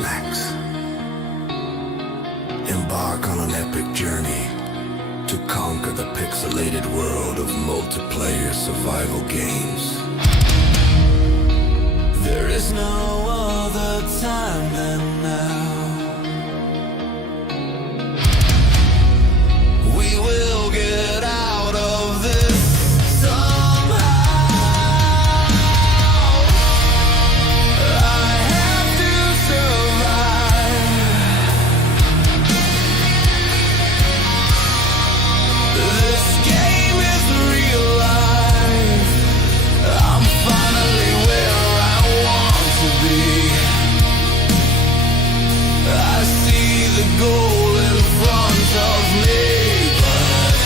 snacks. Embark on an epic journey to conquer the pixelated world of multiplayer survival games. There is no other time than now. We will get out of this somehow. I have to survive. This game is real life. I'm finally where I want to be. I see the goal in front of me, but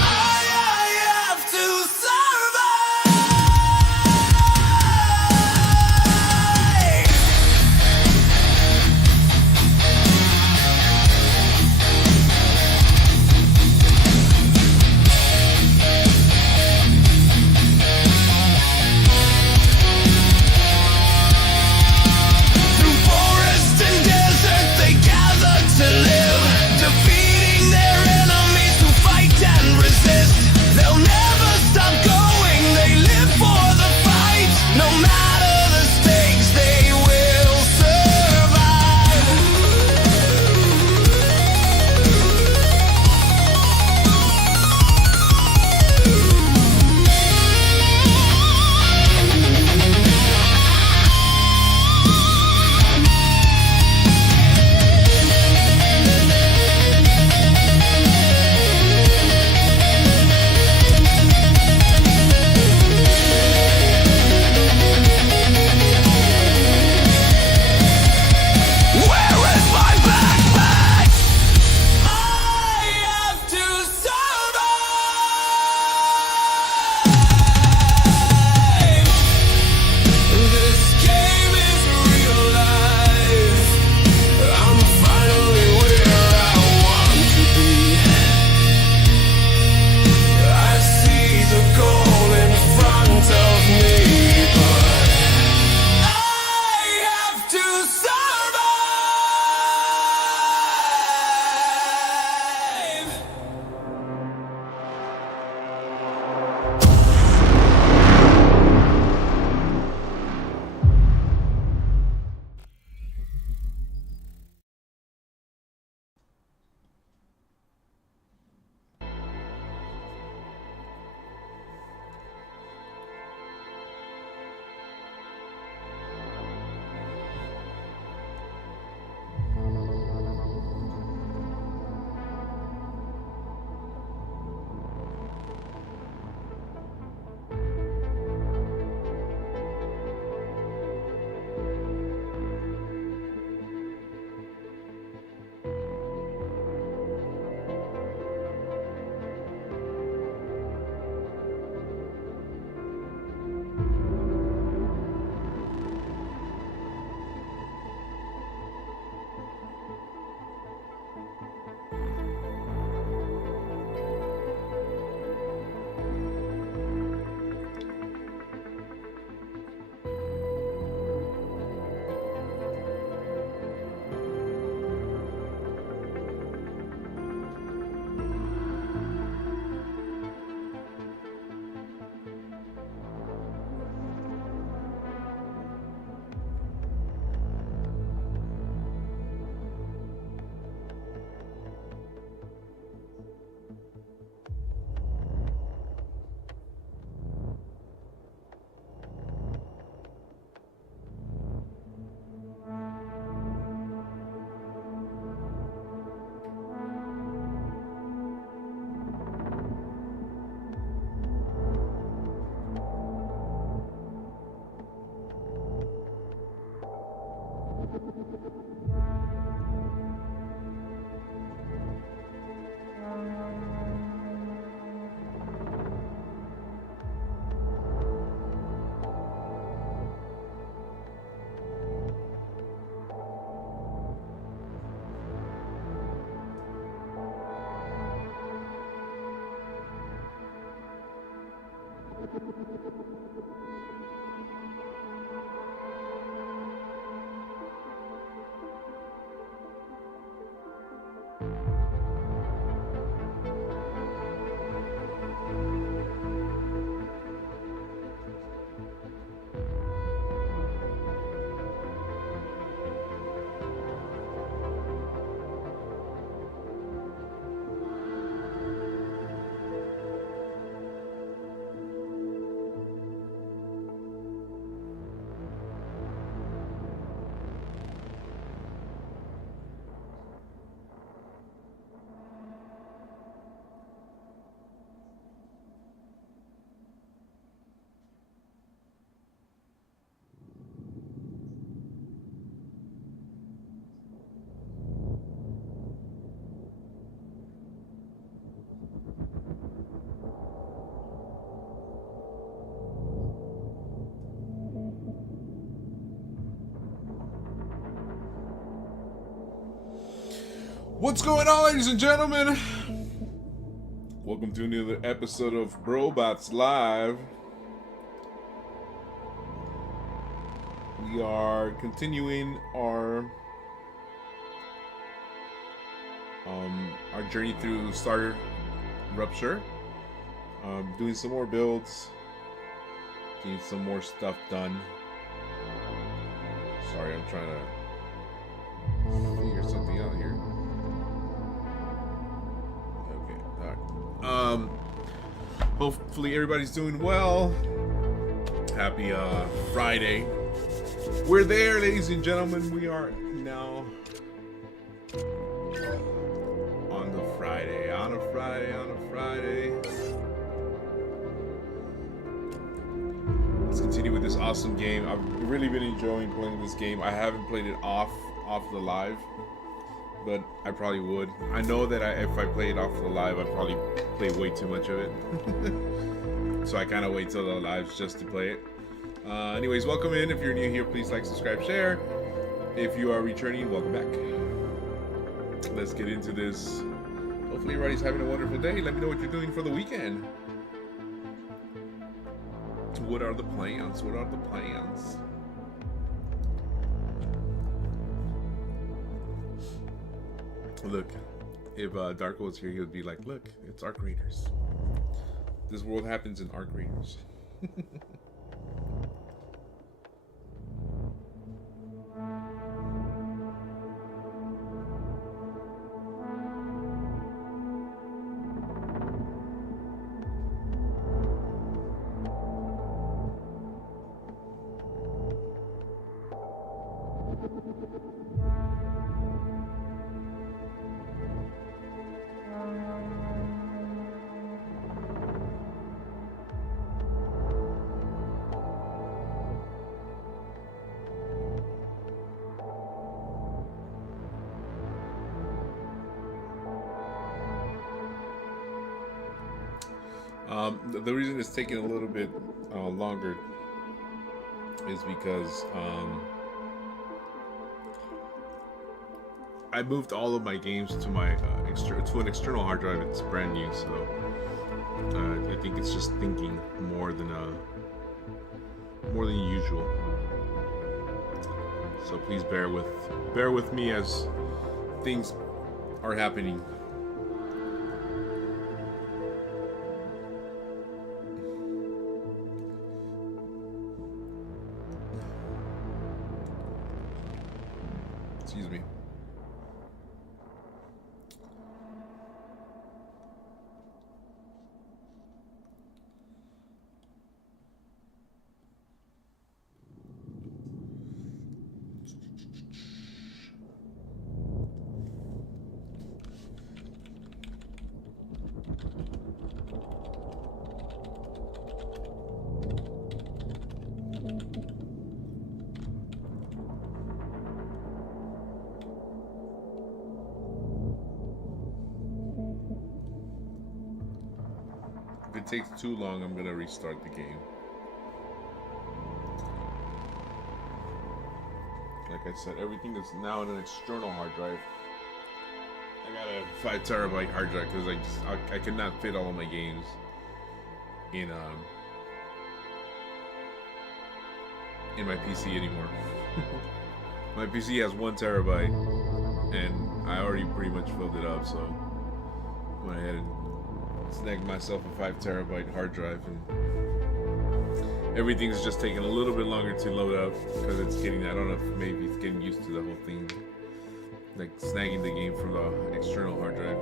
I have to survive. Through forest and desert they gather to live. What's going on, ladies and gentlemen? Welcome to another episode of Brobots Live. We are continuing our journey through StarRupture. Doing some more builds, getting some more stuff done. Sorry, I'm trying to figure something out here. Hopefully everybody's doing well. Happy Friday. We're there, ladies and gentlemen. We are now on a Friday. Let's continue with this awesome game. I've really been enjoying playing this game. I haven't played it off the live, but I probably would. I know that if I play it off the live, I'd probably play way too much of it. So I kind of wait till the lives just to play it. Anyways, welcome in. If you're new here, please like, subscribe, share. If you are returning, welcome back. Let's get into this. Hopefully everybody's having a wonderful day. Let me know what you're doing for the weekend. What are the plans? Look, if Darko was here, he would be like, look, it's Arc Raiders. This world happens in Arc Raiders. The reason it's taking a little bit longer is because I moved all of my games to my to an external hard drive. It's brand new, so I think it's just thinking more than usual. So please bear with me as things are happening. Excuse me. If it takes too long, I'm gonna restart the game. Like I said, everything is now in an external hard drive. I got a 5 terabyte hard drive because I cannot fit all of my games in my PC anymore. My PC has 1 terabyte, and I already pretty much filled it up, so I went ahead and snagged myself a 5 terabyte hard drive, and everything's just taking a little bit longer to load up because it's getting, I don't know if maybe it's getting used to the whole thing, like snagging the game from the external hard drive.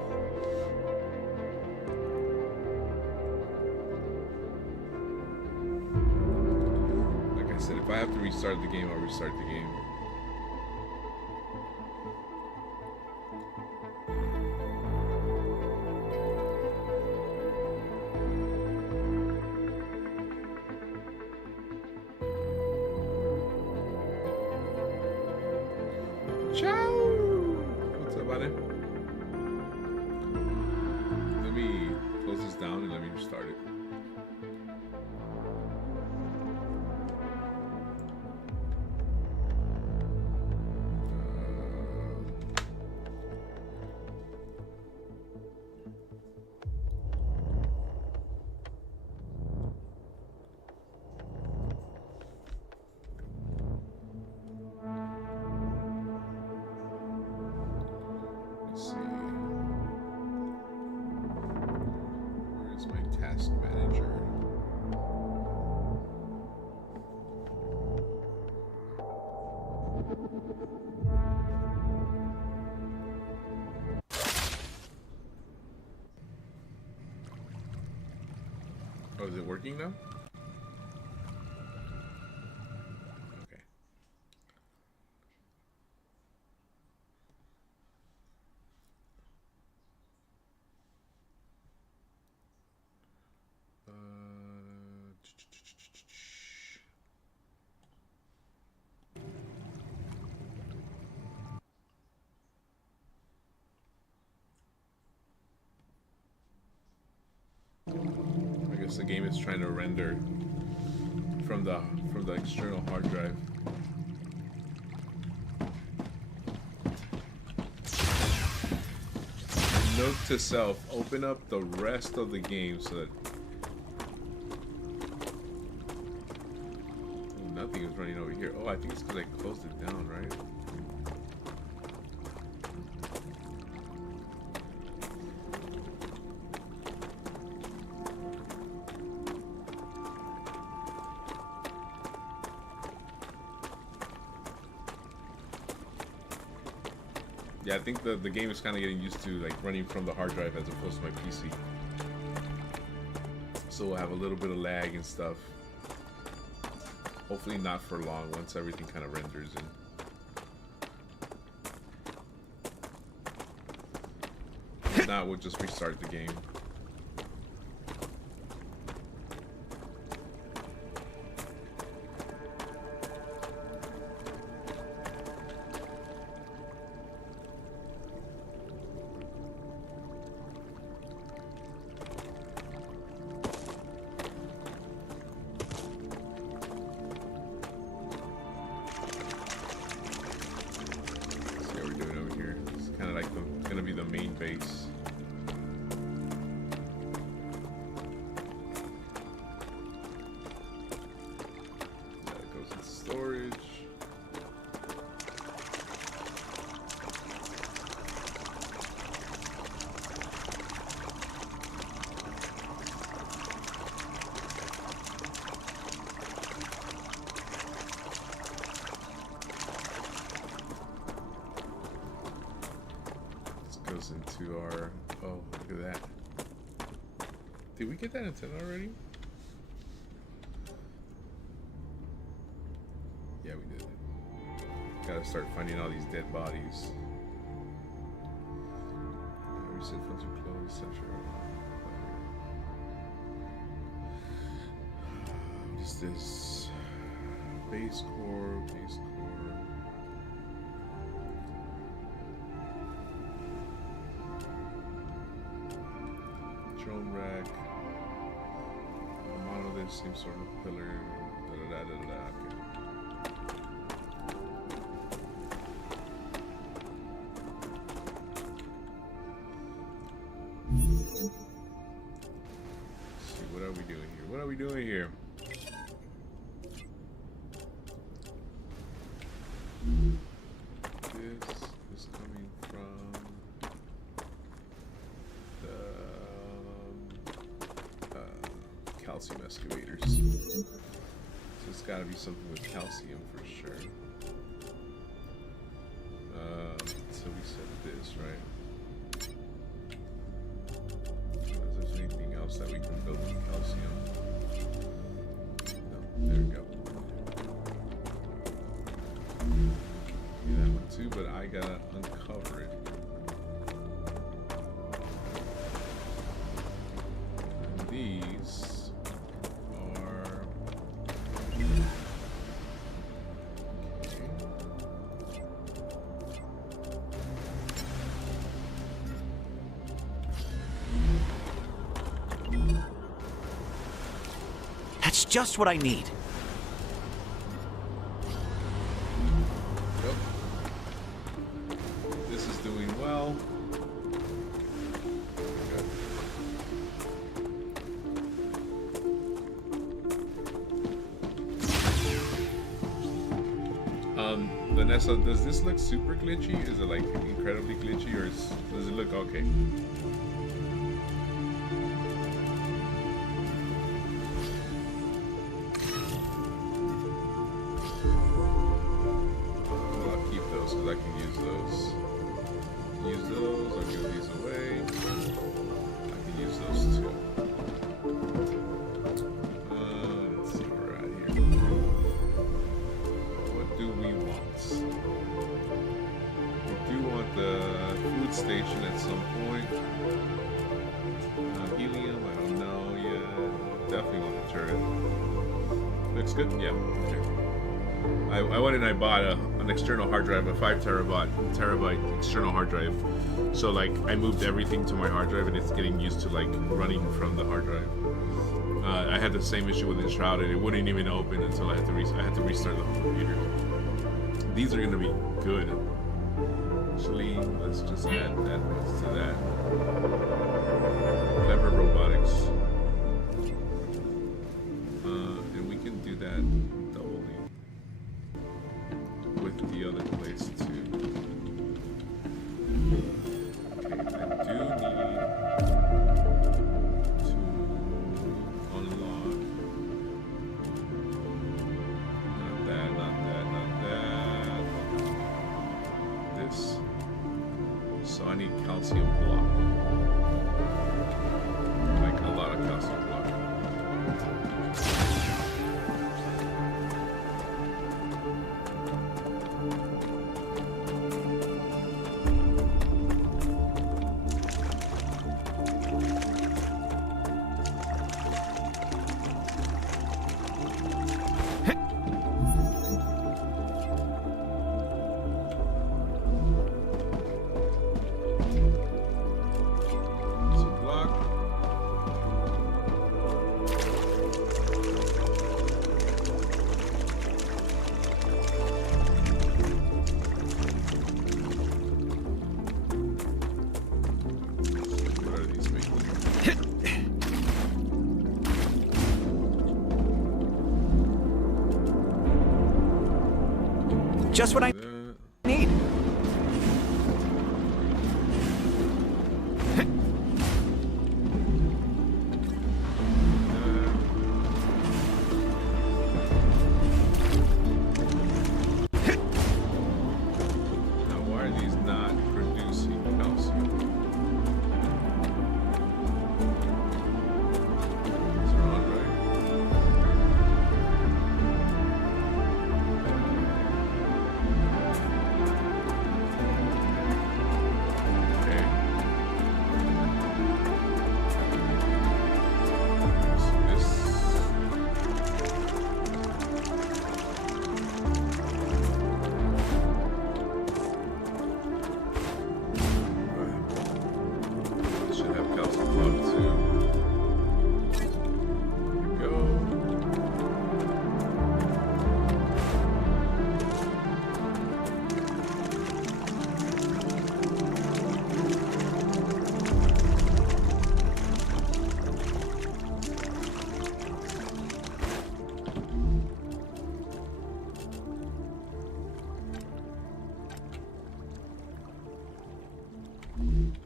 Like I said, if I have to restart the game, I'll restart the game. Ciao! What's up, buddy? Let me close this down and let me restart it. Let's see. Where is my task manager? Oh, is it working now? Okay. I guess the game is trying to render from the external hard drive. Note to self: open up the rest of the game so that nothing is running over here. Oh, I think it's because I closed it down, right? Yeah, I think the game is kind of getting used to like running from the hard drive as opposed to my PC. So we'll have a little bit of lag and stuff. Hopefully not for long once everything kind of renders in. If not, we'll just restart the game. Into our, oh, look at that. Did we get that antenna already? Yeah, we did. Gotta start finding all these dead bodies. Reset filter closed, censure. What is this? Base core, base core. Drone rack, monolith, same sort of pillar, okay. Let's see, what are we doing here? What are we doing here? This is coming from calcium excavators. So it's got to be something with calcium for sure. So we said this, right? If there's anything else that we can build with calcium. No, there we go. Do that one too, but I gotta uncover it. And these just what I need. Yep. This is doing well. Vanessa, does this look super glitchy? Is it like incredibly glitchy, or does it look okay? Well, I'll keep those because I can use those. Use those. I'll give these away. I can use those too. Let's see where we're at here. What do we want? We do want the food station at some point. Helium, I don't know yet. Definitely want the turret. Looks good? Yeah. Okay. I went and I bought an external hard drive, a 5 terabyte external hard drive. So like I moved everything to my hard drive, and it's getting used to like running from the hard drive. I had the same issue with Enshrouded. It wouldn't even open until I had to restart the whole computer. These are gonna be good. Actually, let's just add that to that. Clever robotics. And we can do that doubly with the other place too. Okay, I do need to unlock. Not that, not that, not that. This. So I need calcium block. Like a lot of calcium block. Just what I need. Now, why are these not producing calcium? These are on, right?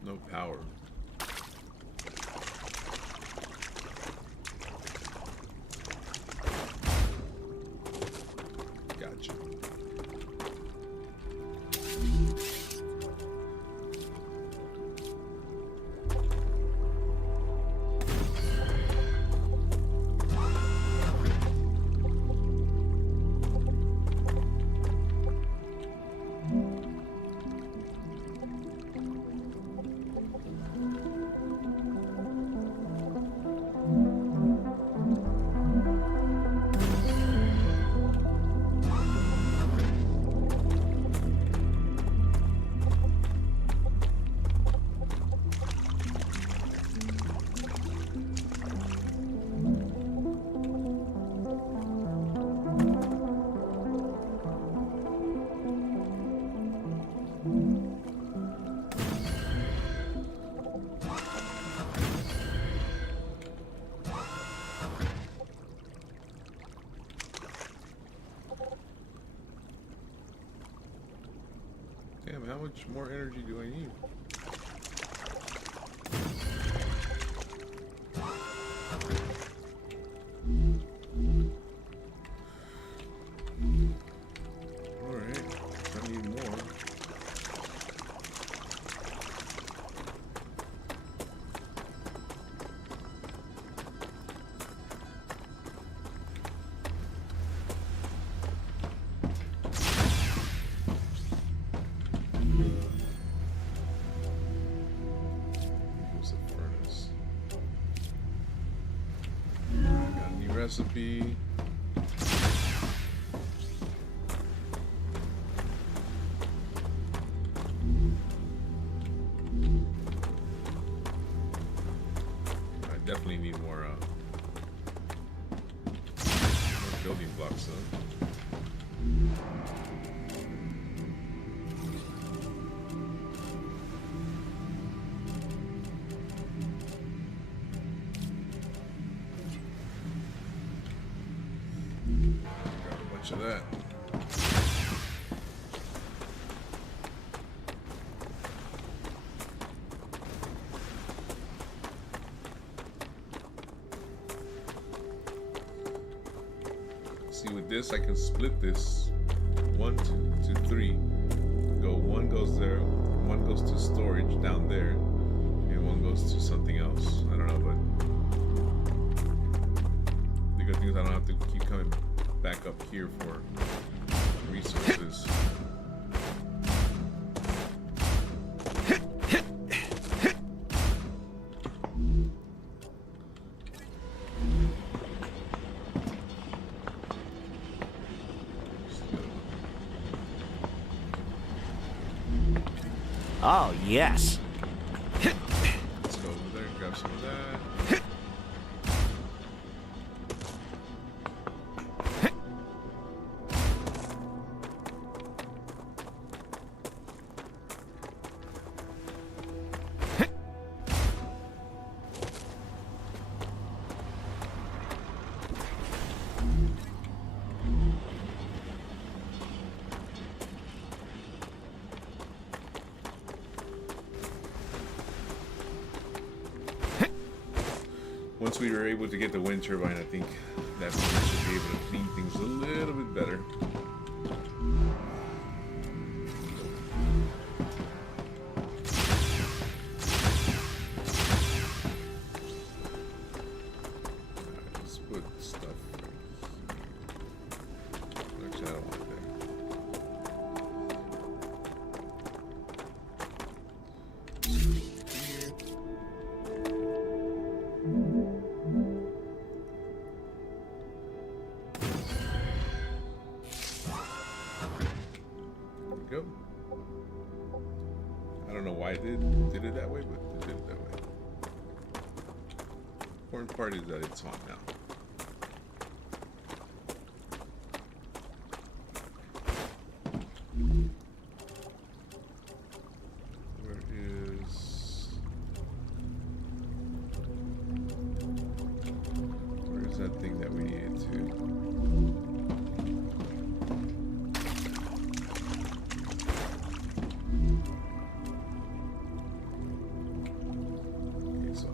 No power. Gotcha. much more energy do I need? Alright, I need more. Recipe. I definitely need more building blocks though. Of that. See, with this I can split this 1, 2, 3. One goes there, one goes to storage down there, and one goes to something else. I don't know, but the good thing is I don't have to keep coming back up here for resources. Oh, yes. Let's go over there and grab some of that. Once we were able to get the wind turbine, I think that we should be able to clean things a little bit better. Let's put stuff right here. Actually, I don't want that. Go. I don't know why it did it that way, but it did it that way. Important part is that it's on now. Where is that thing that we needed to?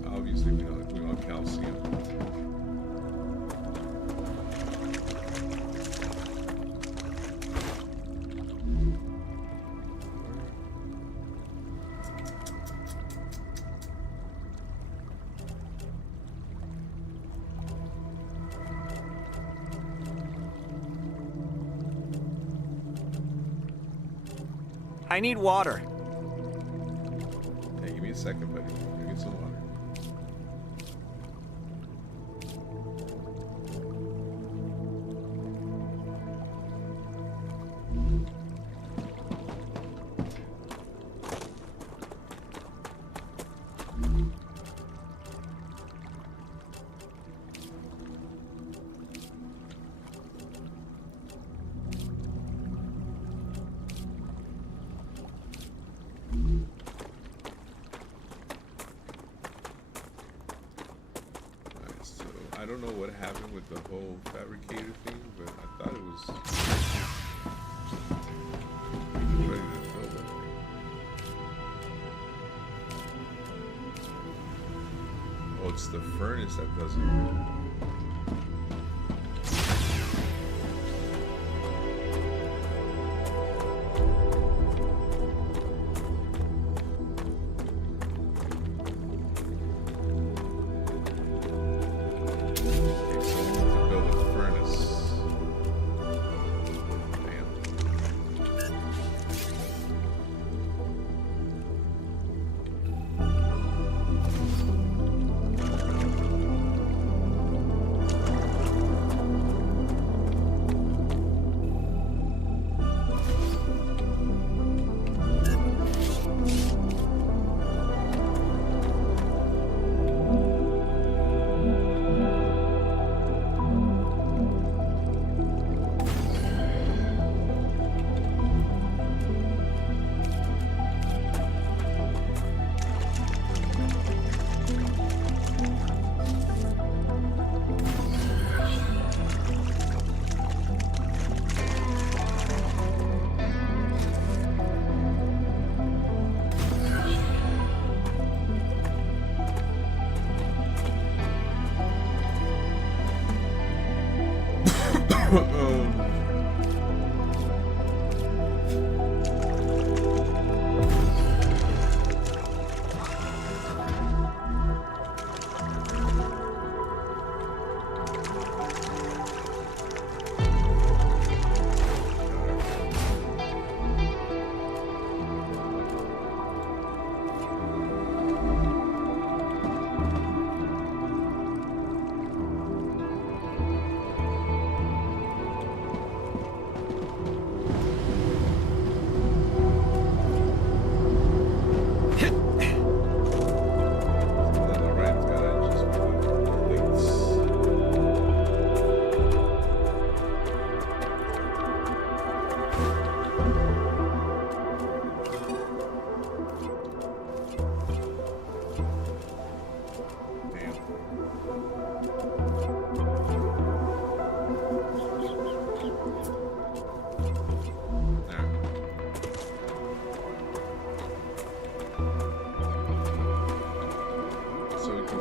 Obviously, we want calcium. I need water. Hey, give me a second, buddy. Go get some water. I don't know what happened with the whole fabricator thing, but I thought it was ready to fill that thing. Oh, it's the furnace that does it.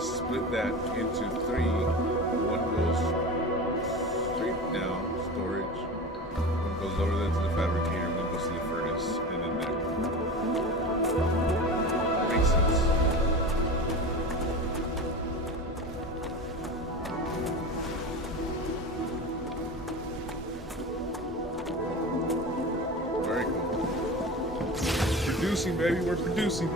Split that into three. One goes straight down, storage. One goes over there to the fabricator, one goes to the furnace, and then that. Makes sense. Very cool. Producing, baby, we're producing.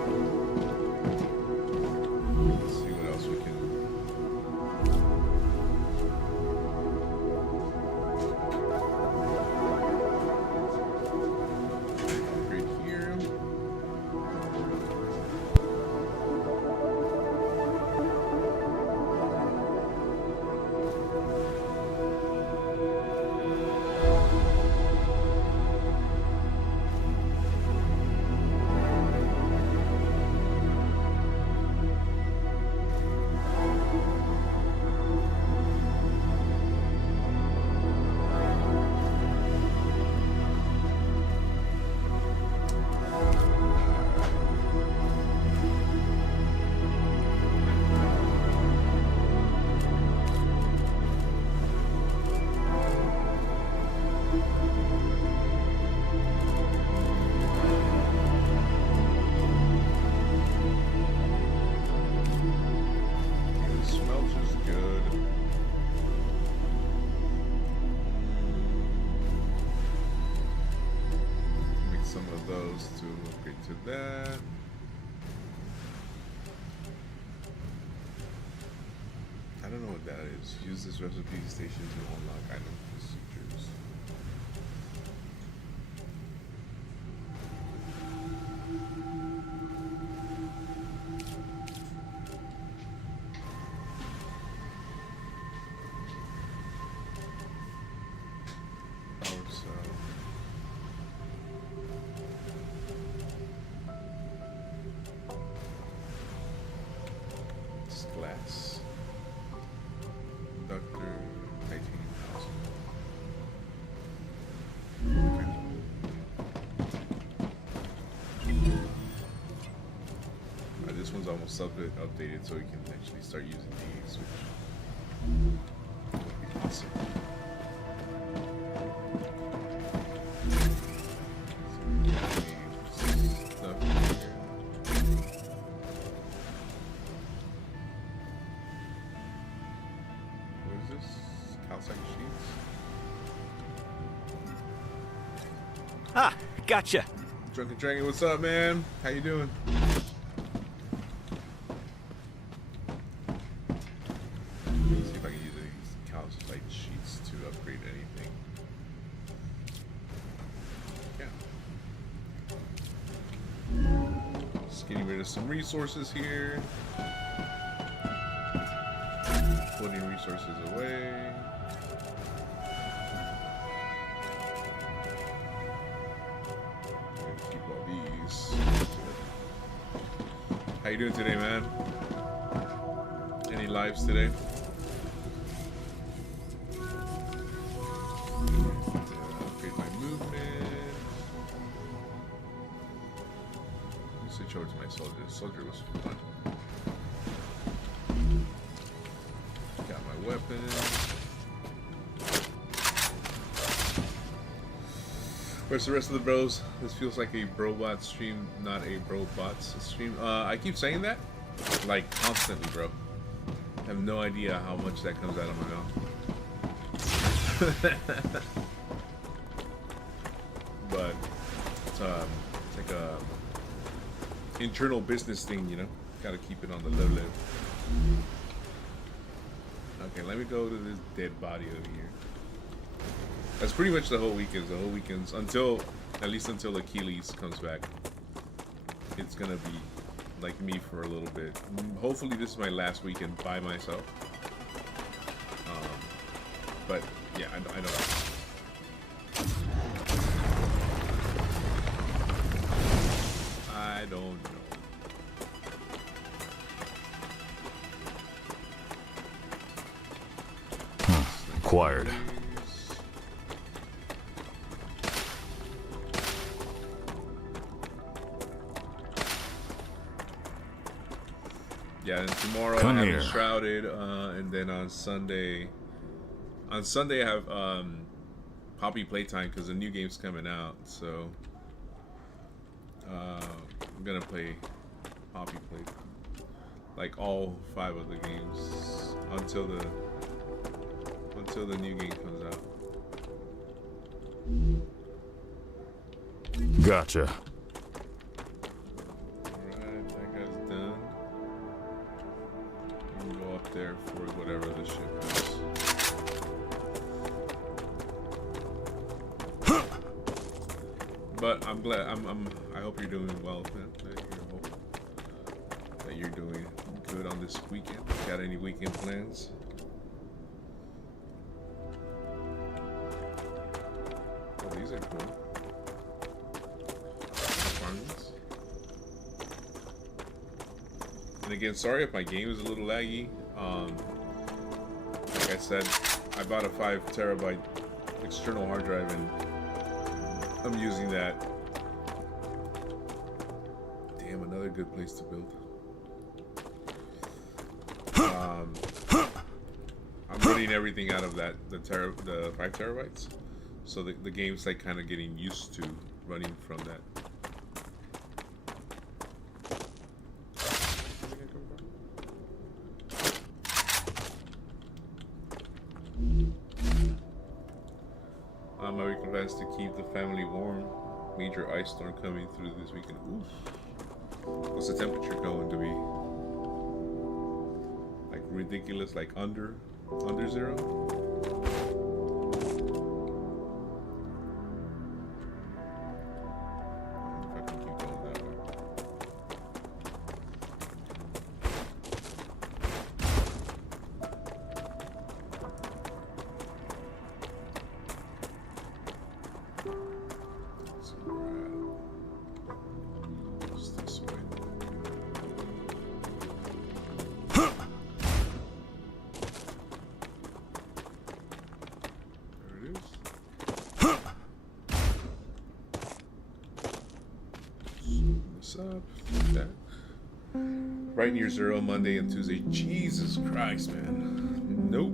To that. I don't know what that is. Use this recipe station to unlock item procedures. Glass. Conductor, titanium housing. this one's almost updated, so we can actually start using these, which would be awesome. Stuff here. What is this? Calcite sheets? Ah, gotcha. Drunken Dragon, what's up, man? How you doing? Let's see if I can use these calcite sheets to upgrade anything. Yeah. Just getting rid of some resources here. Putting resources away. Keep all these. How you doing today, man? Any lives today? Upgrade my movement. Switch over to my soldier. Soldier was fun. Got my weapon. Where's the rest of the bros? This feels like a brobot stream, not a brobots stream. I keep saying that, like constantly, bro. I have no idea how much that comes out of my mouth. But it's like a internal business thing, you know. Gotta keep it on the low. Okay, let me go to this dead body over here. That's pretty much the whole weekend. The whole weekend's until, at least until Achilles comes back. It's gonna be like me for a little bit. Hopefully this is my last weekend by myself. But yeah, I know. I don't know. Acquired. Yeah, and tomorrow Come I have here. Shrouded, and then on Sunday I have Poppy Playtime because the new game's coming out. So I'm gonna play Poppy Playtime, like all 5 of the games until the new game comes out. Gotcha. Alright, that guy's done. We can go up there for whatever the ship is. But I'm glad. I hope you're doing well, man. That you're doing good on this weekend. Got any weekend plans? Oh, these are cool. Farmings. And again, sorry if my game is a little laggy. Like I said, I bought a 5 terabyte external hard drive and I'm using that. Damn, another good place to build. I'm running everything out of that, the 5 terabytes. So the game's like kind of getting used to running from that. My request to keep the family warm. Major ice storm coming through this weekend. Oof. What's the temperature going to be? Like ridiculous, like under 0? If I can keep going that way. So just this way. There it is. Open this up, like that. Right near 0, Monday and Tuesday. Jesus Christ, man. Nope.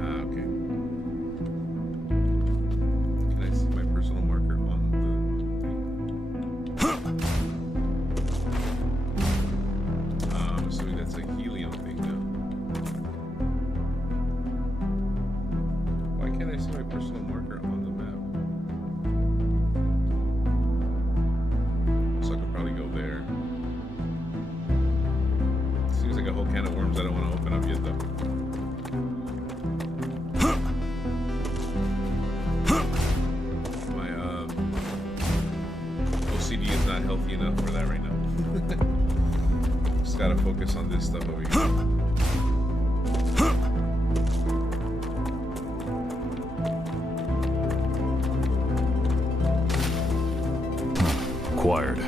Okay. Can I see my personal marker on the... I'm assuming that's a helium thing now. Why can't I see my personal marker on the map? So I could probably go there. Seems like a whole can of worms I don't want to open up yet, though. My OCD is not healthy enough for that right now. Just gotta focus on this stuff over here. Acquired.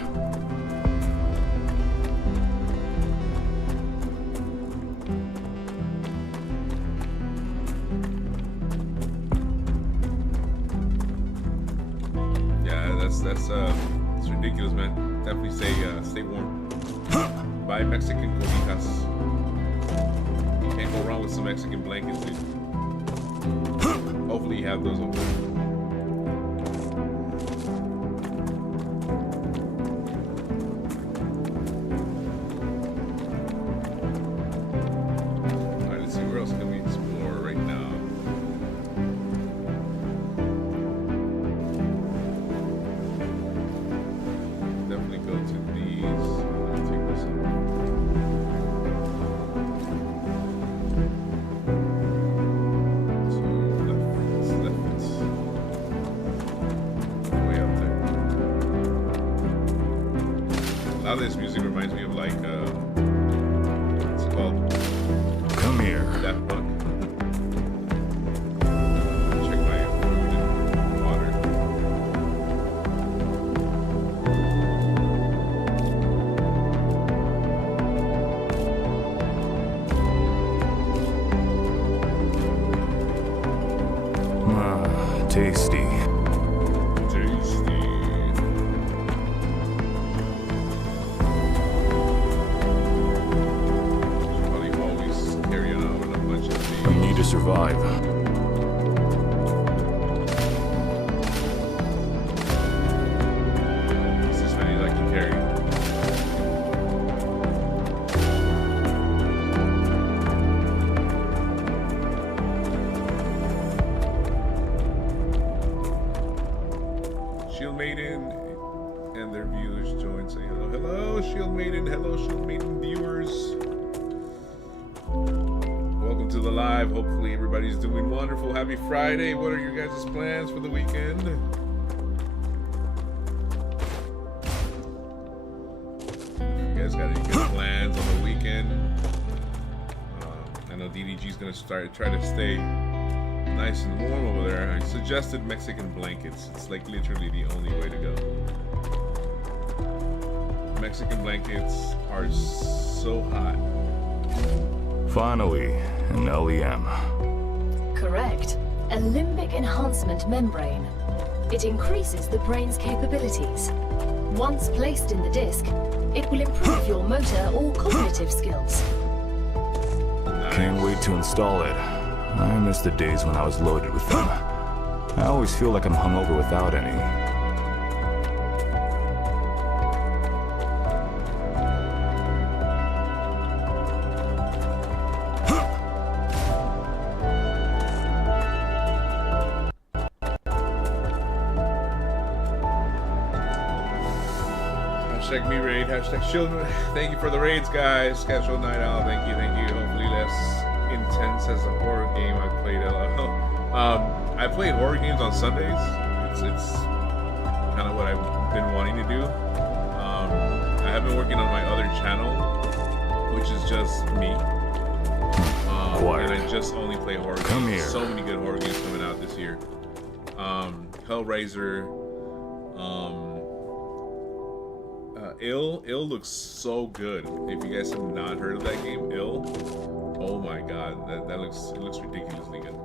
Yeah, that's it's ridiculous, man. Definitely stay warm. Buy Mexican cobijas. You can't go wrong with some Mexican blankets, dude. Hopefully you have those over there. Alright, let's see, where else can we explore right now? Definitely go to these. Let's take this off. Left. Way up there. A lot of this music reminds me of like what's it called? Come here. Daft Punk. Check my food and water. Ah, tasty. Tasty. Should probably always carry on with a bunch of We these. need to survive. What's this many I can carry? Shield Maiden and their viewers join. Say hello. Hello, Shield Maiden. Hello, Shield Maiden viewers. Welcome to the live. Hopefully everybody's doing wonderful. Happy Friday. What are your guys' plans for the weekend? You guys got any good plans on the weekend? I know DDG's gonna try to stay nice and warm over there. I suggested Mexican blankets. It's like literally the only way to go. Mexican blankets are so hot. Finally, an LEM. Correct. A limbic enhancement membrane. It increases the brain's capabilities. Once placed in the disc, it will improve your motor or cognitive skills. Can't wait to install it. I miss the days when I was loaded with them. I always feel like I'm hungover without any. Hashtag me raid, hashtag shield. Thank you for the raids, guys. Casual Night Owl, thank you. Hopefully less intense as a horror game I played. I played horror games on Sundays. It's kind of what I've been wanting to do. I have been working on my other channel, which is just me. And I just only play horror games. Come here. So many good horror games coming out this year. Hellraiser. Ill looks so good. If you guys have not heard of that game, Ill. Oh my god, that looks ridiculously good.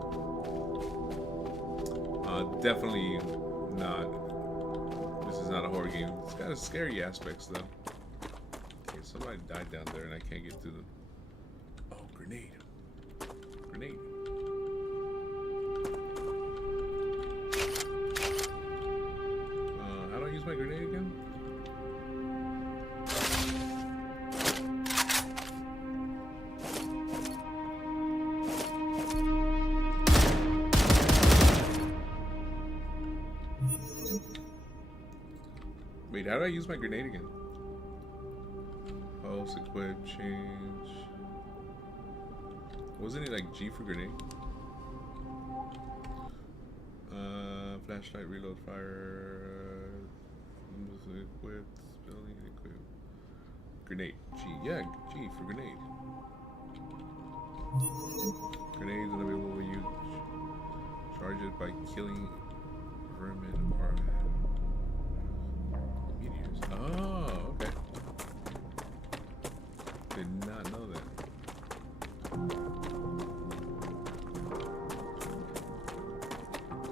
Definitely not. This is not a horror game. It's got a scary aspects though. Okay, somebody died down there and I can't get to them. Oh, grenade. Grenade. How do I use my grenade again? Wait, how do I use my grenade again? Pulse, equip, change. Wasn't it like G for grenade? Flashlight, reload, fire. Equip, spelling, equip. Grenade, G. Yeah, G for grenade. Grenades unavailable when you charge it by killing vermin or meteors. Oh, okay. Did not know that.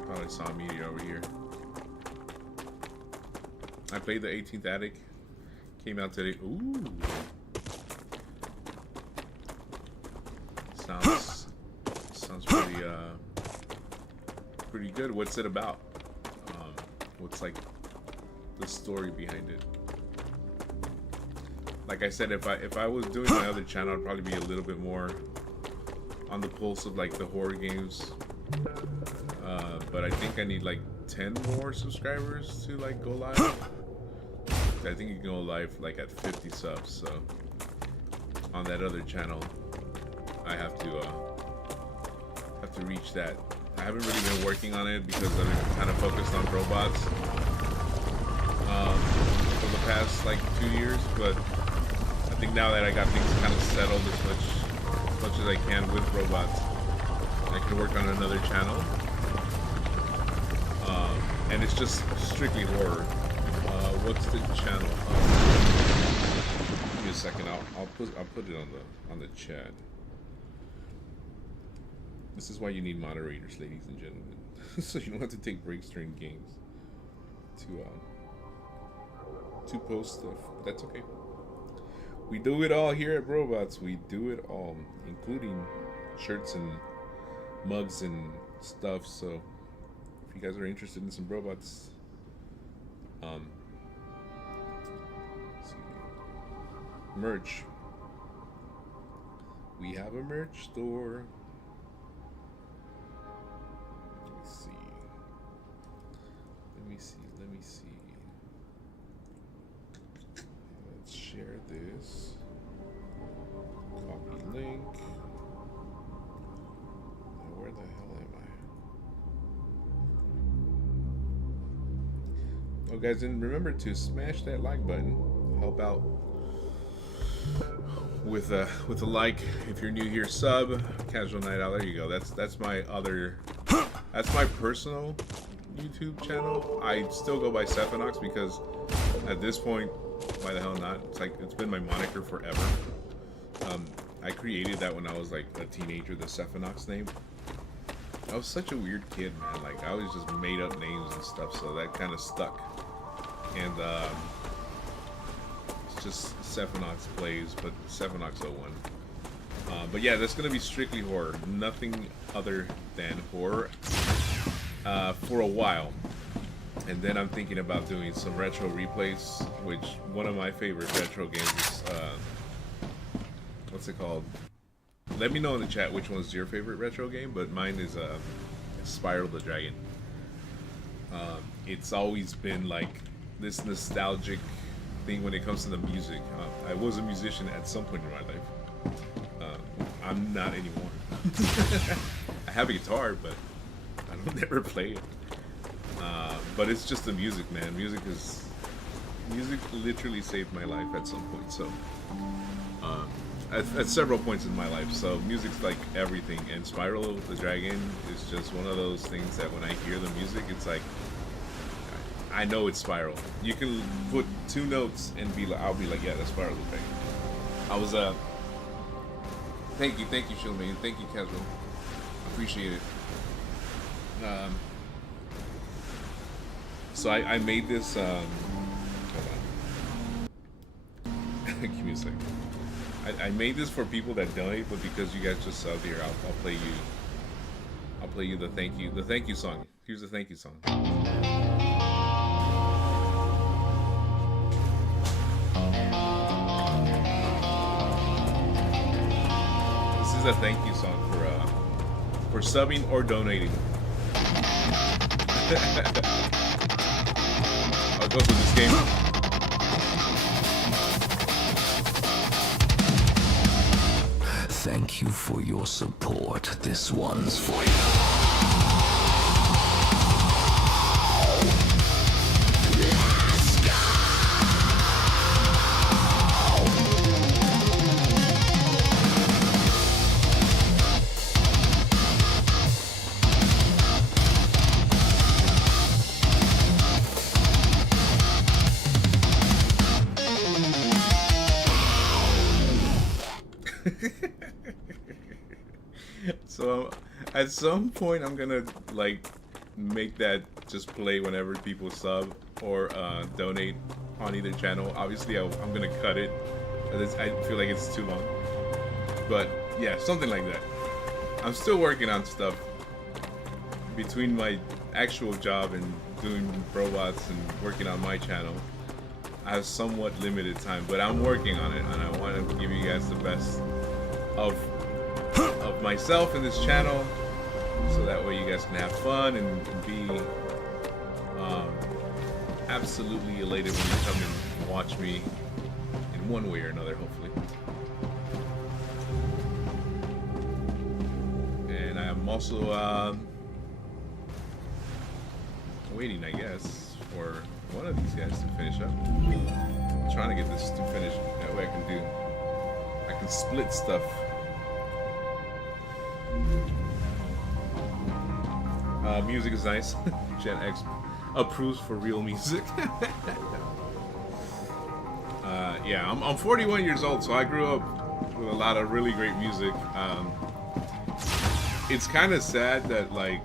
Thought I saw a meteor over here. I played the 18th Attic. Came out today. Ooh. Sounds pretty good. What's it about? What's like the story behind it? Like I said, if I was doing my other channel, I'd probably be a little bit more on the pulse of like the horror games. But I think I need like 10 more subscribers to like go live. I think you can go live like at 50 subs. So on that other channel, I have to reach that. I haven't really been working on it because I've been kind of focused on robots for the past like 2 years. But I think now that I got things kind of settled as much as I can with robots, I can work on another channel. And it's just strictly horror. What's the channel? Give me a second. I'll put it on the chat. This is why you need moderators, ladies and gentlemen, so you don't have to take breaks during games to post stuff. But that's okay. We do it all here at Robots. We do it all, including shirts and mugs and stuff. So if you guys are interested in some robots, let's see. Merch. We have a merch store. Let me see. Let's share this. Copy link. Now where the hell am I? Oh guys, and remember to smash that like button. Help out with a like. If you're new here, sub. Casual Night Out. There you go. That's my other. That's my personal YouTube channel. I still go by Cephanox because at this point, why the hell not? It's like it's been my moniker forever. I created that when I was like a teenager, the Cephanox name. I was such a weird kid, man. Like I always just made up names and stuff, so that kind of stuck. And it's just Cephanox Plays, but Cephanox 01. But yeah, that's gonna be strictly horror, nothing other than horror. For a while, and then I'm thinking about doing some retro replays, which one of my favorite retro games is what's it called? Let me know in the chat which one's your favorite retro game, but mine is Spyro the Dragon. It's always been like this nostalgic thing when it comes to the music. I was a musician at some point in my life. I'm not anymore. I have a guitar, but I don't never play it. But it's just the music, man. Music literally saved my life at some point. So at several points in my life. So music's like everything. And Spyro the Dragon is just one of those things that when I hear the music, it's like I know it's Spyro. You can put 2 notes and I'll be like, yeah, that's Spyro the Dragon. I was Thank you, Shilmane. Thank you, Casual. Appreciate it. So I made this. Hold on. Give me a second. I made this for people that donate, but because you guys just subbed here, I'll play you. I'll play you the thank you song. Here's the thank you song. This is a thank you song for subbing or donating. I'll go through this game. Thank you for your support. This one's for you. So at some point I'm gonna like make that just play whenever people sub or donate on either channel. Obviously I'm gonna cut it because I feel like it's too long, but yeah, something like that. I'm still working on stuff between my actual job and doing robots and working on my channel. I have somewhat limited time, but I'm working on it, and I want to give you guys the best of myself in this channel, so that way you guys can have fun and be absolutely elated when you come and watch me in one way or another, hopefully. And I'm also waiting, I guess, for one of these guys to finish up. I'm trying to get this to finish, that way I can split stuff. Music is nice. Gen X approves for real music. Yeah, I'm 41 years old, so I grew up with a lot of really great music. It's kind of sad that, like,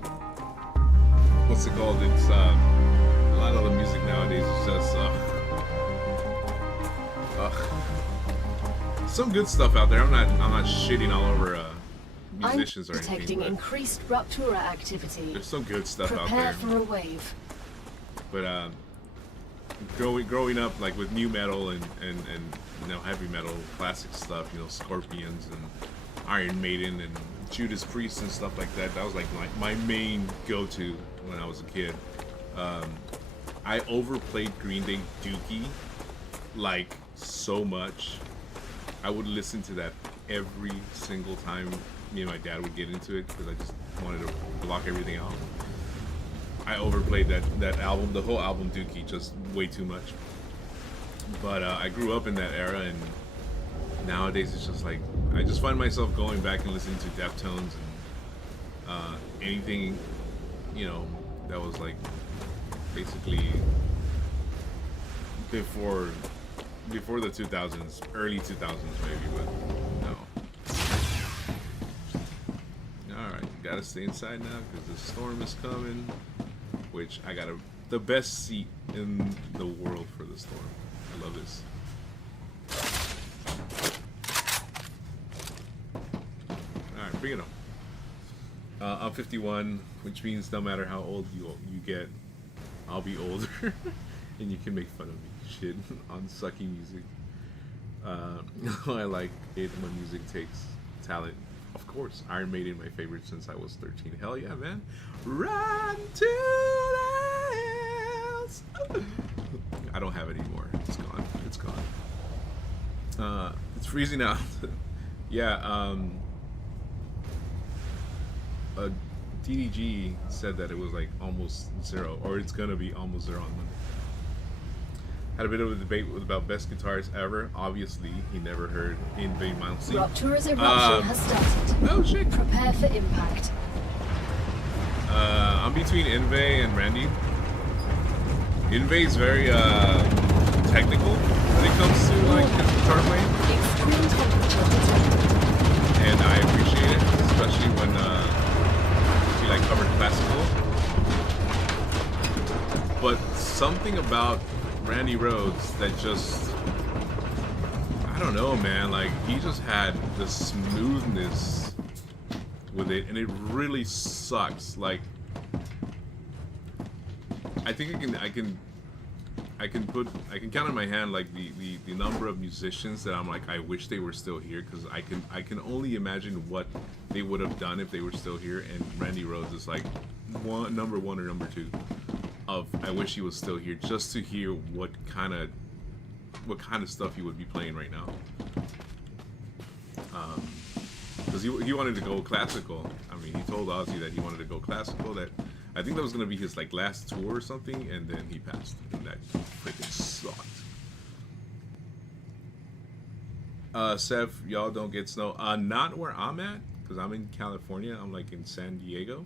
what's it called? It's a lot of the music nowadays is just some good stuff out there. I'm not shitting all over musicians or anything. Detecting increased Ruptura activity. There's some good stuff out Prepare there. for a wave. But growing up like with new metal and you know, heavy metal, classic stuff, you know, Scorpions and Iron Maiden and Judas Priest and stuff like that. That was like my main go-to when I was a kid. I overplayed Green Day Dookie like so much. I would listen to that every single time me and my dad would get into it because I just wanted to block everything out. I overplayed that album, the whole album Dookie, just way too much. But I grew up in that era, and nowadays it's just like I just find myself going back and listening to Deftones and anything, you know, that was like basically before the 2000s, early 2000s maybe, but no. Alright, gotta stay inside now because the storm is coming, which I got the best seat in the world for the storm. I love this. Alright, bring it on. I'm 51, which means no matter how old you get, I'll be older and you can make fun of me. Shit on sucky music. I like it when music takes talent. Of course, Iron Maiden, my favorite since I was 13. Hell yeah, man! Run to the hills. I don't have it anymore. It's gone. It's gone. It's freezing out. Yeah. DDG said that it was like almost zero, or it's gonna be almost zero on Monday. Had a bit of a debate about best guitars ever. Obviously, he never heard Invade Mountain. Rupture's eruption has started. Oh shit! Prepare for impact. I'm between Invade and Randy. Invade's very technical when it comes to like his guitar playing. Extreme temperature detected. and I appreciate it, especially when he like covered classical. But something about Randy Rhoads that just, I don't know, man. Like, he just had the smoothness with it, and it really sucks. Like, I think I can count on my hand like the number of musicians that I'm like, I wish they were still here, because I can only imagine what they would have done if they were still here. And Randy Rhoads is like number one or number two of I wish he was still here, just to hear what kind of stuff he would be playing right now. Because he wanted to go classical. I mean, he told Ozzy that he wanted to go classical. That I think that was gonna be his like last tour or something, and then he passed, and that freaking sucked. Sev, y'all don't get snow. Not where I'm at, because I'm in California. I'm like in San Diego.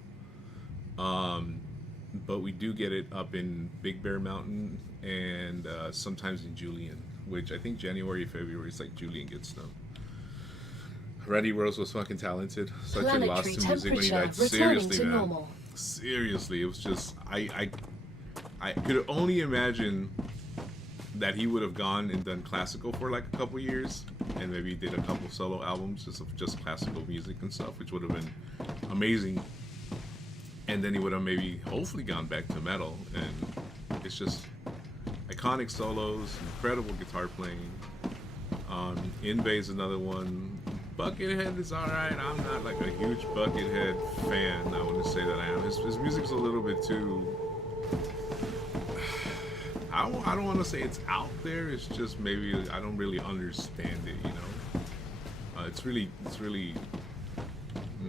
But we do get it up in Big Bear Mountain and sometimes in Julian, which I think January, February is like Julian gets snow. Randy Rhoads was fucking talented. Such a loss to music when he died. Seriously, man. Normal. Seriously, it was just I could only imagine that he would have gone and done classical for like a couple years, and maybe did a couple solo albums just classical music and stuff, which would have been amazing. And then he would have maybe hopefully gone back to metal, and it's just iconic solos, incredible guitar playing. In Bay's another one. Buckethead is alright. I'm not like a huge Buckethead fan. I wouldn't say that I am. His music's a little bit too, I don't want to say it's out there. It's just maybe I don't really understand it, you know. It's really I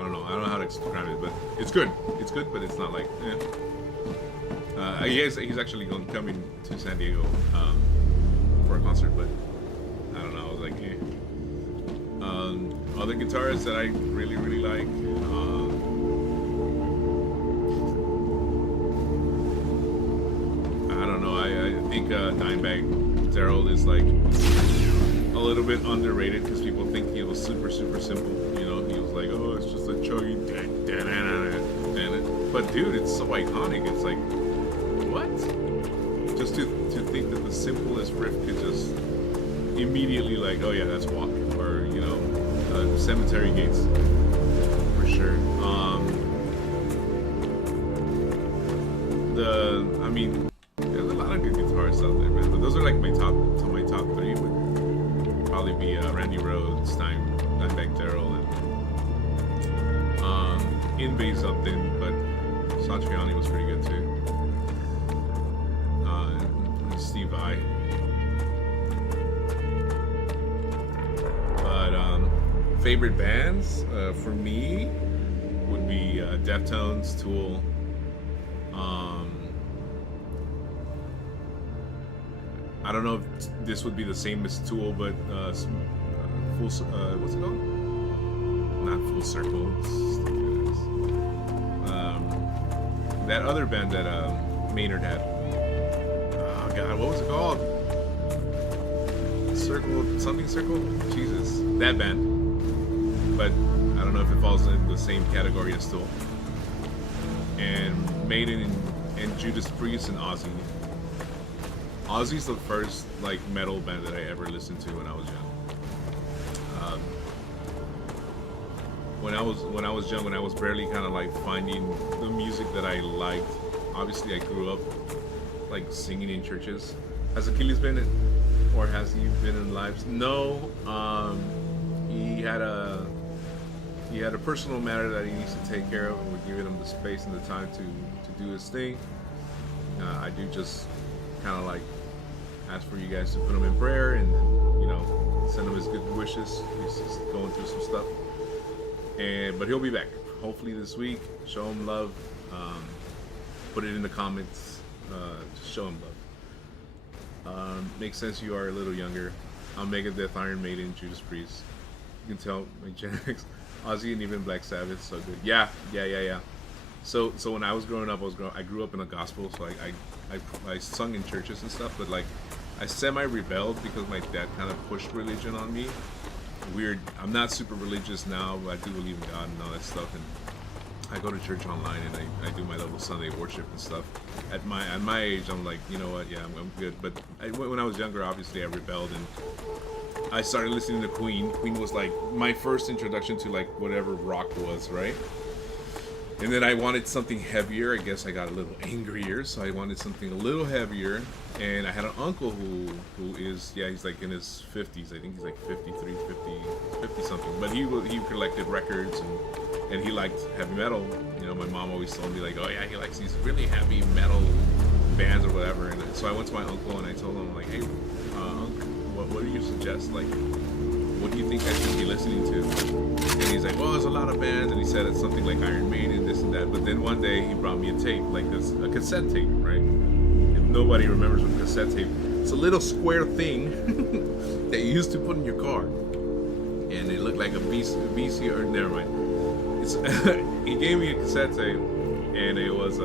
don't know. I don't know how to describe it, but it's good. It's good, but it's not like, he's actually coming to San Diego for a concert, but I don't know. I was like, eh. Other guitarists that I really like. I don't know. I think Dimebag Darrell is like a little bit underrated, because people think he was super simple. You know, he was like, oh, it's just a chuggy, but dude, it's so iconic. It's like, what? Just to think that the simplest riff could just immediately like, oh yeah, that's Walk, or you know, Cemetery Gates for sure. I mean, there's a lot of good guitarists out there, man. But those are like my top three. Would probably be Randy Rhoads, Dimebag Darrell, and In Bay something, but Satriani was pretty good too. And Steve Vai. But favorite bands for me would be Deftones, Tool. I don't know if this would be the same as Tool, but what's it called? Not Full Circle. That other band that Maynard had. Oh God, what was it called? Circle? Jesus, that band. But I don't know if it falls in the same category as Tool. And Maiden and Judas Priest and Ozzy. Ozzy's the first like metal band that I ever listened to when I was young. When I was young, when I was barely kind of like finding the music that I liked. Obviously, I grew up like singing in churches. Has Achilles been in, or has he been in lives? No. He had a personal matter that he needs to take care of, and we're giving him the space and the time to do his thing. I do just kind of like ask for you guys to put him in prayer, and you know, send him his good wishes. He's just going through some stuff, but he'll be back hopefully this week. Show him love. Put it in the comments. Just show him love. Makes sense you are a little younger. I'm Megadeth, Iron Maiden, Judas Priest. You can tell my genetics. Ozzy and even Black Sabbath, so good. Yeah. So when I was growing up, I grew up in a gospel, so I sung in churches and stuff, but like I semi-rebelled because my dad kind of pushed religion on me, weird. I'm not super religious now, but I do believe in God and all that stuff. And I go to church online and I do my little Sunday worship and stuff. At my age, I'm like, you know what? Yeah, I'm good. But when I was younger, obviously I rebelled and I started listening to Queen. Queen was like my first introduction to like whatever rock was, right? And then I wanted something heavier. I guess I got a little angrier, so I wanted something a little heavier. And I had an uncle who is, yeah, he's like in his 50s. I think he's like 53, 50 something. But he collected records and he liked heavy metal. You know, my mom always told me like, oh yeah, he likes these really heavy metal bands or whatever. And so I went to my uncle and I told him like, hey, uncle, what do you suggest? Like, what do you think I should be listening to? And he's like, well, there's a lot of bands. And he said it's something like Iron Maiden, this and that. But then one day he brought me a tape, like this, a cassette tape, right? If nobody remembers what cassette tape, it's a little square thing that you used to put in your car. And it looked like a VC or never mind. He gave me a cassette tape and it was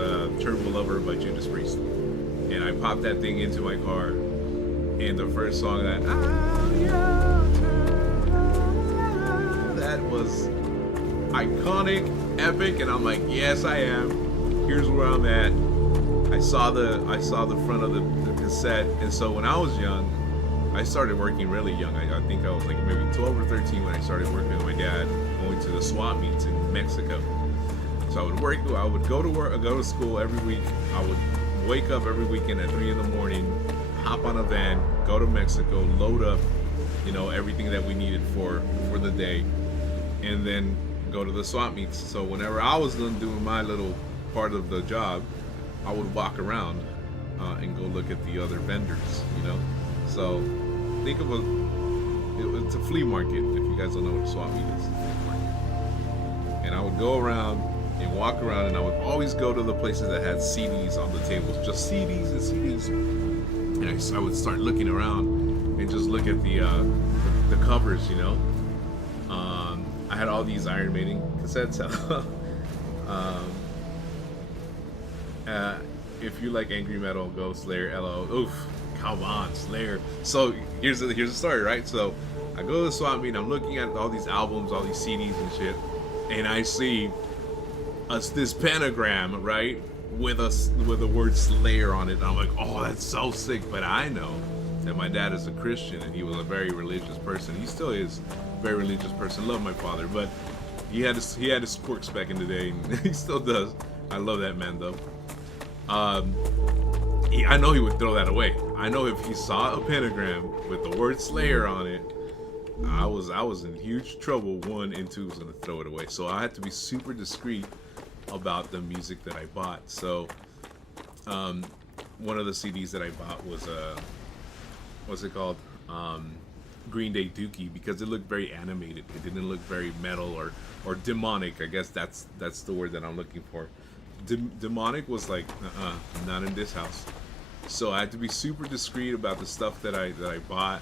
Turbo Lover by Judas Priest. And I popped that thing into my car. And the first song that was iconic, epic, and I'm like, yes, I am. Here's where I'm at. I saw the front of the cassette, and so when I was young, I started working really young. I think I was like maybe 12 or 13 when I started working with my dad, going to the swap meets in Mexico. So I would go to work, go to school every week. I would wake up every weekend at 3 in the morning, hop on a van, go to Mexico, load up, you know, everything that we needed for the day, and then go to the swap meets. So whenever I was done doing my little part of the job, I would walk around and go look at the other vendors, you know. So think of it's a flea market. If you guys don't know what a swap meet is, it's a flea market. And I would go around and walk around, and I would always go to the places that had CDs on the tables, just CDs and CDs. And I would start looking around and just look at the covers, you know. I had all these Iron Maiden cassettes. If you like angry metal, go Slayer, LO. Oof, come on, Slayer. So here's the story, right? So I go to the swap meet and I'm looking at all these albums, all these CDs and shit, and I see this pentagram, right, with the word Slayer on it. And I'm like, oh, that's so sick. But I know that my dad is a Christian and he was a very religious person. He still is a very religious person. Love my father, but he had his quirks back in the day, and he still does. I love that man though. I know he would throw that away. I know if he saw a pentagram with the word Slayer on it, I was in huge trouble. 1 and 2 was gonna throw it away. So I had to be super discreet about the music that I bought. So one of the CDs that I bought was what's it called? Green Day Dookie, because it looked very animated. It didn't look very metal or demonic. I guess that's the word that I'm looking for. Demonic was like, not in this house. So I had to be super discreet about the stuff that I bought.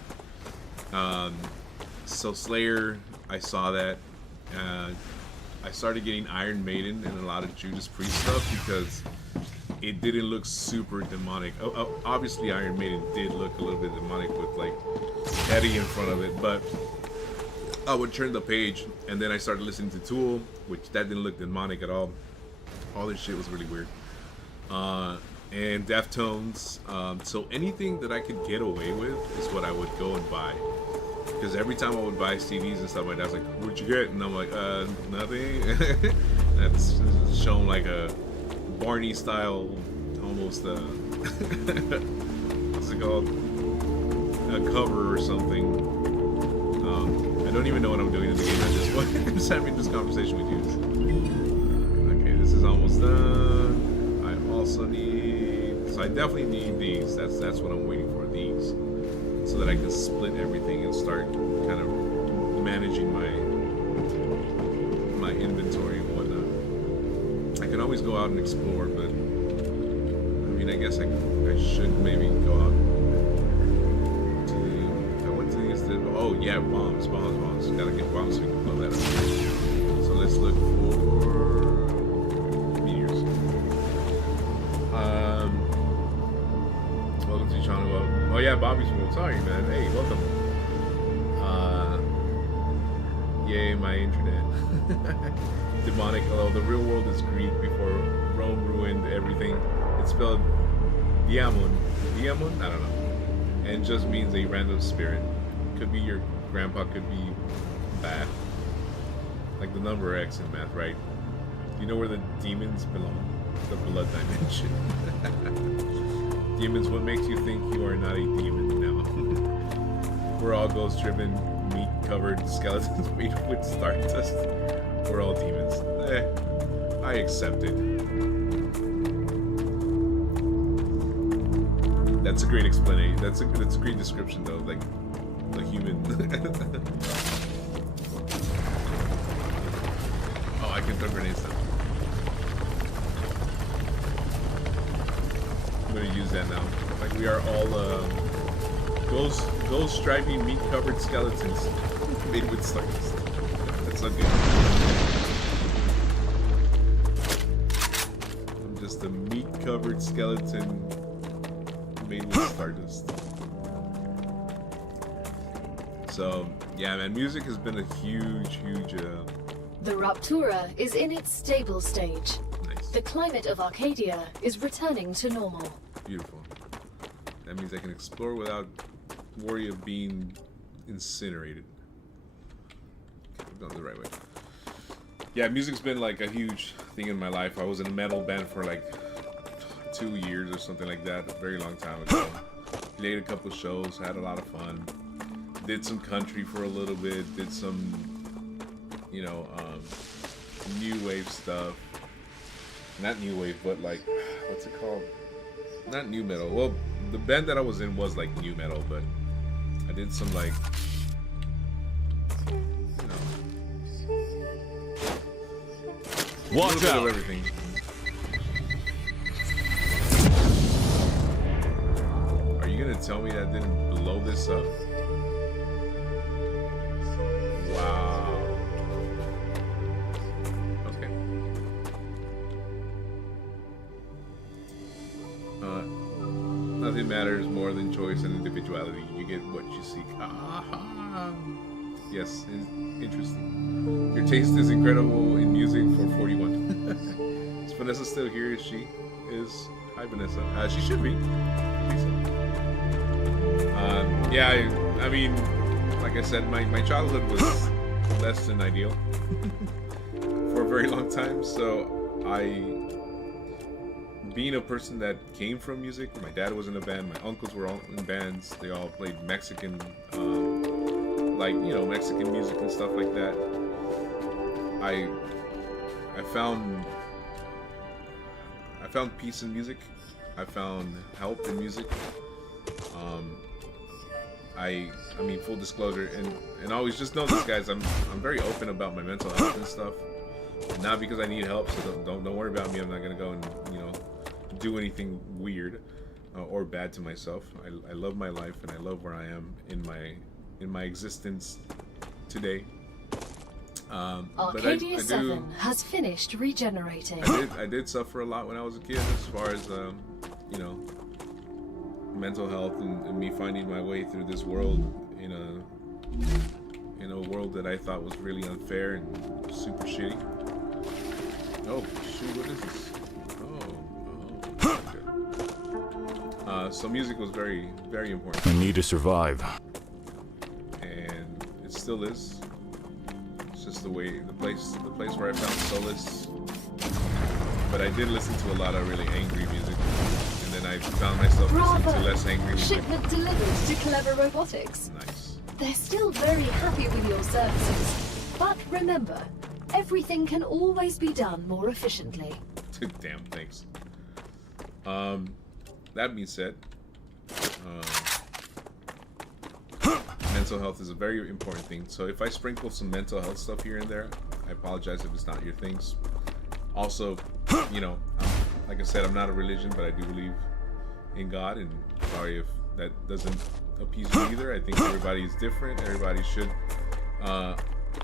So Slayer, I saw that. I started getting Iron Maiden and a lot of Judas Priest stuff because it didn't look super demonic. Obviously Iron Maiden did look a little bit demonic with like Eddie in front of it, but I would turn the page and then I started listening to Tool, which that didn't look demonic at all. All this shit was really weird. And Deftones. So anything that I could get away with is what I would go and buy. Because every time I would buy CDs and stuff, my dad's like, what'd you get? And I'm like, nothing. That's shown like a Barney style, almost, what's it called? A cover or something. I don't even know what I'm doing in the game at this point. I'm just having this conversation with you. Okay, this is almost done. I also need, so I definitely need these. That's what I'm waiting for, these. So that I can split everything and start kind of managing my inventory and whatnot. I can always go out and explore, but I mean, I guess I should maybe go out to I went to these. Oh yeah, bombs. Gotta get bombs so we can blow that up. So let's look for meteors. Welcome to the channel. Oh yeah, Bobby's World. Sorry, man. Hey, welcome. aka my internet. Demonic, although the real world is Greek before Rome ruined everything. It's spelled Diamond. Diamond? I don't know. And just means a random spirit. Could be your grandpa, could be bad. Like the number X in math, right? You know where the demons belong? The blood dimension. Demons, what makes you think you are not a demon now? We're all ghost-driven, meat-covered skeletons made with stardust. We're all demons. I accept it. That's a great explanation. That's a great description, though. Like the human. Oh, I can throw grenades now. I'm gonna use that now. Like we are all ghost stripy meat covered skeletons made with stardust. That's so good. I'm just a meat covered skeleton made with stardust. So yeah, man, music has been a huge The Raptura is in its stable stage. nice. The climate of Arcadia is returning to normal. Beautiful. That means I can explore without worry of being incinerated. Okay, I've gone the right way. Yeah, music's been like a huge thing in my life. I was in a metal band for like 2 years or something like that, a very long time ago. Played a couple shows, had a lot of fun. Did some country for a little bit, did some, you know, new wave stuff. Not new wave, but like, what's it called? Not new metal. Well, the band that I was in was like new metal, but I did some like, you know, a Watch little bit out! of everything. Are you gonna tell me that didn't blow this up? Wow. Okay. Nothing matters more than choice and individuality. You get what you seek. Ah, yes, interesting. Your taste is incredible in music for 41. Is Vanessa still here? She is. Hi, Vanessa. She should be. I think so. Yeah, I mean, like I said, my childhood was less than ideal for a very long time. So being a person that came from music, my dad was in a band, my uncles were all in bands. They all played Mexican, like, you know, Mexican music and stuff like that. I found peace in music. I found help in music. I mean, full disclosure, and always just know this, guys. I'm very open about my mental health and stuff. Not because I need help, so don't worry about me. I'm not gonna go and, you know, do anything weird or bad to myself. I love my life and I love where I am in my existence today. Arcadia 7 has finished regenerating. I did suffer a lot when I was a kid, as far as you know, mental health and me finding my way through this world in a world that I thought was really unfair and super shitty. Oh shoot, what is this? Okay. So music was very, very important. I need to survive. And it still is. It's just the place where I found solace. But I did listen to a lot of really angry music, and then I found myself listening to less angry music. Shipment delivered to Clever Robotics. Nice. They're still very happy with your services. But remember, everything can always be done more efficiently. Damn, thanks. That being said, mental health is a very important thing. So if I sprinkle some mental health stuff here and there, I apologize if it's not your things. Also, you know, like I said, I'm not a religion, but I do believe in God, and sorry if that doesn't appease you either. I think everybody is different. Everybody should. Let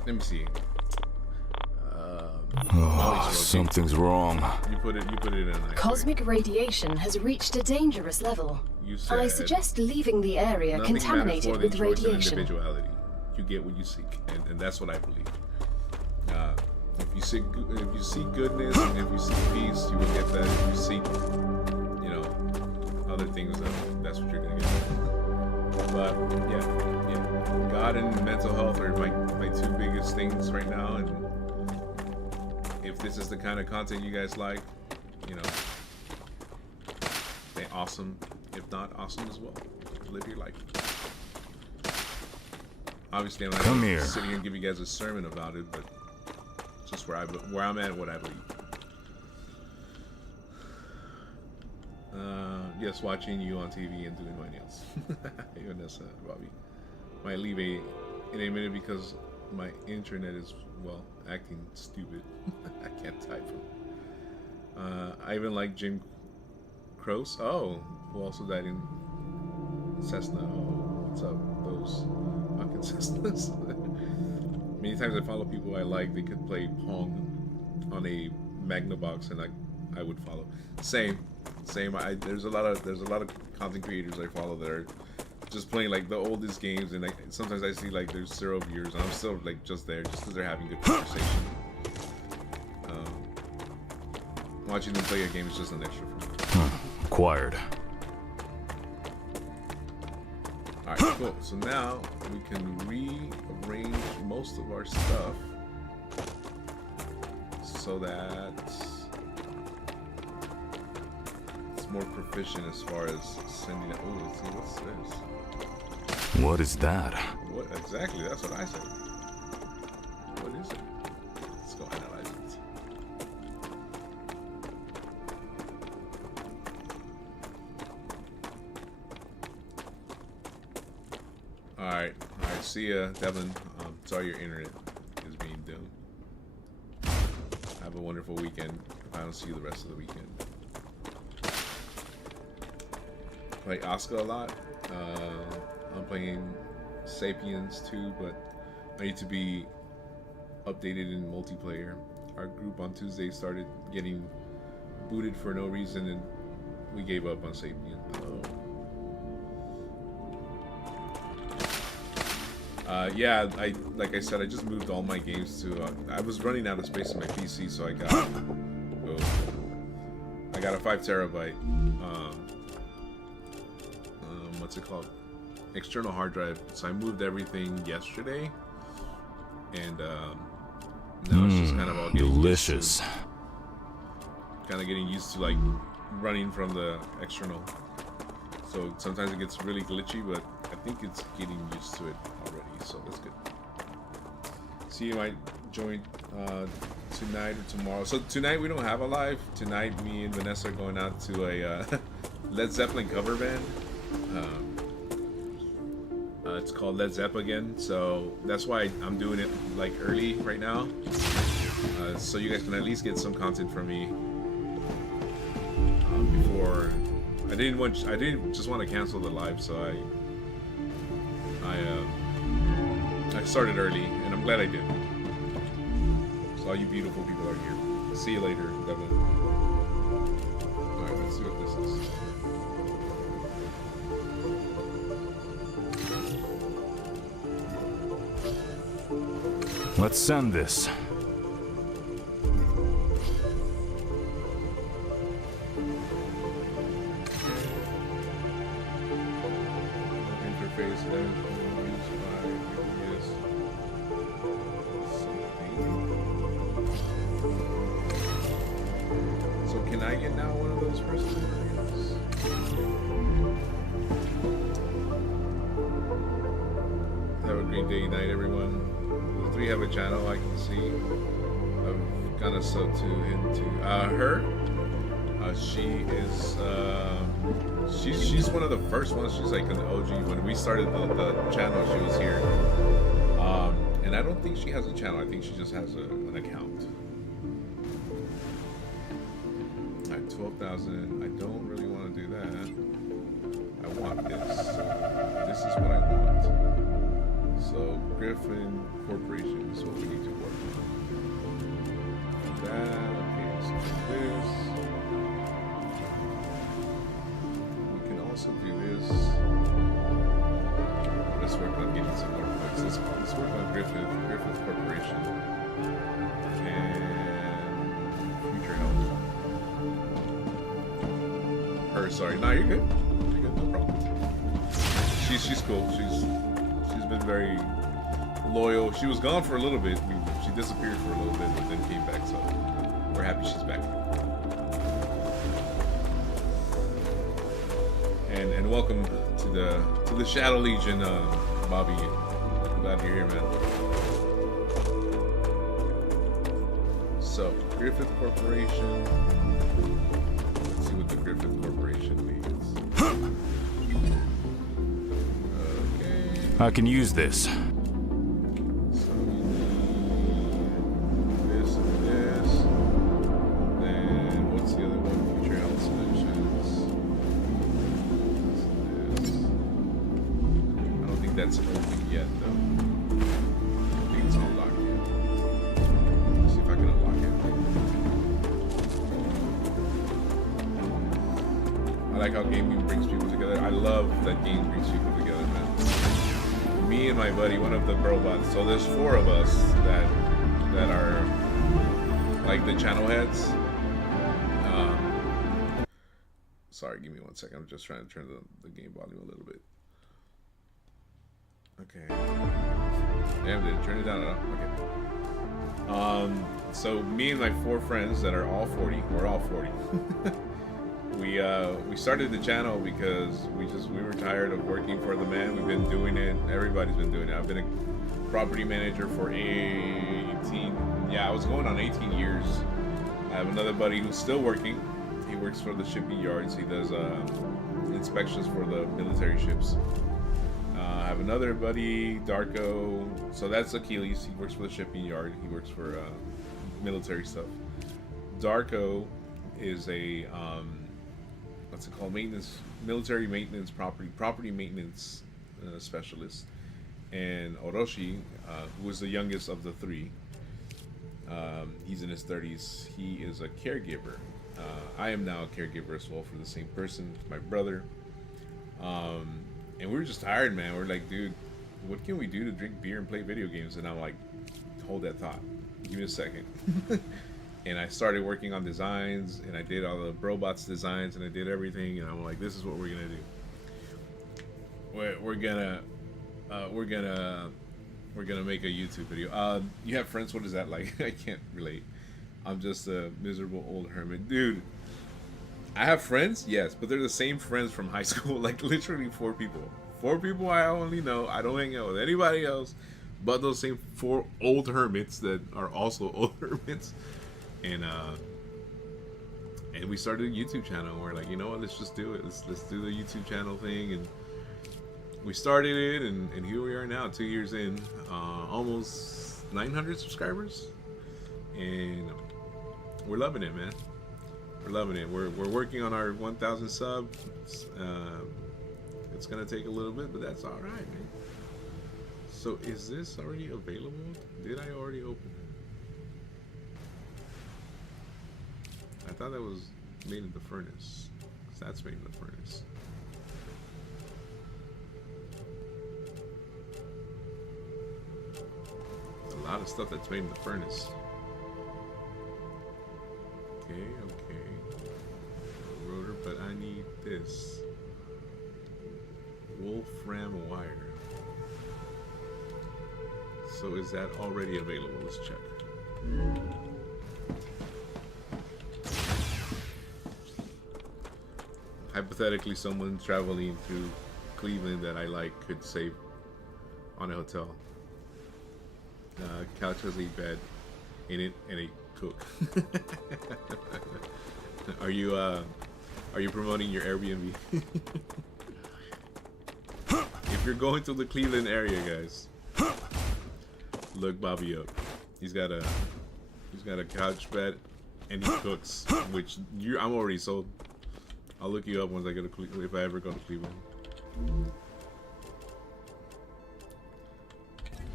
me see. Oh, something's wrong. You put it in a nice Cosmic way. radiation has reached a dangerous level. You said I suggest leaving the area nothing matters contaminated more than with choice and radiation. individuality. You get what you seek, and that's what I believe. if you seek goodness and if you seek peace, you will get that. If you seek, you know, other things, that's what you're gonna get. But yeah, God and mental health are my two biggest things right now. And if this is the kind of content you guys like, you know, then awesome. If not, awesome as well. Live your life. Obviously, I'm not gonna sit here and give you guys a sermon about it, but just where I'm at and what I believe. Yes, watching you on TV and doing my nails. Vanessa, Bobby. Might leave in a minute because my internet is, well, acting stupid. I can't type. I even like Jim Croce. Oh, who also died in Cessna. Oh, what's up, those fucking Cessnas? Many times I follow people I like. They could play Pong on a Magnavox, and I would follow. Same. There's a lot of content creators I follow that are just playing like the oldest games, and sometimes I see like there's 0 viewers, and I'm still like just there just because they're having good conversation. Watching them play a game is just an extra for me. Acquired. Alright, cool. So now we can rearrange most of our stuff so that it's more proficient as far as sending it. Oh, let's see, what's this? What is that? What exactly? That's what I said. What is it? Let's go analyze it. Alright, see ya, Devin. Sorry your internet is being doomed. Have a wonderful weekend. If I don't see you the rest of the weekend. Play Asuka a lot. I'm playing Sapiens too, but I need to be updated in multiplayer. Our group on Tuesday started getting booted for no reason, and we gave up on Sapiens. Yeah, like I said, I just moved all my games to. I was running out of space in my PC, so I got a 5 terabyte. What's it called? External hard drive. So I moved everything yesterday, and now it's just kind of all getting delicious. Kind of getting used to like running from the external. So sometimes it gets really glitchy, but I think it's getting used to it already, so that's good. See, you might join tonight or tomorrow. So tonight we don't have a live. Tonight me and Vanessa are going out to a Led Zeppelin cover band. It's called Led Zepp again, so that's why I'm doing it like early right now, so you guys can at least get some content from me before. I didn't just want to cancel the live, so I started early, and I'm glad I did. So all you beautiful people are here. See you later, Devin. Alright, let's see what this is. Let's send this. Interface that is used by previous something. So can I get now one of those first areas? Have a great day, night, everyone. The 3 have a channel I can see. I've kind of so into her. She is she's one of the first ones. She's like an OG. When we started the channel, she was here. And I don't think she has a channel. I think she just has an account. Alright, 12,000. I don't really want to do that. I want this. This is what I want. So Griffin Corporation is what we need to work on. That, okay, let's do this. We can also do this. Let's work on getting some more points. Let's work on Griffith Corporation. And her. Sorry. No, you're good. You're good. No problem. She's cool. She's been very loyal. She was gone for a little bit. She disappeared for a little bit, but then came back. So we're happy she's back. And welcome to the Shadow Legion, Bobby. Glad you're here, man. So, Griffith Corporation. Let's see what the Griffith Corporation needs. Okay. I can use this. So we need this and this. Then what's the other one? Future Health Solutions. This. I don't think that's open yet, though. I don't think it's unlocked yet. Let's see if I can unlock it. I like how gaming brings people together. I love that games brings people together, man. Me and my buddy, one of the robots. So there's 4 of us that are like the channel heads. Sorry, give me 1 second. I'm just trying to turn the game volume a little bit. Okay. Damn, did it turn it down enough? Okay. So me and my 4 friends that are all 40. We're all 40. We started the channel because we were tired of working for the man. We've been doing it. Everybody's been doing it. I've been a property manager for 18. Yeah, I was going on 18 years. I have another buddy who's still working. He works for the shipping yards. He does inspections for the military ships. I have another buddy, Darko. So that's Achilles. He works for the shipping yard. He works for military stuff. Darko is a what's it called? Military maintenance, property maintenance specialist. And Orochi, who is the youngest of the 3, he's in his 30s. He is a caregiver. I am now a caregiver as well for the same person, my brother. And we were just tired, man. We're like, dude, what can we do to drink beer and play video games? And I'm like, hold that thought. Give me a second. And I started working on designs, and I did all the robots designs, and I did everything. And I'm like, this is what we're gonna do. We're gonna make a YouTube video. You have friends? What is that like? I can't relate. I'm just a miserable old hermit, dude. I have friends, yes, but they're the same friends from high school. Like literally 4 people. 4 people I only know. I don't hang out with anybody else, but those same 4 old hermits that are also old hermits. And we started a YouTube channel. And we're like, you know what? Let's just do it. Let's do the YouTube channel thing. And we started it, and here we are now, 2 years in, almost 900 subscribers, and we're loving it, man. We're loving it. We're working on our 1,000 subs. It's gonna take a little bit, but that's all right, man. So is this already available? Did I already open it? I thought that was made in the furnace. 'Cause that's made in the furnace. A lot of stuff that's made in the furnace. Okay. Rotor, but I need this. Wolfram wire. So is that already available? Let's check. Hypothetically, someone traveling through Cleveland that I like could save on a hotel. Couch has a bed in it and a cook. Are you promoting your Airbnb? If you're going to the Cleveland area, guys, look Bobby up. He's got a couch bed and he cooks, which I'm already sold. I'll look you up once I go to Cleveland, if I ever go to Cleveland.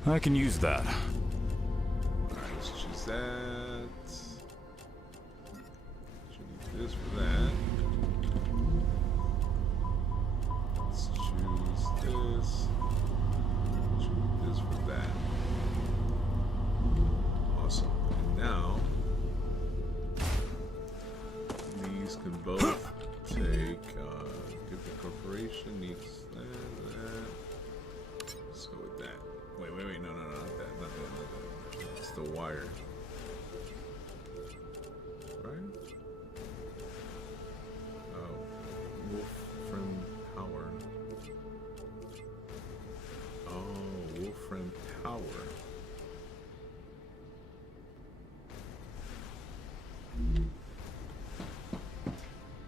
I can use that. Alright, let's choose that. Choose this for that. Let's choose this. Choose this for that. Awesome. And now these can both take different corporation needs that. Let's go with that. Wait, no, not that. It's the wire. Right? Oh, Wolfram Power. Oh, Wolfram Power.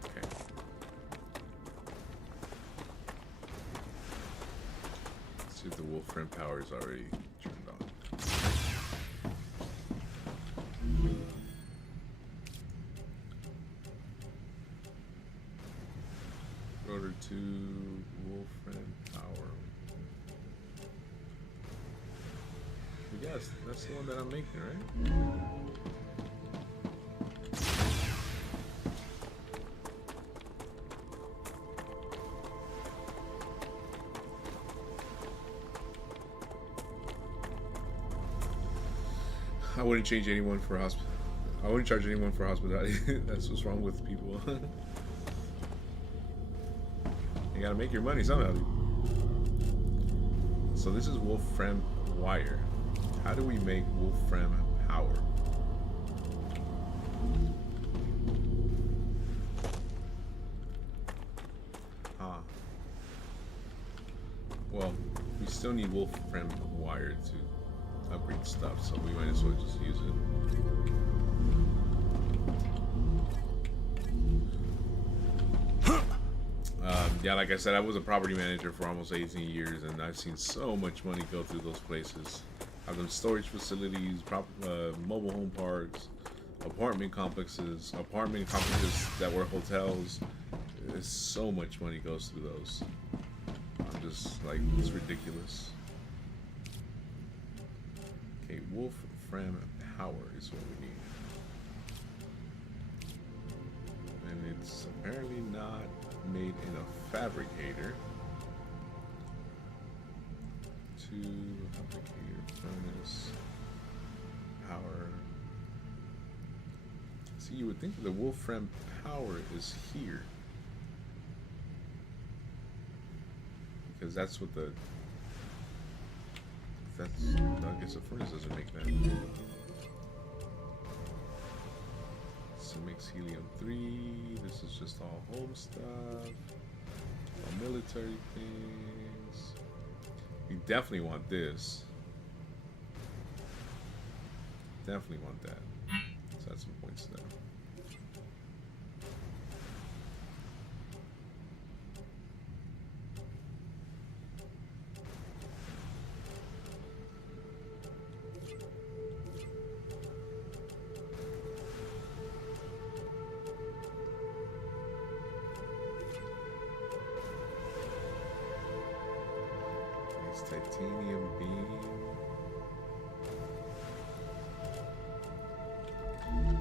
Okay. Let's see if the Wolfram Power is already turned on. Order to Wolfram Power. Yes, that's the one that I'm making, right? I wouldn't change anyone for hospital. I wouldn't charge anyone for hospitality. That's what's wrong with people. You gotta make your money somehow. So this is Wolfram wire. How do we make Wolfram power? Well, we still need Wolfram wire to upgrade stuff, so we might as well just use it. Yeah, like I said, I was a property manager for almost 18 years, and I've seen so much money go through those places. I've done storage facilities, mobile home parks, apartment complexes that were hotels. There's so much money goes through those. I'm just like, it's ridiculous. Okay, Wolfram power is what we need. And it's apparently not made in a fabricator. Fabricator, furnace, power. See, you would think that the Wolfram power is here, because that's what the. That's. I guess the furnace doesn't make that. So it makes helium-3. This is just all home stuff, all military things. We definitely want this. Definitely want that. So that's some points there. Titanium beam.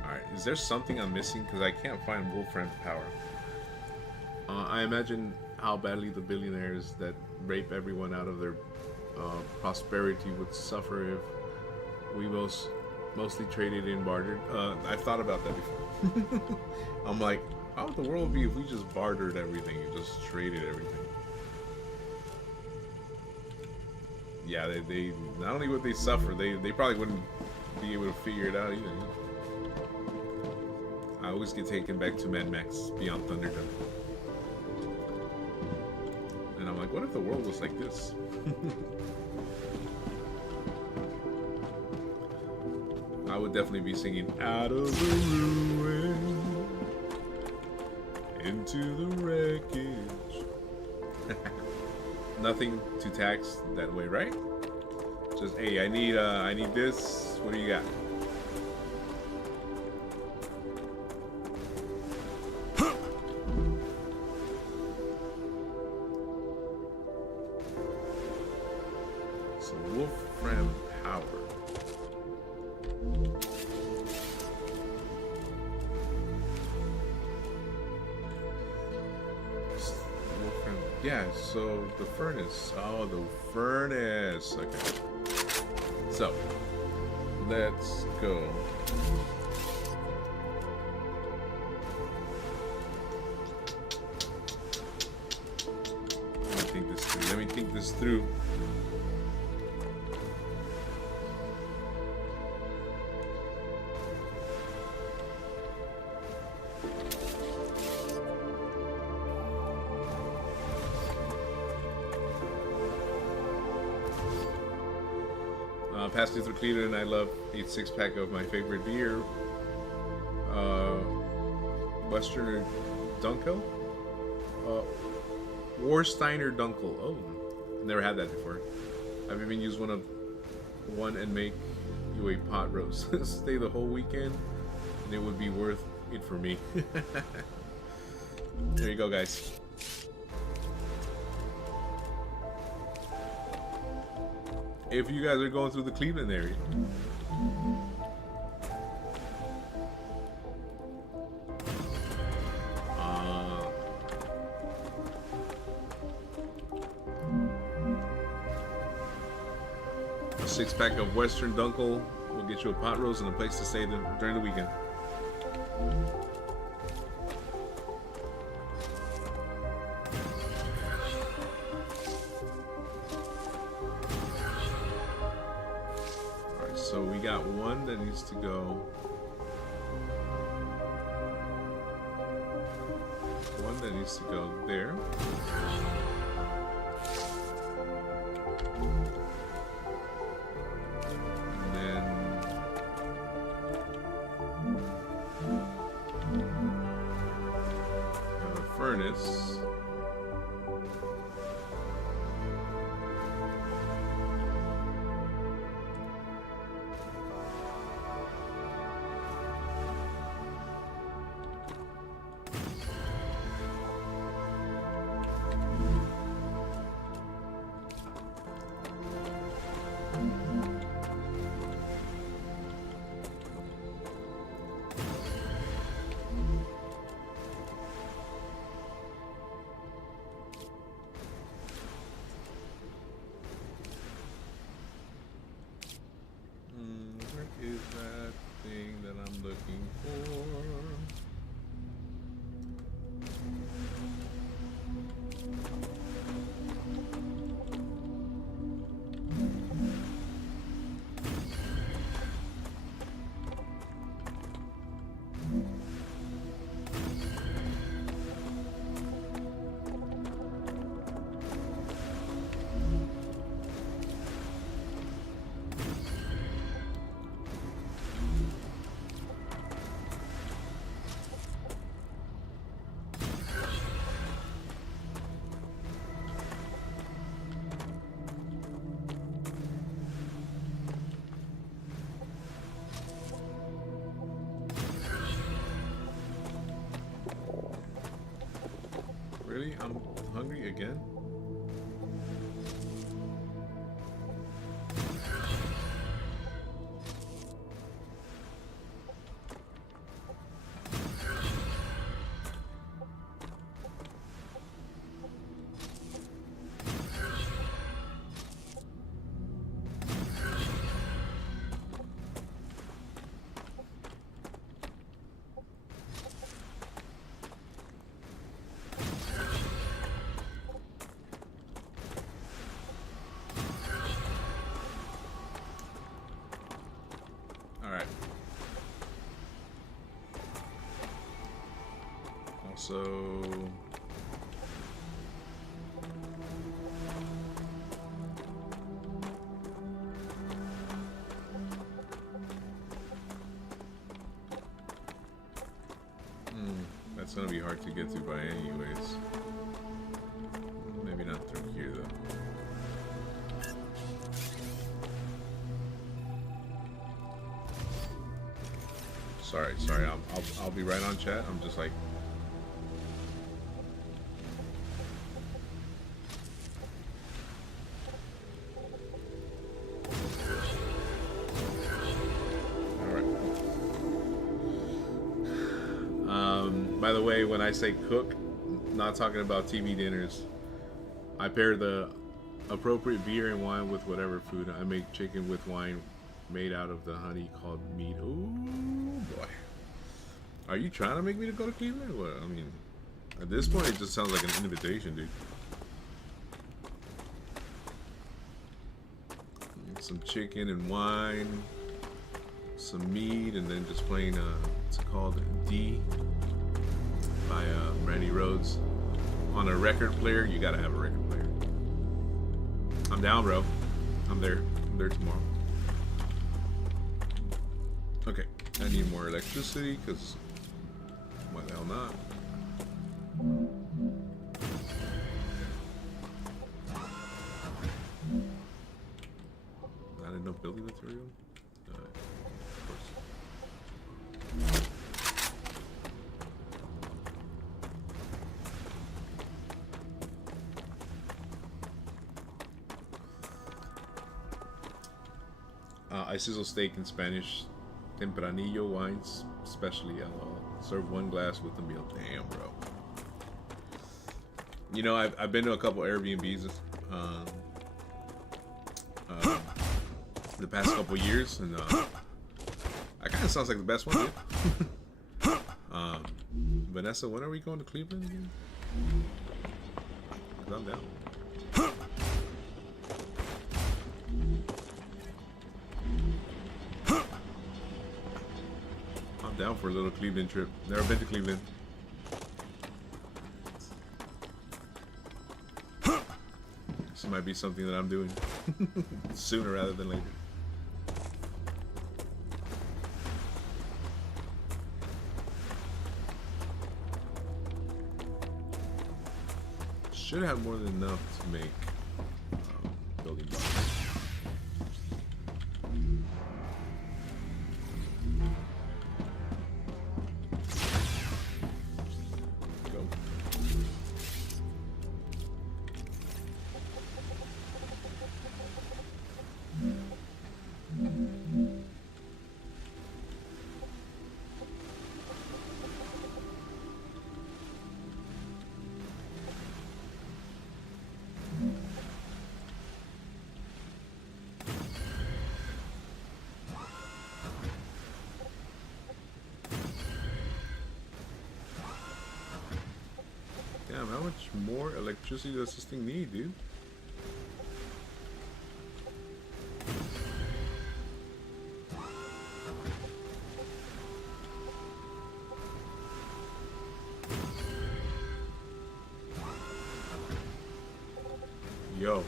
Alright, is there something I'm missing? Because I can't find Wolfram power. I imagine how badly the billionaires that rape everyone out of their prosperity would suffer if we mostly traded and bartered. I've thought about that before. I'm like, how would the world be if we just bartered everything and just traded everything? Yeah, they not only would they suffer, they probably wouldn't be able to figure it out either. I always get taken back to Mad Max Beyond Thunderdome. And I'm like, what if the world was like this? I would definitely be singing out of the ruin into the wreckage. Nothing to tax that way, right? Just, hey, I need this. What do you got? So Wolfram power. Yeah, so the furnace. Oh, the furnace. Okay. So, let's go. this through. Passing through Cleveland, I love a 6-pack of my favorite beer, Western Dunkel, Warsteiner Dunkel. Oh, never had that before. I've even used one and make you a pot roast. Stay the whole weekend, and it would be worth it for me. There you go, guys. If you guys are going through the Cleveland area. A 6-pack of Western Dunkel will get you a pot roast and a place to stay during the weekend. So we got one that needs to go. One that needs to go there. And then have a furnace. Is that thing that I'm looking for? Really? I'm hungry again? So that's gonna be hard to get through by anyways. Maybe not through here though. Sorry, I'll be right on chat. I'm just like by the way, when I say cook, not talking about TV dinners. I pair the appropriate beer and wine with whatever food. I make chicken with wine made out of the honey called mead. Ooh, boy. Are you trying to make me to go to Cleveland? What? I mean, at this point, it just sounds like an invitation, dude. some chicken and wine, some meat, and then just playing what's it called, D by Randy Rhoads. On a record player, you gotta have a record player. I'm down, bro. I'm there tomorrow. Okay, I need more electricity, because why the hell not? Not enough building material? Of course. I sizzle steak in Spanish. Tempranillo wines, especially LOL. Serve one glass with the meal. Damn, bro. You know, I've been to a couple Airbnbs the past couple years, and that kind of sounds like the best one, dude. Vanessa, when are we going to Cleveland again? 'Cause I'm down. Down for a little Cleveland trip. Never been to Cleveland. This might be something that I'm doing sooner rather than later. Should have more than enough to make building blocks. Damn, how much more electricity does this thing need, dude? Yo.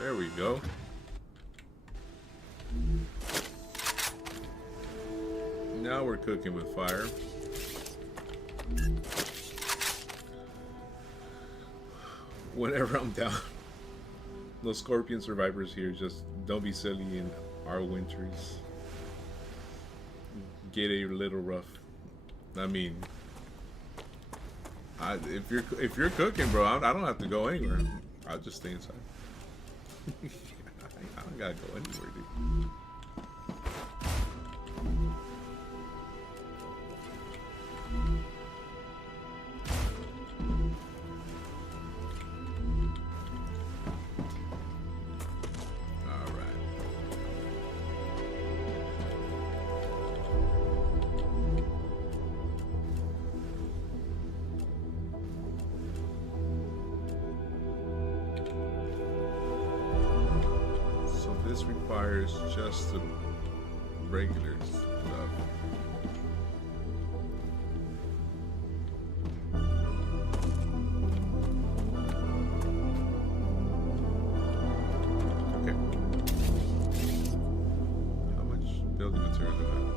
There we go. Now we're cooking with fire. Whenever I'm down. Those scorpion survivors here, just don't be silly in our winters. Get a little rough. I mean, if you're cooking, bro, I don't have to go anywhere. I'll just stay inside. I don't gotta go anywhere, dude. This requires just the regular stuff. Okay. How much building material do I have?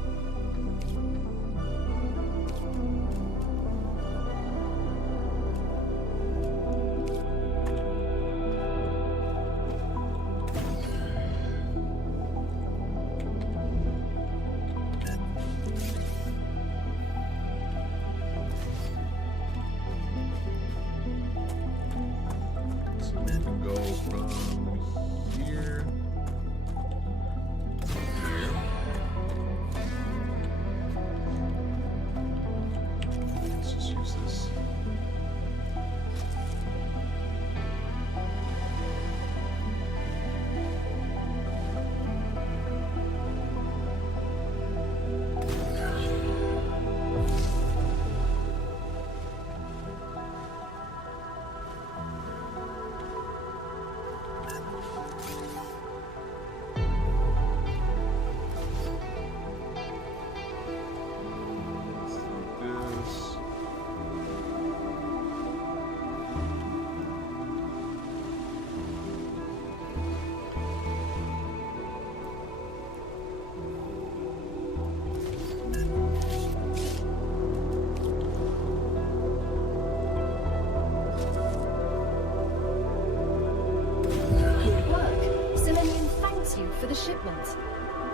for the shipment.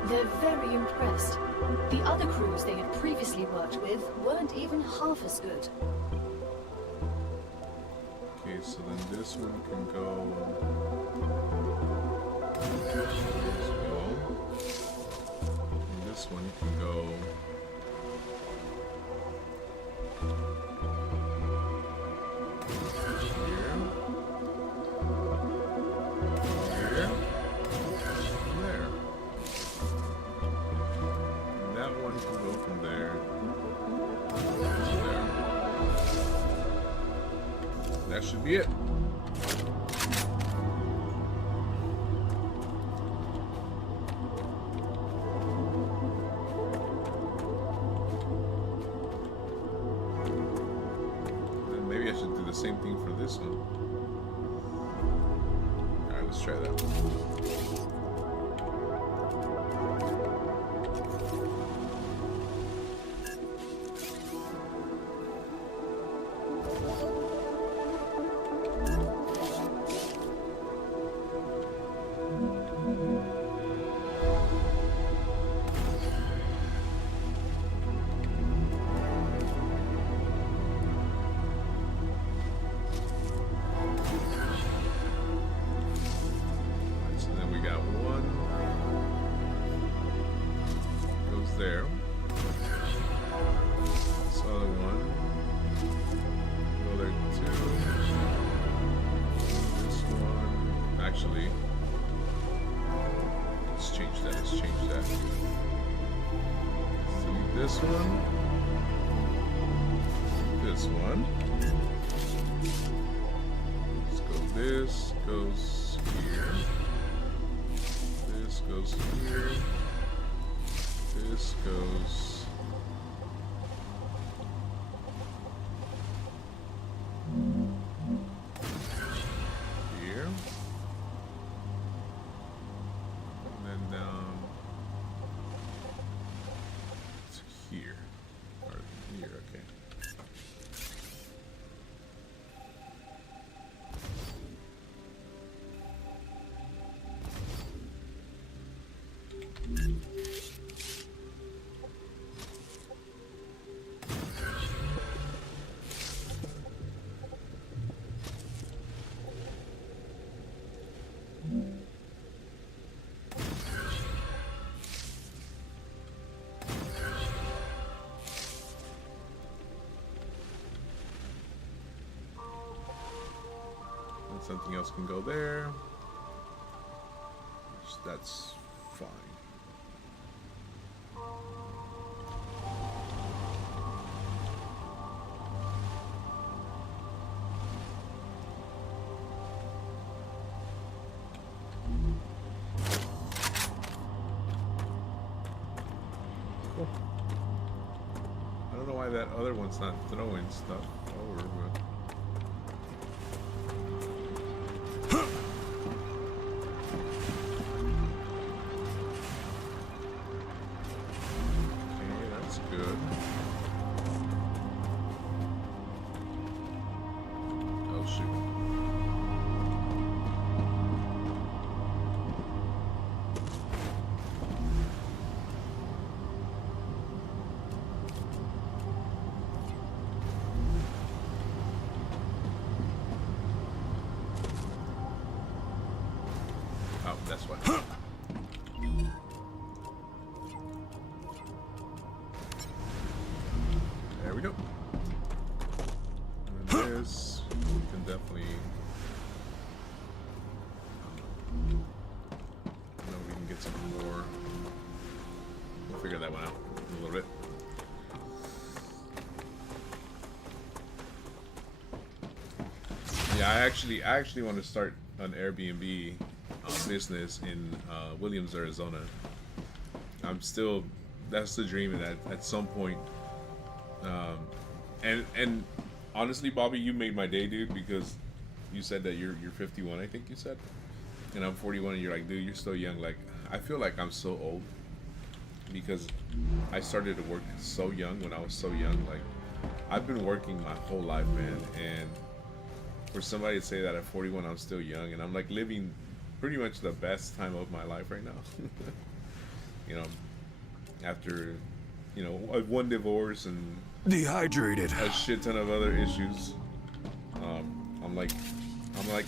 They're very impressed. The other crews they had previously worked with weren't even half as good. Okay, so then this one can go. And this one can go. That should be it. And maybe I should do the same thing for this one. Alright, let's try that. There. This other one. Go there too. This one. Actually, let's change that. Let's change that. Delete this one. This one. Let's go. This goes here. This goes here. This goes here, and then down to here, or here, okay. Something else can go there. That's fine. Cool. I don't know why that other one's not throwing stuff over, but. That's why. There we go. And then this, we can definitely. I know we can get some more. We'll figure that one out in a little bit. Yeah, I actually want to start an Airbnb business in Williams, Arizona. That's the dream, and at some point, and honestly, Bobby, you made my day, dude, because you said that you're 51, I think you said, and I'm 41, and you're like, dude, you're still young. Like, I feel like I'm so old because I started to work so young when I was so young. Like, I've been working my whole life, man, and for somebody to say that at 41 I'm still young, and I'm like living pretty much the best time of my life right now. You know, after, you know, one divorce and Dehydrated. a shit ton of other issues. I'm like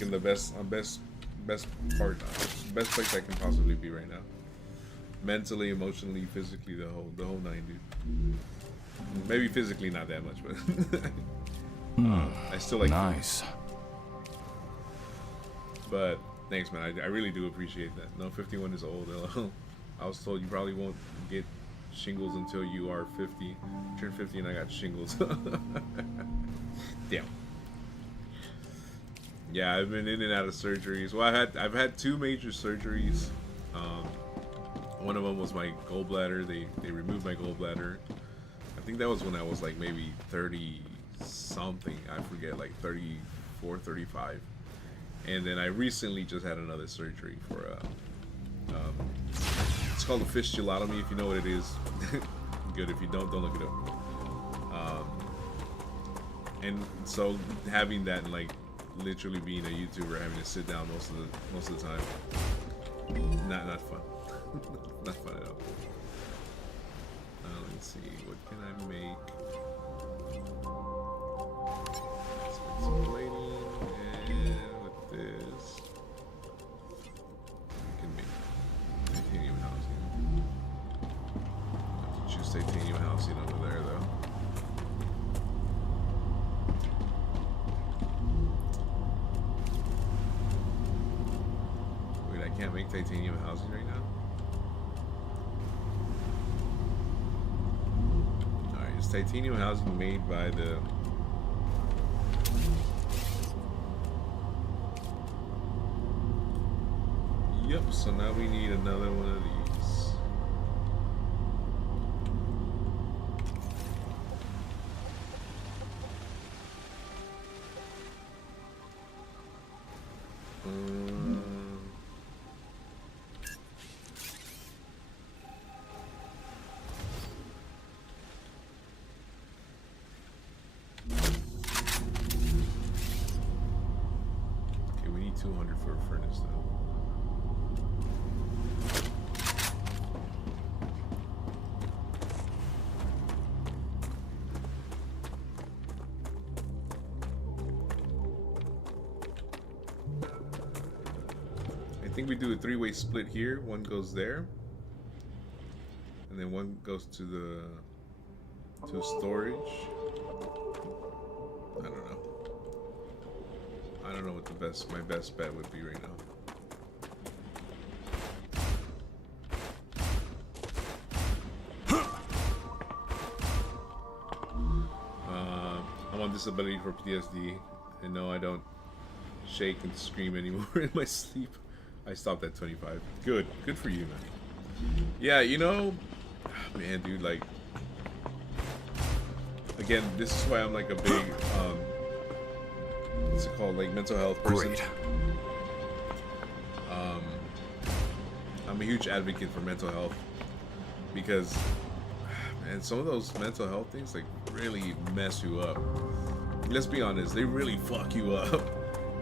in the best place I can possibly be right now. Mentally, emotionally, physically, the whole nine, dude. Maybe physically not that much, but I still like. Nice. But thanks, man. I really do appreciate that. No, 51 is old. I was told you probably won't get shingles until you are 50. Turned 50 and I got shingles. Damn. Yeah, I've been in and out of surgeries. Well, I've had 2 major surgeries. One of them was my gallbladder. They removed my gallbladder. I think that was when I was like maybe 30 something. I forget, like 34, 35. And then I recently just had another surgery for it's called a fistulotomy, if you know what it is. Good. If you don't look it up. And so having that and like literally being a YouTuber, having to sit down most of the time, not fun. Not fun at all. Let's see, what can I make? Let's get some plating, and with this, I can make titanium housing. I have to choose titanium housing over there, though. Wait, I can't make titanium housing right now? Titanium housing made by the Yep, so now we need another one of these. Okay, we need 200 for a furnace though. I think we do a 3-way split here. One goes there, and then one goes to storage. I don't know what my best bet would be right now. I'm on disability for PTSD, and no, I don't shake and scream anymore in my sleep. I stopped at 25. Good for you, man. Yeah, you know, man, dude, like, again, this is why I'm like a big, what's it called, like, mental health person. Great. I'm a huge advocate for mental health because, man, some of those mental health things like really mess you up. Let's be honest, they really fuck you up.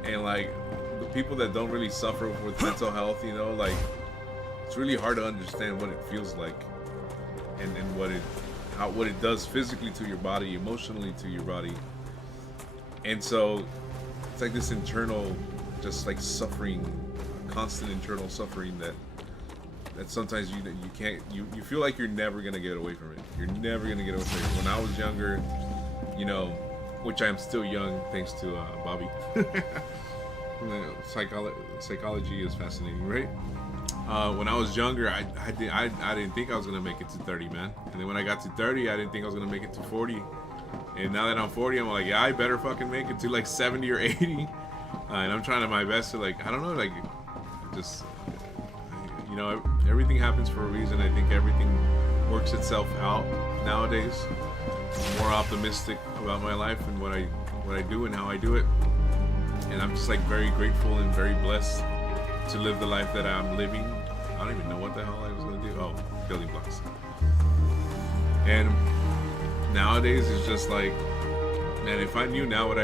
And like the people that don't really suffer with mental health, you know, like it's really hard to understand what it feels like and what it does physically to your body, emotionally to your body. And so it's like this internal, just like suffering, constant internal suffering that sometimes you can't, you feel like you're never gonna get away from it. You're never gonna get away from it. When I was younger, you know, which I am still young thanks to Bobby. Psychology is fascinating, right? When I was younger, I didn't think I was gonna make it to 30, man. And then when I got to 30, I didn't think I was gonna make it to 40. And now that I'm 40, I'm like, yeah, I better fucking make it to like 70 or 80. And I'm trying my best to, like, I don't know, like, just, you know, everything happens for a reason. I think everything works itself out nowadays. I'm more optimistic about my life and what I do and how I do it. And I'm just like very grateful and very blessed to live the life that I'm living. I don't even know what the hell I was gonna do. Oh, building blocks. And nowadays it's just like, man, if I knew now what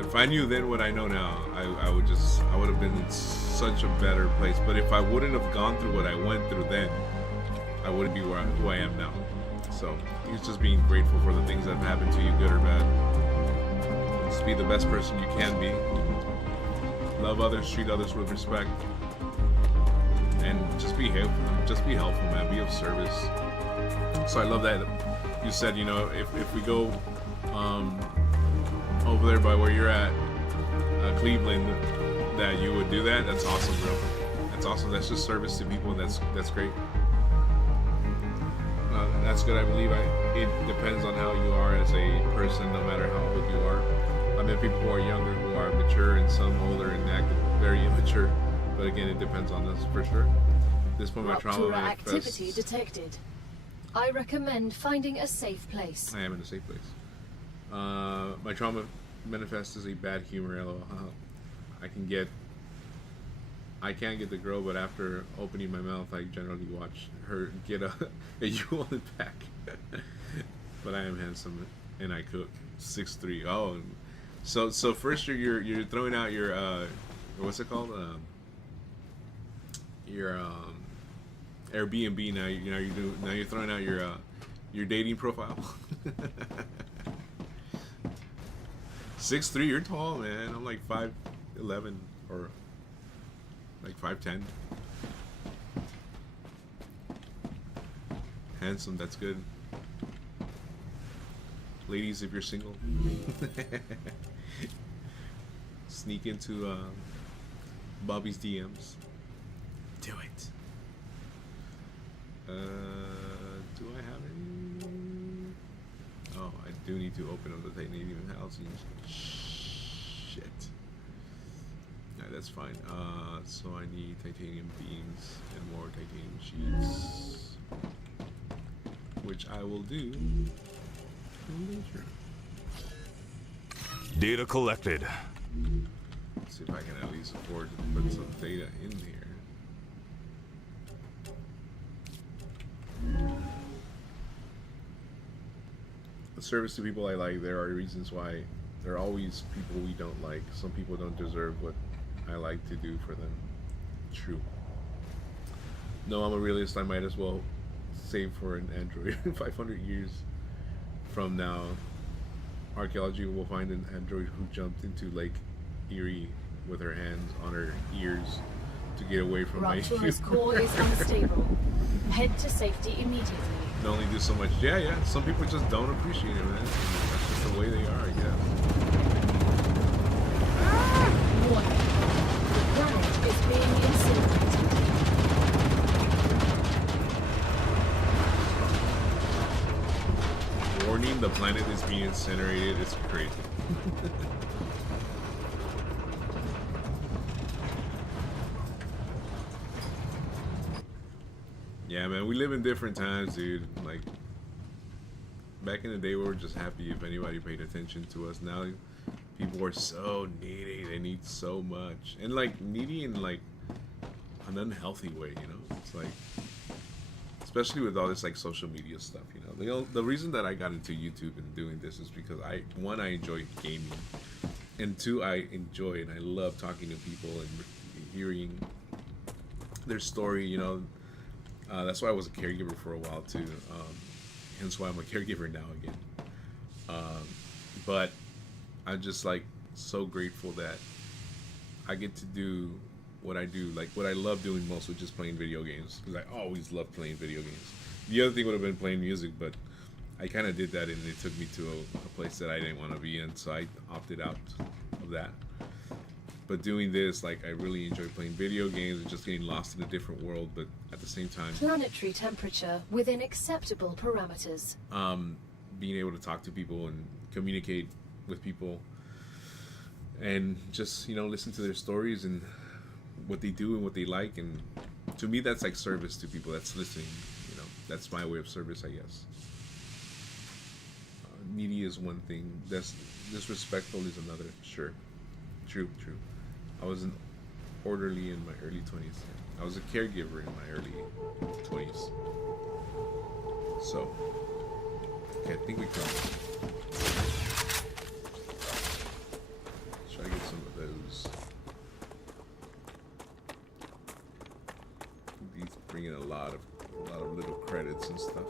If I knew then what I know now, I would have been in such a better place. But if I wouldn't have gone through what I went through then, I wouldn't be who I am now. So it's just being grateful for the things that have happened to you, good or bad. Just be the best person you can be. Love others, treat others with respect, and just be helpful. Just be helpful, man. Be of service. So I love that you said, you know, if we go over there by where you're at, Cleveland, that you would do that. That's awesome, bro. That's awesome. That's just service to people. That's great. That's good. I believe it depends on how you are as a person, no matter how old you are. I met people who are younger, who are mature, and some older and act very immature. But again, it depends on us for sure. At this point, my trauma manifests. Activity detected. I recommend finding a safe place. I am in a safe place. My trauma manifests as a bad humor. LOL. I can't get the girl, but after opening my mouth, I generally watch her get a you on the back. But I am handsome and I cook. 6'3". Oh, so first you're throwing out your what's it called? Your Airbnb. Now you're throwing out your dating profile. 6'3", you're tall, man. I'm like 5'11" or like 5'10". Handsome, that's good. Ladies, if you're single, sneak into Bobby's DMs. Do it. Do I have any? Oh, I do need to open up the titanium housing. Shit. Yeah, that's fine. So I need titanium beams and more titanium sheets, which I will do later. Data collected. Let's see if I can at least afford to put some data in here. The service to people I like, there are reasons why. There are always people we don't like. Some people don't deserve what I like to do for them. True. No, I'm a realist. I might as well save for an android. 500 years from now, archaeology will find an android who jumped into Lake Erie with her hands on her ears to get away from my Rapture's core is unstable. Head to safety immediately. Can only do so much. Yeah. Some people just don't appreciate it, man. That's just the way they are, I guess. Warning. The planet is being incinerated. Warning, the planet is being incinerated. It's crazy. Yeah, man, we live in different times, dude. Like, back in the day, we were just happy if anybody paid attention to us. Now, people are so needy. They need so much. And, like, needy in, like, an unhealthy way, you know? It's like, especially with all this, like, social media stuff, you know? The reason that I got into YouTube and doing this is because, one, I enjoy gaming. And two, I enjoy and I love talking to people and hearing their story, you know? That's why I was a caregiver for a while too. Hence why I'm a caregiver now again. But I'm just like so grateful that I get to do what I do, like what I love doing most, which is playing video games. Because I always loved playing video games. The other thing would have been playing music, but I kind of did that and it took me to a place that I didn't want to be in, so I opted out of that. But doing this, like, I really enjoy playing video games and just getting lost in a different world, but at the same time, Planetary temperature within acceptable parameters. Being able to talk to people and communicate with people and just, you know, listen to their stories and what they do and what they like. And to me, that's like service to people. That's listening, you know, that's my way of service, I guess. Needy is one thing. Disrespectful is another. Sure. True. I was an orderly in my early 20s. I was a caregiver in my early 20s. So, okay, I think we covered. those. These bring in a lot of little credits and stuff.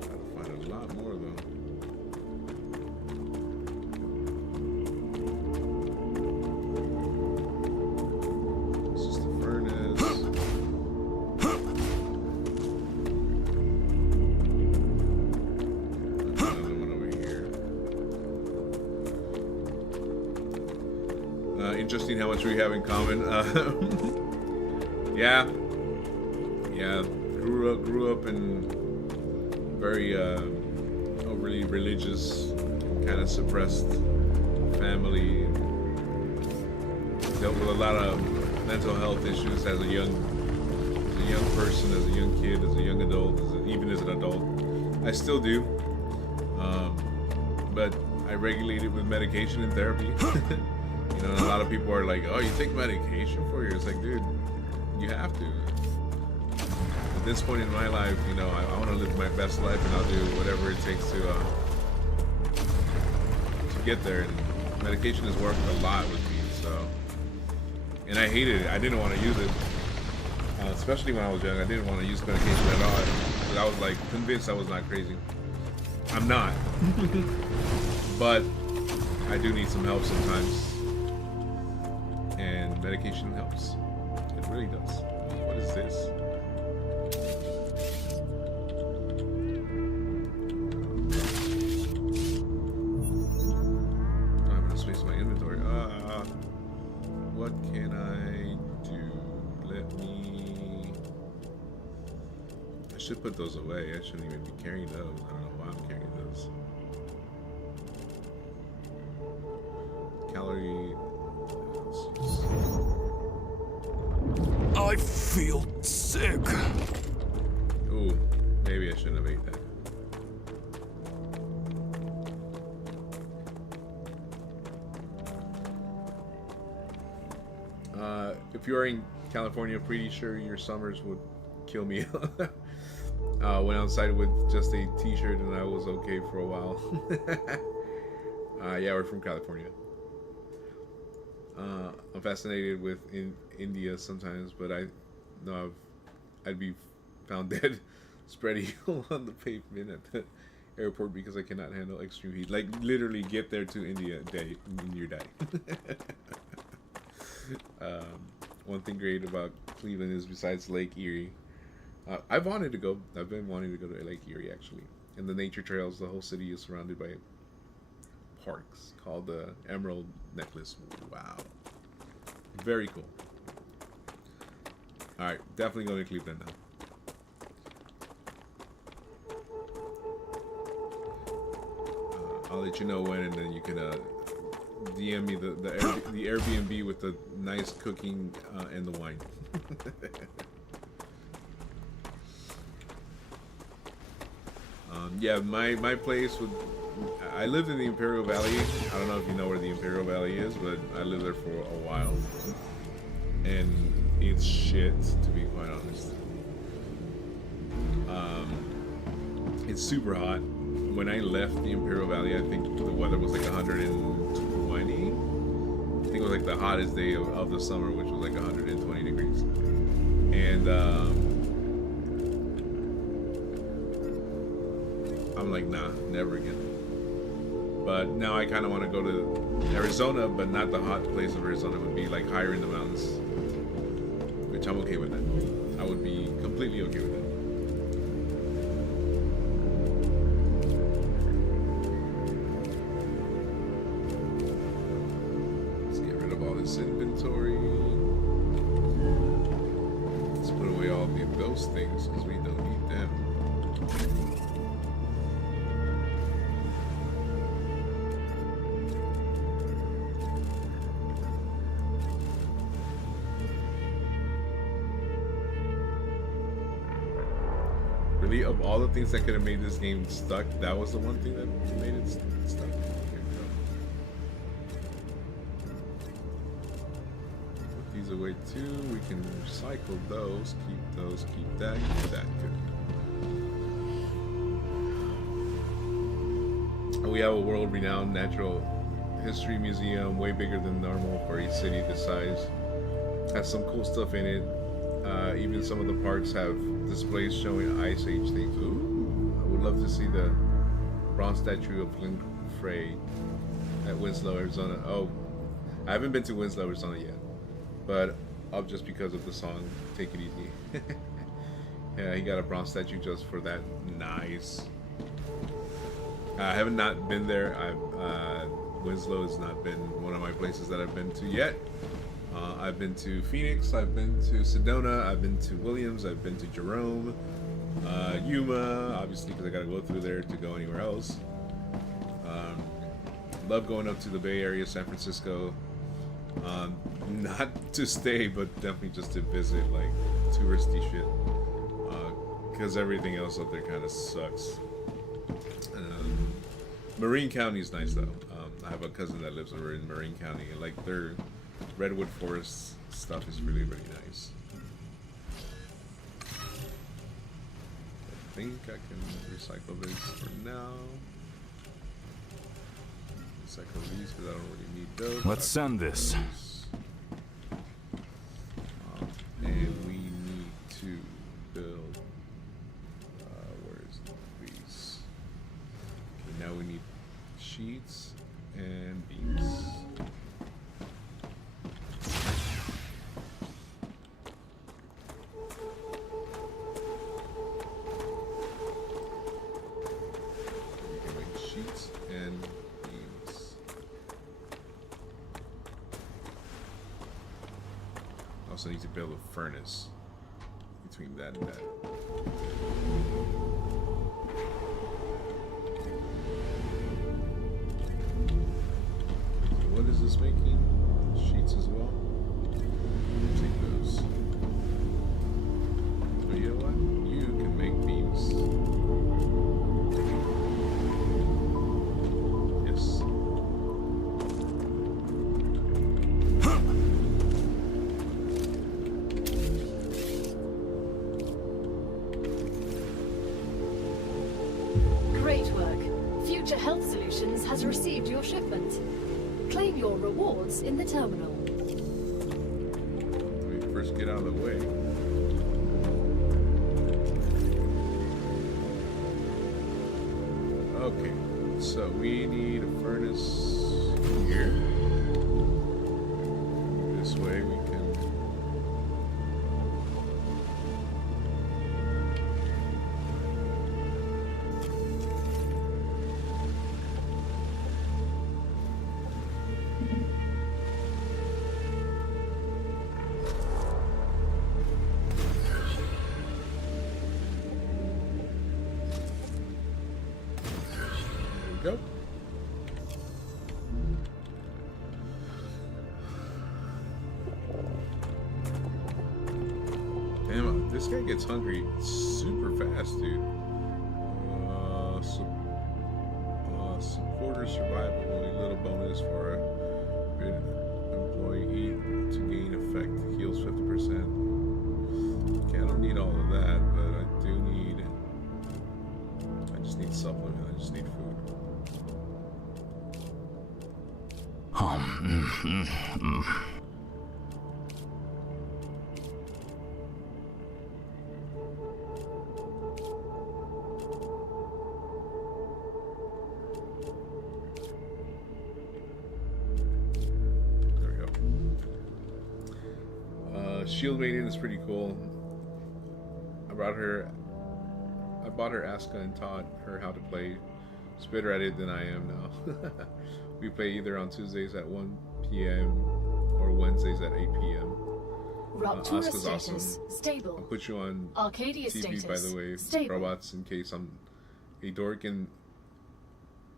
Gotta find a lot more though. This is the furnace. Another one over here. Interesting how much we have in common. Yeah. Grew up in very overly religious, kind of suppressed family. Dealt with a lot of mental health issues as a young person, as a young kid, as a young adult, even as an adult. I still do, but I regulate it with medication and therapy. You know, and a lot of people are like, "Oh, you take medication for you?" It's like, dude, you have to. At this point in my life, you know, I want to live my best life, and I'll do whatever it takes to get there. And medication has worked a lot with me, so. And I hated it. I didn't want to use it, especially when I was young. I didn't want to use medication at all. But I was like convinced I was not crazy. I'm not, but I do need some help sometimes. And medication helps. It really does. What is this? I'm gonna space my inventory. What can I do? Let me. I should put those away. I shouldn't even be carrying those. I don't know why I'm carrying those. Calorie. I feel sick. Ooh, maybe I shouldn't have ate that. If you're in California, pretty sure your summers would kill me. Went outside with just a t-shirt and I was okay for a while. Yeah, we're from California. I'm fascinated with India sometimes, but I know I'd be found dead spread eagle on the pavement at the airport because I cannot handle extreme heat. Like literally get there to India and you're dying. One thing great about Cleveland is besides Lake Erie, I've wanted to go. I've been wanting to go to Lake Erie actually, and the nature trails. The whole city is surrounded by parks called the Emerald Necklace. Wow, very cool. All right, definitely going to Cleveland now. I'll let you know when, and then you can DM me the Airbnb with the nice cooking and the wine. Yeah, my place would. I lived in the Imperial Valley. I don't know if you know where the Imperial Valley is, but I lived there for a while, and it's shit, to be quite honest. It's super hot. When I left the Imperial Valley, I think the weather was like 120. I think it was like the hottest day of the summer, which was like 120 degrees. And I'm like, nah, never again. But now I kind of want to go to Arizona, but not the hot place of Arizona. It would be like higher in the mountains, which I'm okay with that. I would be completely okay with that. Inventory. Let's put away all those things because we don't need them. Really, of all the things that could have made this game stuck, that was the one thing that made it stuck. Away too. We can recycle those, keep that, keep that. Good. We have a world-renowned natural history museum, way bigger than normal for a city this size. Has some cool stuff in it. Even some of the parks have displays showing Ice Age things. Ooh, I would love to see the bronze statue of Lynn Frey at Winslow, Arizona. Oh, I haven't been to Winslow, Arizona yet, but up just because of the song "Take It Easy." Yeah, he got a bronze statue just for that. Nice. I have not been there. Winslow has not been one of my places that I've been to yet. I've been to Phoenix, I've been to Sedona, I've been to Williams, I've been to Jerome, Yuma, obviously because I gotta go through there to go anywhere else. Love going up to the Bay Area, San Francisco. Not to stay, but definitely just to visit, like touristy shit. Because everything else up there kind of sucks. Marin County is nice though. I have a cousin that lives over in Marin County, and like their redwood forest stuff is really, really nice. I think I can recycle this for now. Recycle these because I don't really need those. Let's send this. And we need to build. Where is these? Okay, now we need sheets and beams. We can make sheets and beams. Also need to build a furnace between that and that. So what is this making? Sheets as well? Take those. But you know what? You can make beams. Yes. Great work. Future Health Solutions has received your shipment. Claim your rewards in the terminal. Let me first get out of the way. Okay, so we need a furnace here. This way we can. There we go. Damn, this guy gets hungry super fast, dude. Supporter survival, only little bonus for a good employee to gain effect, heals 50%. Okay, I don't need all of that, but I do need. I just need supplement. I just need food. There we go. Shield Maiden is pretty cool. I bought her Asuka and taught her how to play. She's better at it than I am now. We play either on Tuesdays at 1 p.m. or Wednesdays at 8 p.m. Raptura Asuka's status awesome. stable. I'll put you on Arcadia TV, status by the way, stable. robots, in case I'm a dork and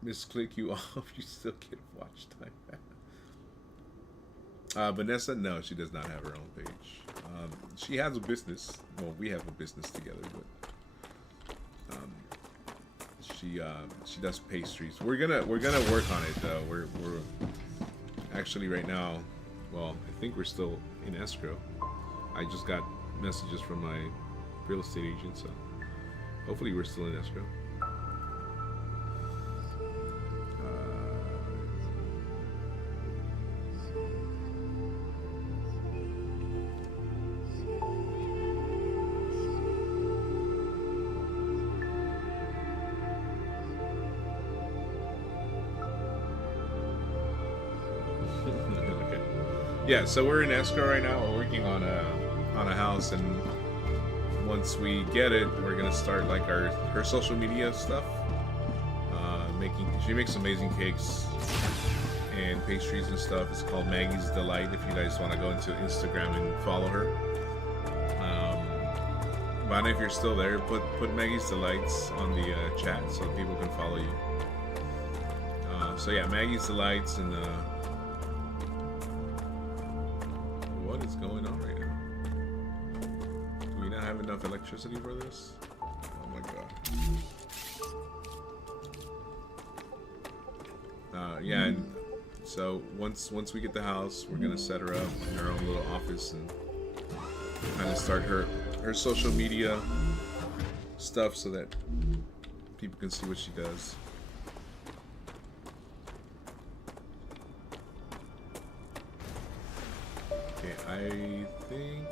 misclick you off. You still get watch time. Vanessa, no, she does not have her own page. She has a business. Well, we have a business together, but she does pastries. We're gonna work on it though. We're actually right now. Well, I think we're still in escrow. I just got messages from my real estate agent, so hopefully we're still in escrow. Yeah, so we're in escrow right now. We're working on a house, and once we get it, we're gonna start like her social media stuff. She makes amazing cakes and pastries and stuff. It's called Maggie's Delight. If you guys want to go into Instagram and follow her. But if you're still there, put Maggie's Delights on the chat so people can follow you. So yeah, Maggie's Delights, and what is going on right now? Do we not have enough electricity for this? Oh my god. Yeah, and so once we get the house, we're gonna set her up in her own little office and kind of start her social media stuff so that people can see what she does. Okay, I think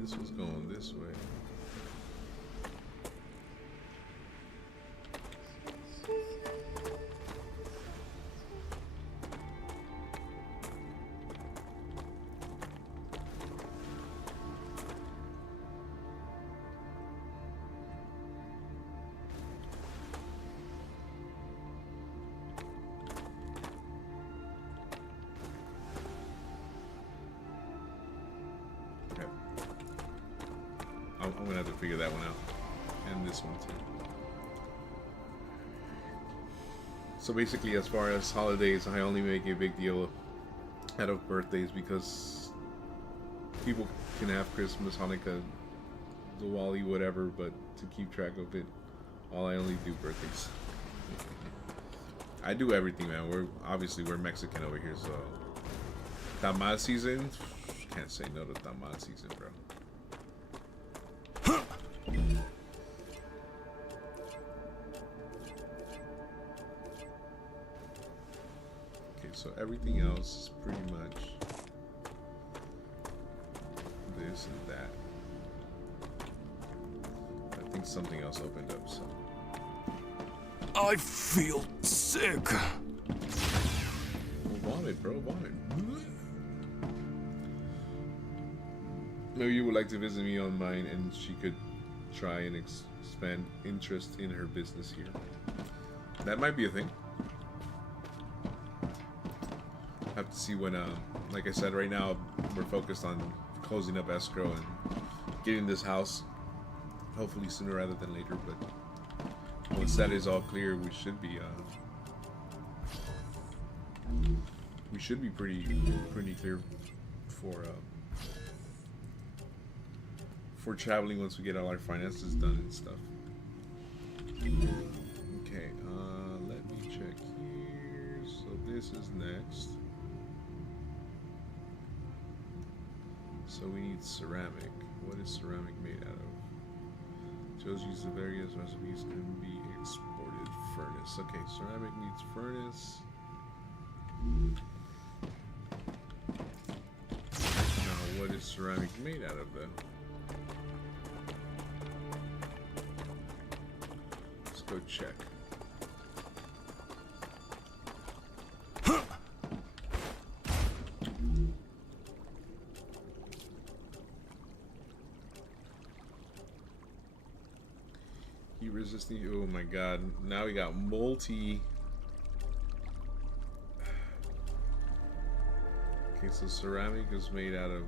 this was going this way. I'm gonna have to figure that one out, and this one too. So basically, as far as holidays, I only make a big deal out of birthdays because people can have Christmas, Hanukkah, Diwali, whatever, but to keep track of it, I only do birthdays. I do everything, man. We're Mexican over here, so tamal season, can't say no to tamal season, bro. Okay, so everything else is pretty much this and that. I think something else opened up, so. I feel sick. Well, vomit, bro, vomit. Maybe you would like to visit me on mine, and she could try and expand interest in her business here. That might be a thing. Have to see when, like I said, right now we're focused on closing up escrow and getting this house, hopefully sooner rather than later. But once that is all clear, we should be pretty clear for traveling once we get all our finances done and stuff. Okay, let me check here. So this is next. So we need ceramic. What is ceramic made out of? Shows use the various recipes can be exported. Furnace. Okay, ceramic needs furnace. Now, what is ceramic made out of though? Let's go check. Heat resistant. Oh my god. Now we got multi. Okay, so ceramic is made out of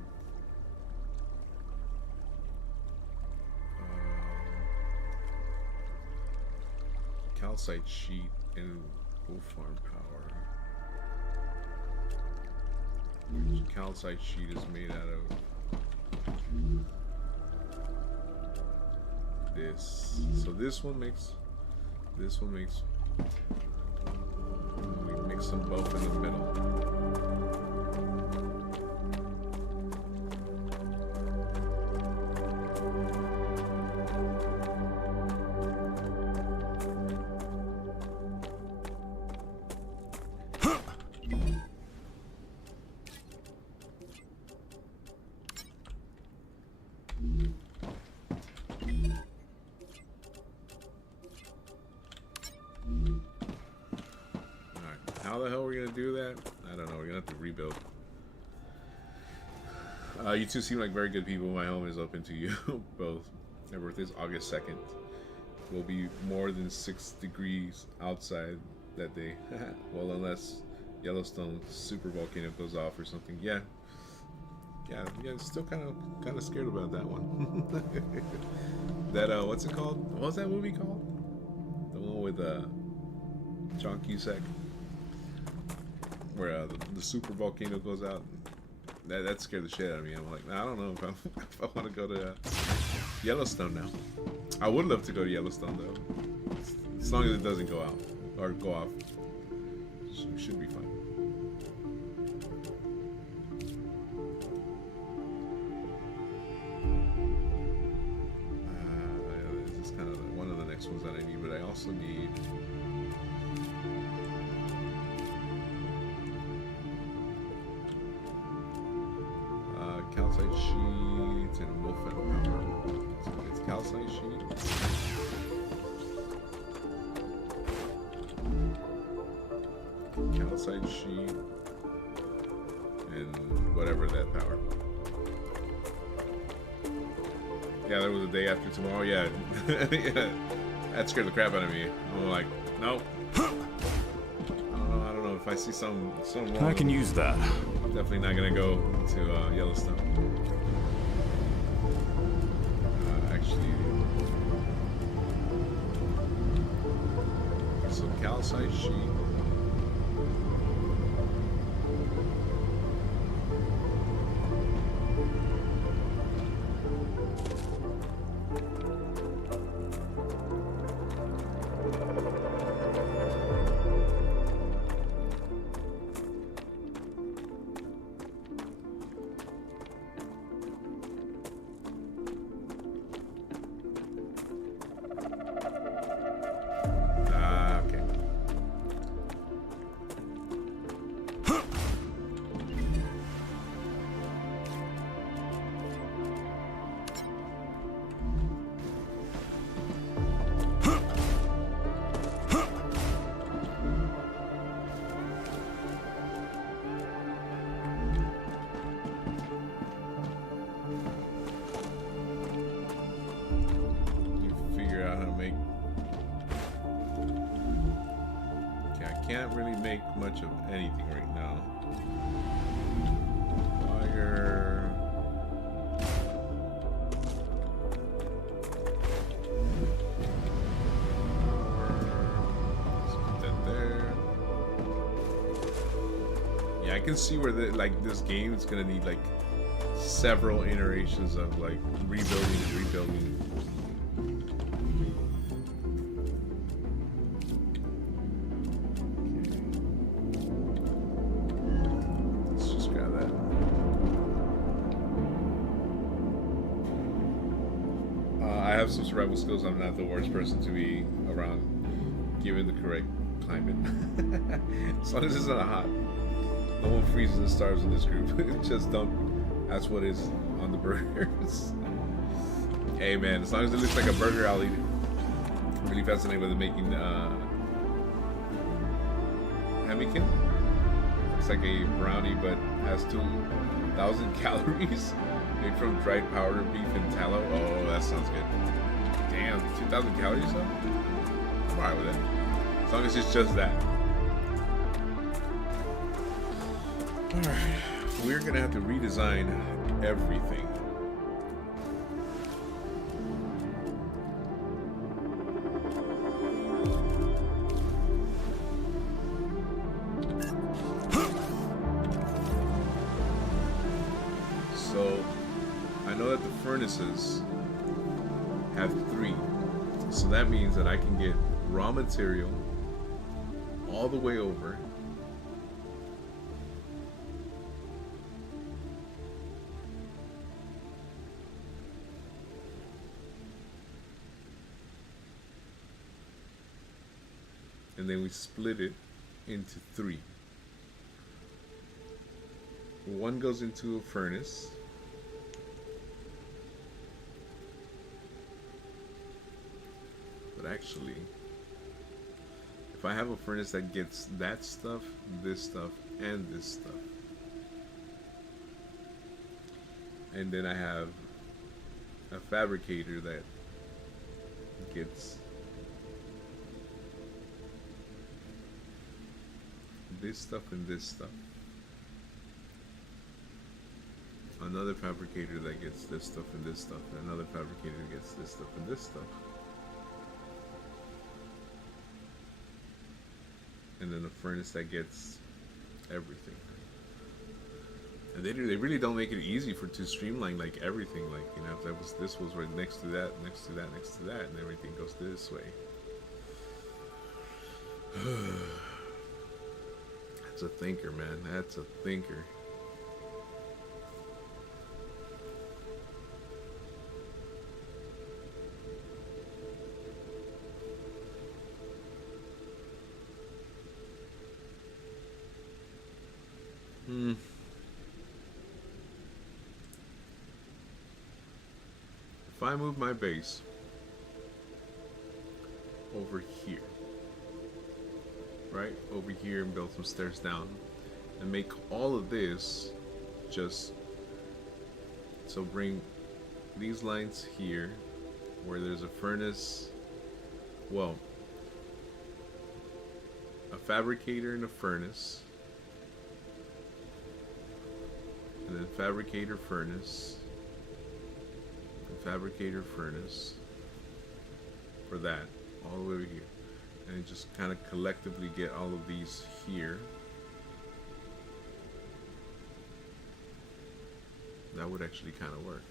calcite sheet and wolf farm power. Which calcite sheet is made out of this. So this one makes we mix them both in the middle. rebuild. You two seem like very good people. My home is open to you both. My birthday is August 2nd. Will be more than 6 degrees outside that day. Well, unless Yellowstone super volcano goes off or something. Yeah. Still kind of scared about that one. That what's it called? What was that movie called? The one with John Cusack, where the super volcano goes out. That scared the shit out of me. I'm like, nah, I don't know if I want to go to Yellowstone now. I would love to go to Yellowstone though, as long as it doesn't go out or go off. Should be fine. This is kind of one of the next ones that I need, but I also need. Calcite sheets and a wolfette power. So it's calcite sheet. Calcite sheet. And whatever that power. Yeah, that was the day after tomorrow. Yeah. Yeah. That scared the crap out of me. I'm like, nope. I don't know if I see something wrong. I can use that. Definitely not gonna go to Yellowstone. Actually, so calcite sheet. Can't really make much of anything right now. Fire. Let's put that there. Yeah, I can see where this game is gonna need like several iterations of like rebuilding and rebuilding. Some survival skills. I'm not the worst person to be around given the correct climate. As long as it's not hot. No one freezes and starves in this group. Just don't. That's what is on the burgers. Hey man, as long as it looks like a burger, I'll eat it. I'm really fascinated with making Hamikin. It's like a brownie but has 2,000 calories. Made from dried powdered beef and tallow. Oh, that sounds good. Damn, 2,000 calories though? I'm alright with it. As long as it's just that. Alright. We're gonna have to redesign everything. So I know that the furnaces have 3, so that means that I can get raw material all the way over, and then we split it into 3. One goes into a furnace. But actually, if I have a furnace that gets that stuff, and this stuff, And then I have a fabricator that gets this stuff and this stuff. Another fabricator that gets this stuff and this stuff. And another fabricator that gets this stuff and this stuff. And then a furnace that gets everything. And they really don't make it easy to streamline like everything. Like, you know, if this was right next to that, next to that, next to that, and everything goes this way. That's a thinker, man. That's a thinker. If I move my base over here, right over here, and build some stairs down, and make all of this just so bring these lines here where there's a furnace, well, a fabricator and a furnace, and then fabricator furnace, and fabricator furnace for that all the way over here, and just kind of collectively get all of these here. That would actually kind of work.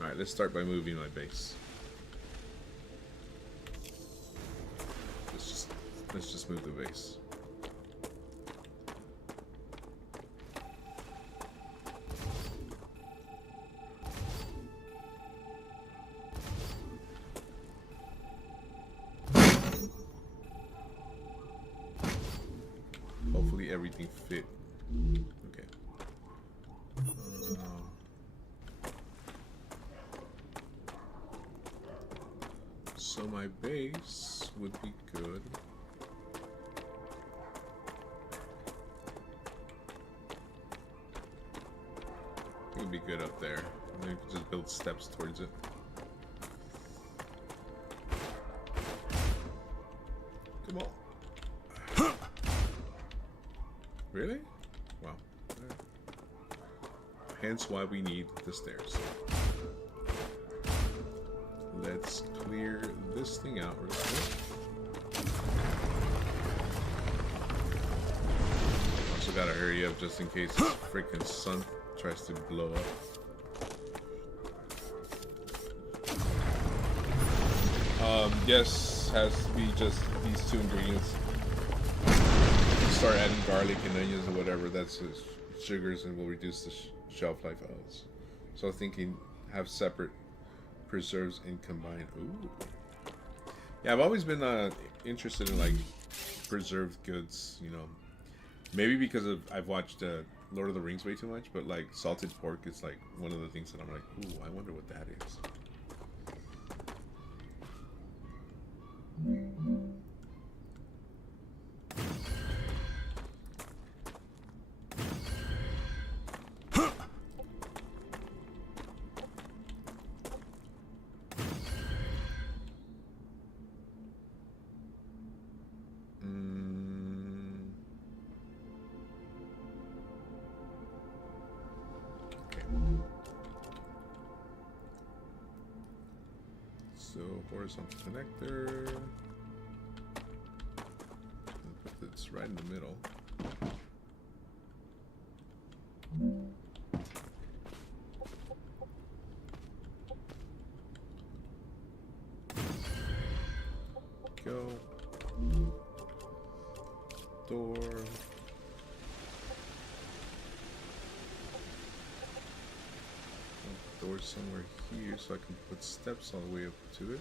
Alright, let's start by moving my base. Let's just move the base. Hopefully everything fit. Okay. So my base would be good. It would be good up there. And then you can just build steps towards it. Come on. Really? Wow. Right. Hence why we need the stairs. Let's clear this thing out real quick. Also gotta hurry up just in case this freaking sun tries to blow up. Yes, has to be just these two ingredients. Start adding garlic and onions or whatever. That's sugars and will reduce the shelf life of those. So I was thinking have separate preserves and combine. Ooh. Yeah, I've always been interested in like preserved goods, you know. Maybe because I've watched Lord of the Rings way too much, but like salted pork is like one of the things that I'm like, ooh, I wonder what that is. So horizontal connector. Put this right in the middle. Go. Door. Door somewhere here so I can put steps all the way up to it.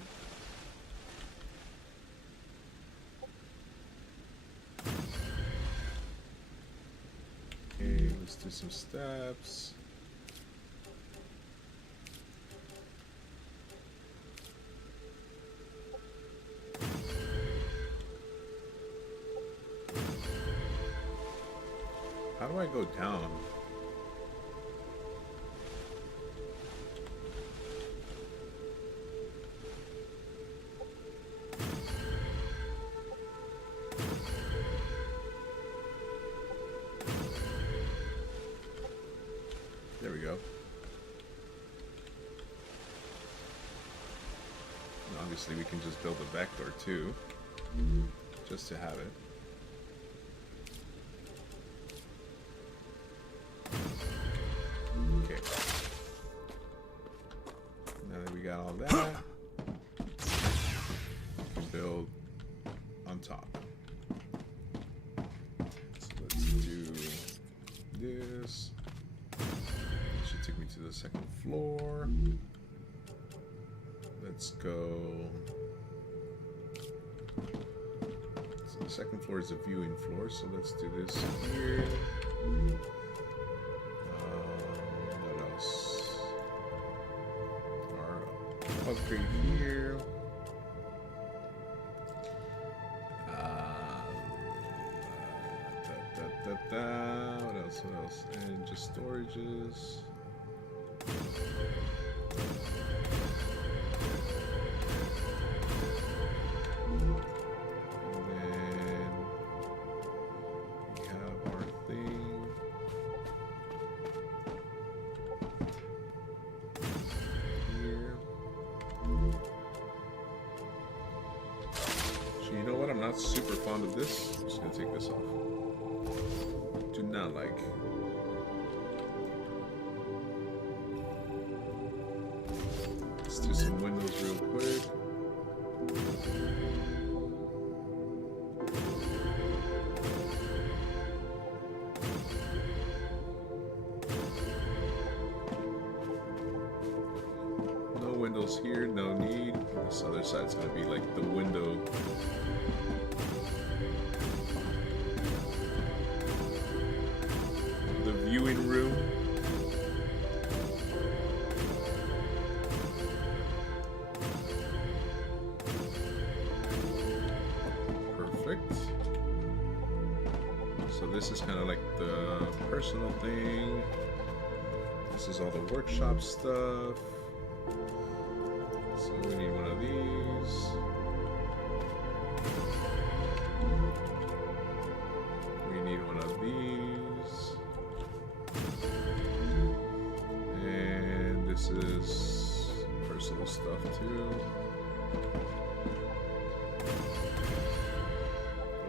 Okay, let's do some steps. do I go down? There we go. And obviously we can just build a back door too, just to have it. Okay. Now that we got all that, we can build on top. So let's do this. It should take me to the second floor. Let's go. So the second floor is a viewing floor, so let's do this here. What else? Our upgrade here. What else? What else? And just storages. Super fond of this. I'm just gonna take this off. Do not like. Let's do some windows real quick. No windows here, no need. This other side's gonna be like the window. Viewing room. Perfect. So this is kind of like the personal thing. This is all the workshop stuff. So we need one of these. We need one of these. And this is personal stuff too.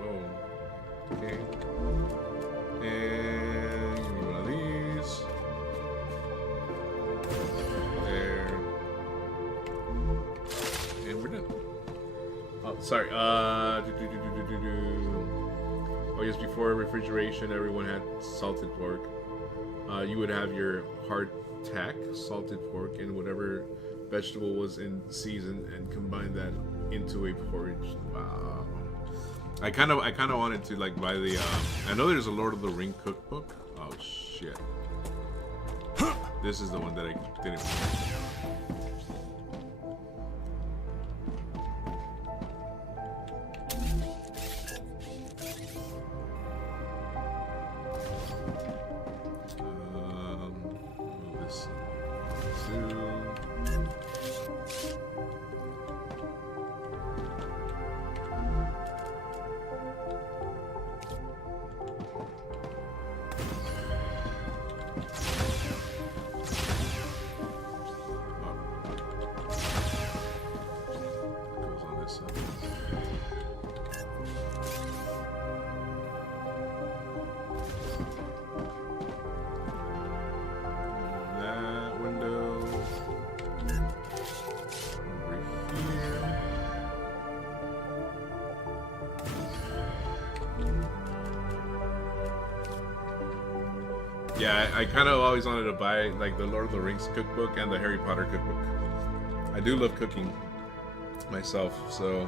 Oh, okay. And give me one of these. There. And we're done. Oh, sorry. Oh yes, before refrigeration, everyone had salted pork. You would have your hardtack, salted pork, and whatever vegetable was in season, and combine that into a porridge. Wow. I kind of wanted to like buy the. I know there's a Lord of the Ring cookbook. Oh shit. This is the one that I didn't. Yeah, I kind of always wanted to buy like the Lord of the Rings cookbook and the Harry Potter cookbook. I do love cooking myself, so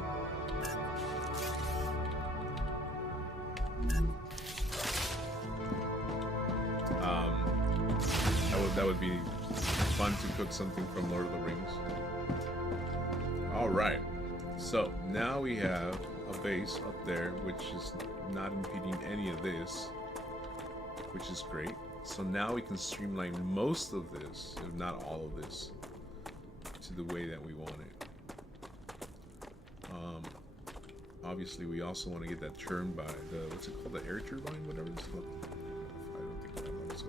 that would be fun to cook something from Lord of the Rings. All right, so now we have a base up there, which is not impeding any of this. which is great. So now we can streamline most of this, if not all of this, to the way that we want it. Obviously, we also want to get that turned by the, what's it called, the air turbine, whatever it's called. I don't think I know, so.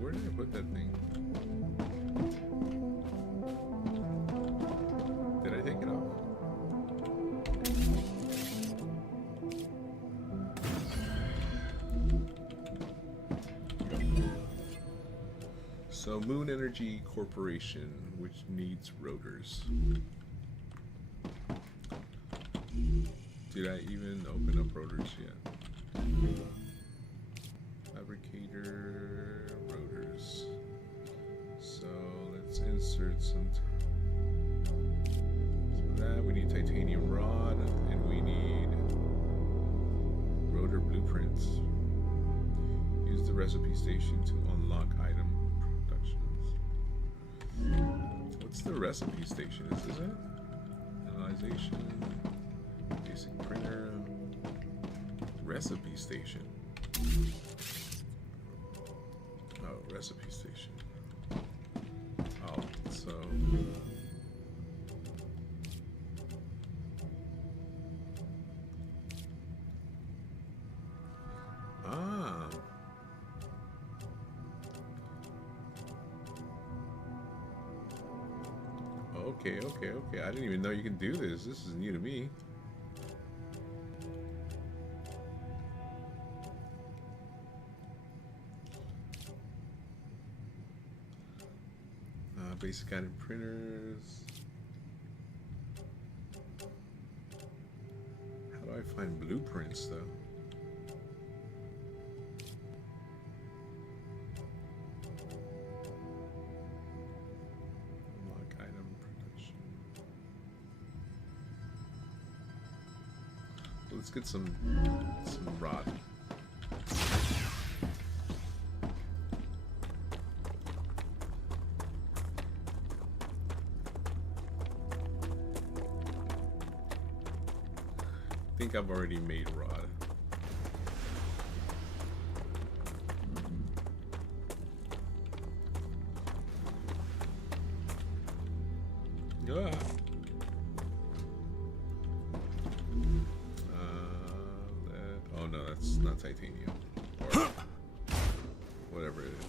Where did I put that thing? Did I take it off? So Moon Energy Corporation, which needs rotors. Did I even open up rotors yet? Fabricator rotors. So let's insert some. So that we need titanium rod and we need rotor blueprints. Use the recipe station to unlock item productions. What's the recipe station? Is this it? Analyzation, basic printer, recipe station. Oh, recipe station. Oh, so okay. I didn't even know you can do this. This is new to me. Basic item printers. How do I find blueprints though? Unlock item production. Let's get some rod. I think I've already made rod. Ah. Oh no, that's not titanium. Or whatever it is.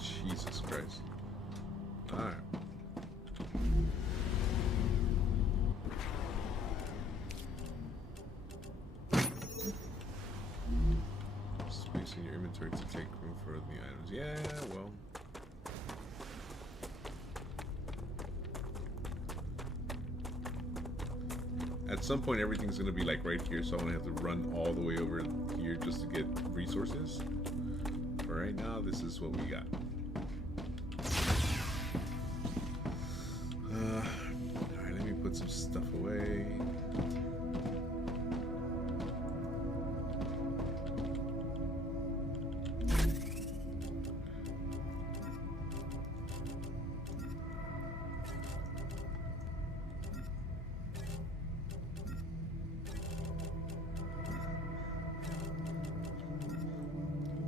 Jesus Christ. Alright. Space in your inventory to take room for the items. Yeah, well. At some point everything's gonna be like right here, so I'm gonna have to run all the way over here just to get resources. But right now, this is what we got. Alright, let me put some stuff away.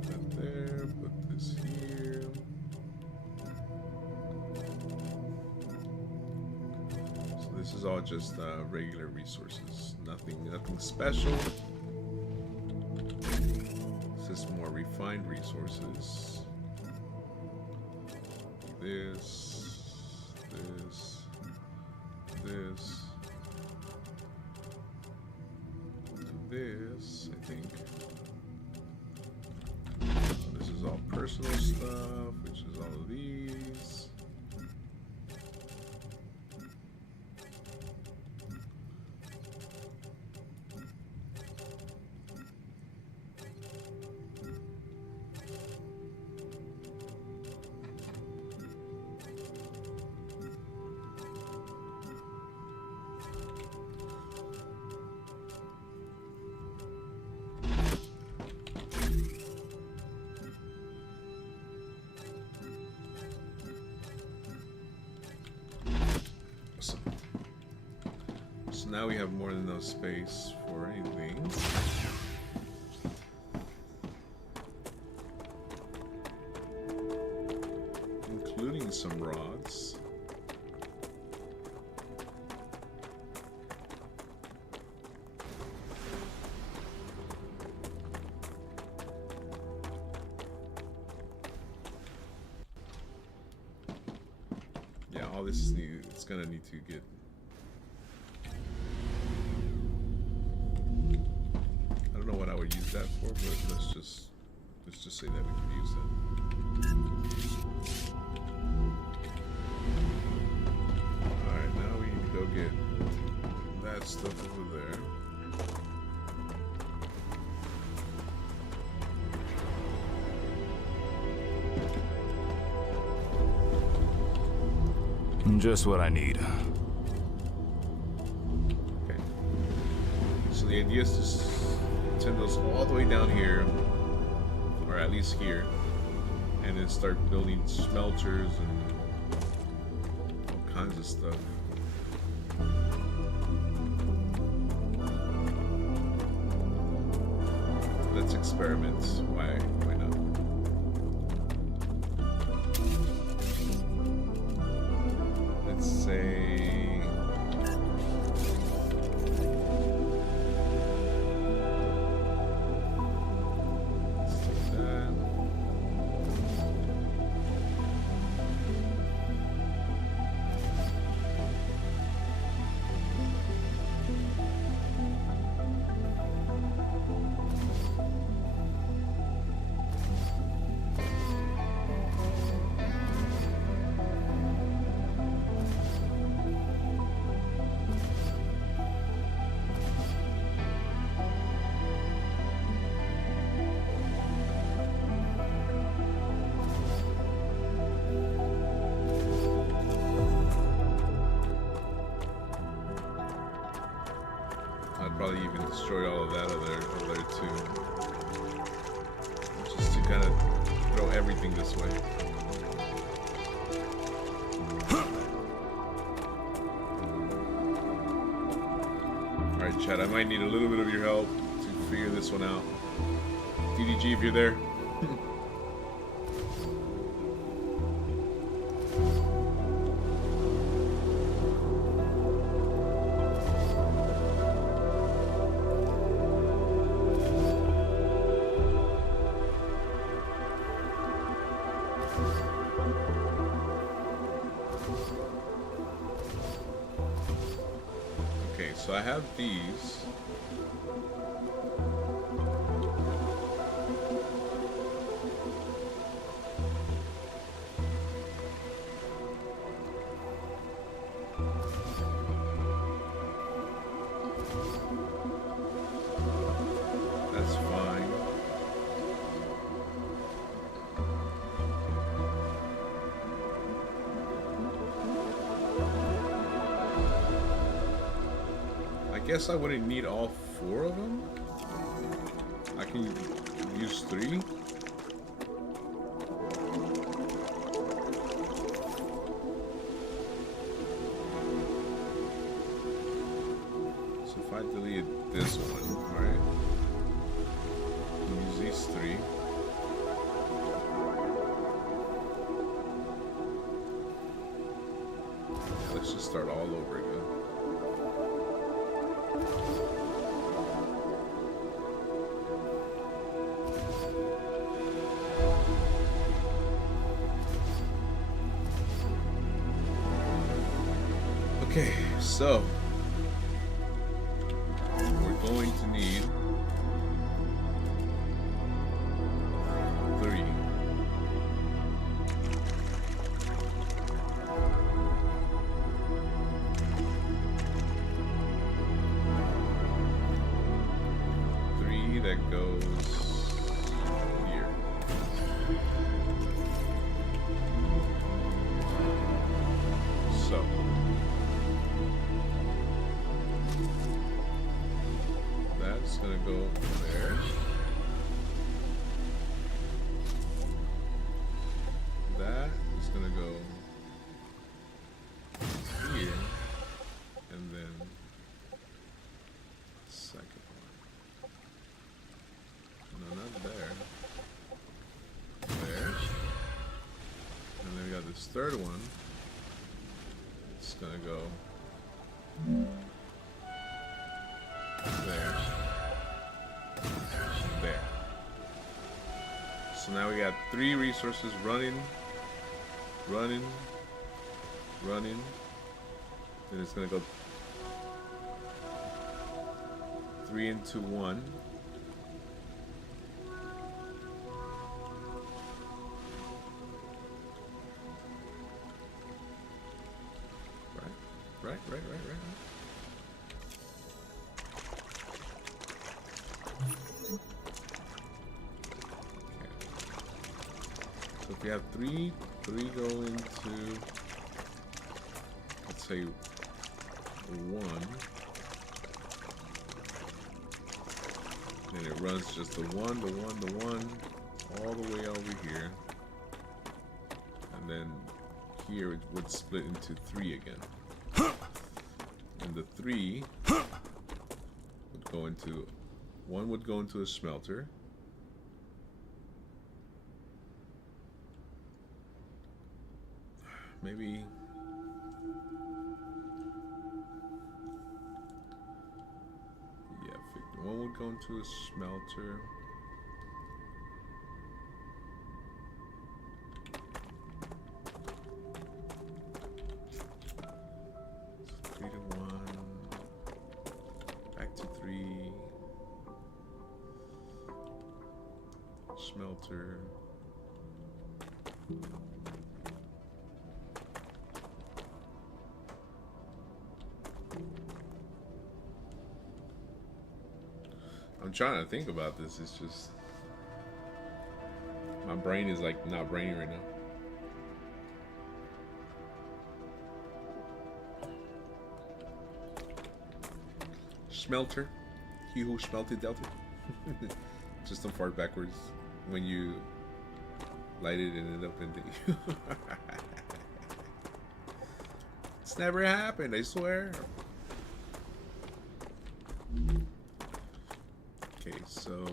Put that there, put this here. This is all just regular resources, nothing special. This is more refined resources. This, and this, I think. This is all personal stuff, which is all of these. now we have more than enough space for anything. Including some rods. Yeah, all this is needed. It's gonna need to get. I don't know what I would use that for, but let's just say that we can use that. Alright, now we need to go get that stuff over there. Just what I need. Okay. So the idea is to send those all the way down here, or at least here, and then start building smelters and all kinds of stuff. Let's experiment. Why not? Let's say let's do that. I'd probably even destroy all of that over there too. Just to kind of throw everything this way. Alright, Chad, I might need a little bit of your help to figure this one out. DDG, if you're there. Okay, so I have these. That's fine. I guess I wouldn't need all 4 of them. I can use 3. So if I delete this one, right? Use these 3. Let's just start all over again. Okay, so we're going to need 3. That goes here. So third one, it's gonna go there, there. So now we got 3 resources running. Then it's gonna go 3 into 1. Right. So if we have 3 go into, let's say 1. And it runs just the 1, all the way over here. And then here it would split into 3 again. And the 3 would go into, 1 would go into a smelter. Maybe yeah, 1 would go into a smelter. So 3 to 1, back to 3, smelter. I'm trying to think about this. It's just my brain is like not braining right now. Smelter, he who smelted Delta. Just don't fart backwards when you light it and it opened it. It's never happened, I swear. Okay, so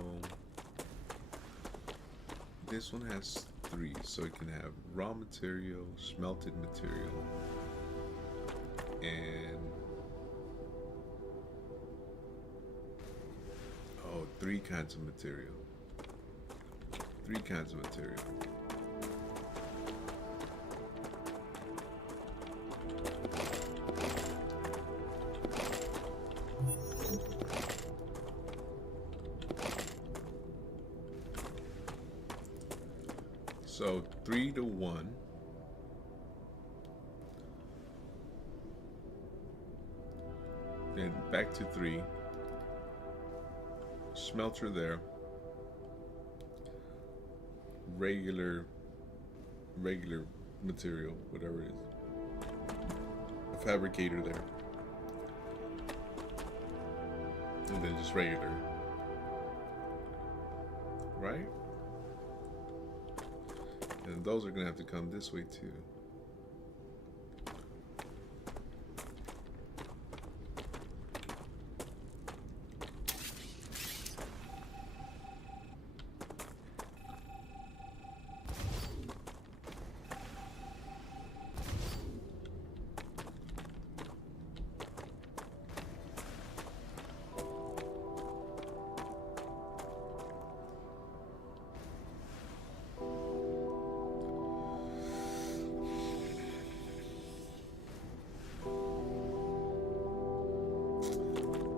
this one has 3, so it can have raw material, smelted material, and 3 kinds of material. 3 kinds of material. So 3 to 1. Then back to 3. Smelter there. Regular material, whatever it is. A fabricator there. And then just regular. Right? And those are gonna have to come this way too.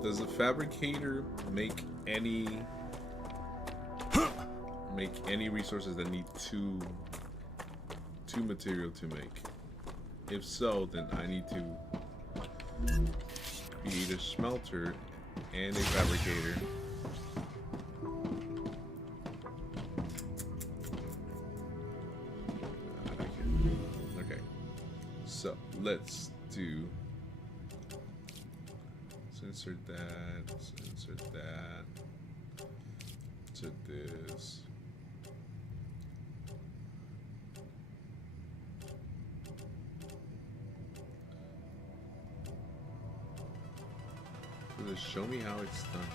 Does the fabricator make any resources that need two material to make? If so, then I need to create a smelter and a fabricator. Okay. So let's do. Insert that, insert that, insert this. So just show me how it's done.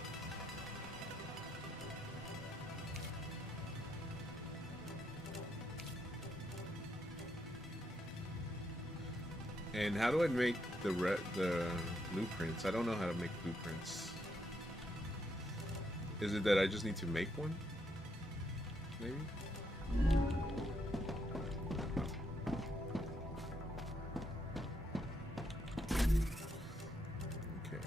And how do I make the blueprints? I don't know how to make blueprints. Is it that I just need to make one? Maybe? Okay.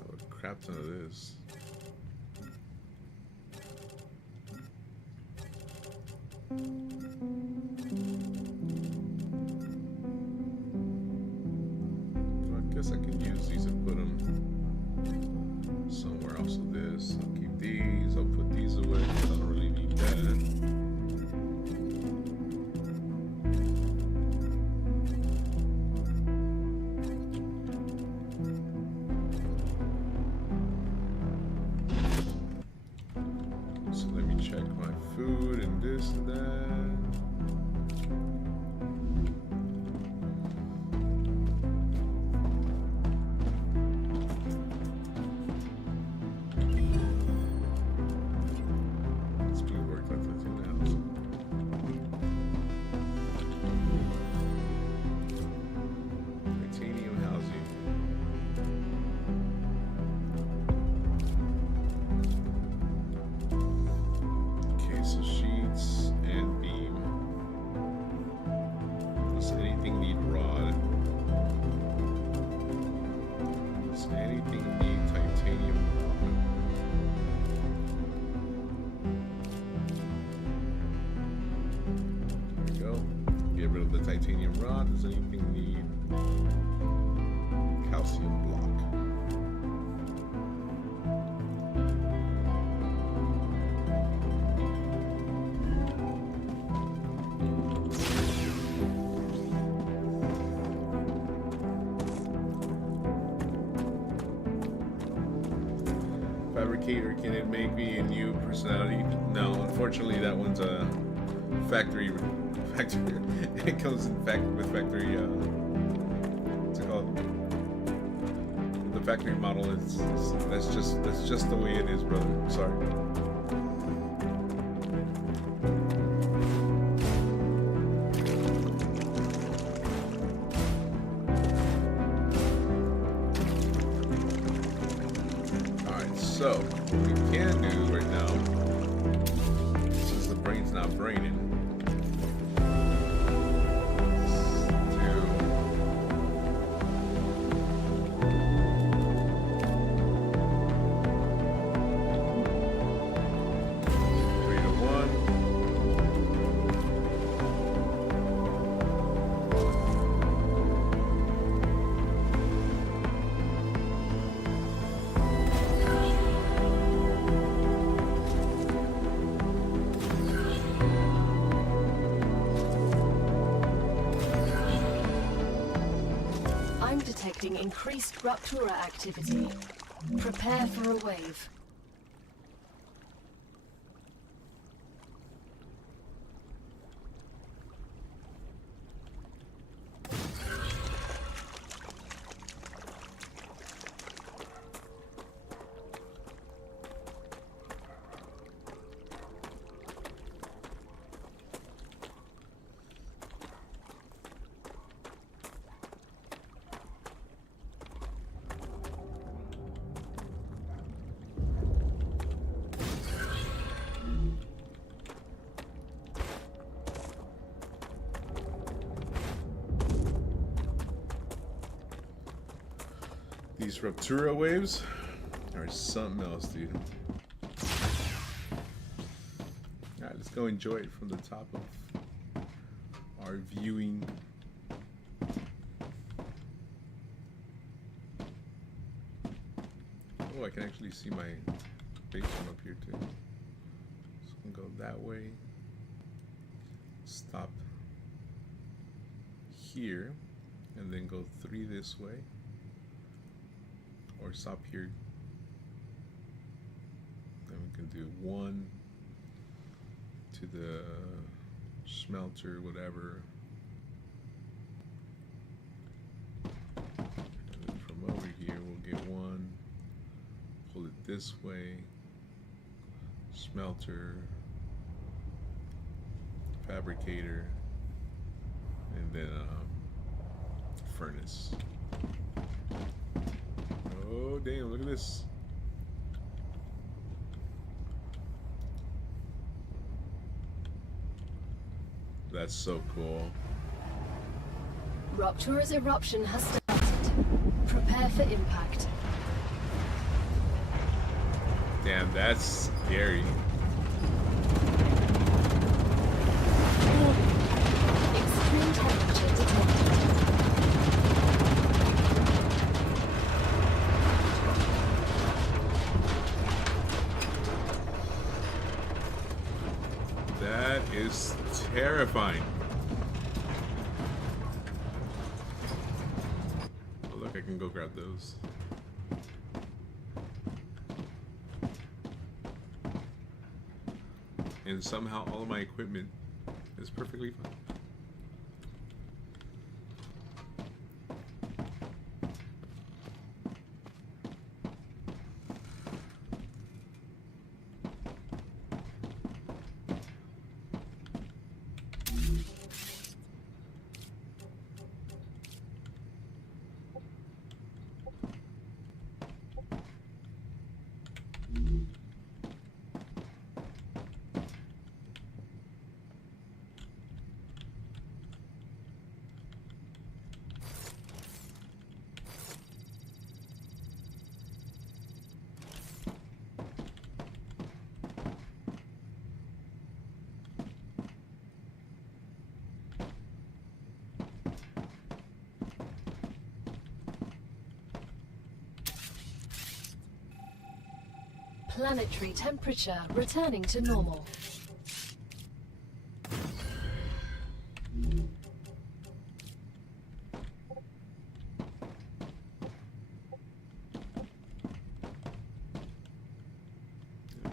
Oh, a crap ton of this. I guess I can use these and put them somewhere else with this. I'll keep these, I'll put these away because I don't really need that. So let me check my food and this and that. Titanium rod. Does anything need calcium block? Fabricator, can it make me a new personality? No, unfortunately that one's a factory. It comes in with factory. What's it called? The factory model is that's just the way it is, brother. I'm sorry. All right, so what we can do right now, since the brain's not braining. Detecting increased Ruptura activity. Prepare for a wave. These Ruptura waves are something else, dude. Alright, let's go enjoy it from the top of our viewing. Oh, I can actually see my base from up here too. So I can go that way. Stop here and then go 3 this way. Or stop here. Then we can do 1 to the smelter, whatever. And then from over here, we'll get 1. Pull it this way. Smelter. fabricator, and then furnace. Oh damn, look at this. That's so cool. Rupture's eruption has started. Prepare for impact. Damn, that's scary. Extreme temperature detected. That is terrifying. Oh, look, I can go grab those. And somehow all of my equipment is perfectly fine. Planetary temperature returning to normal.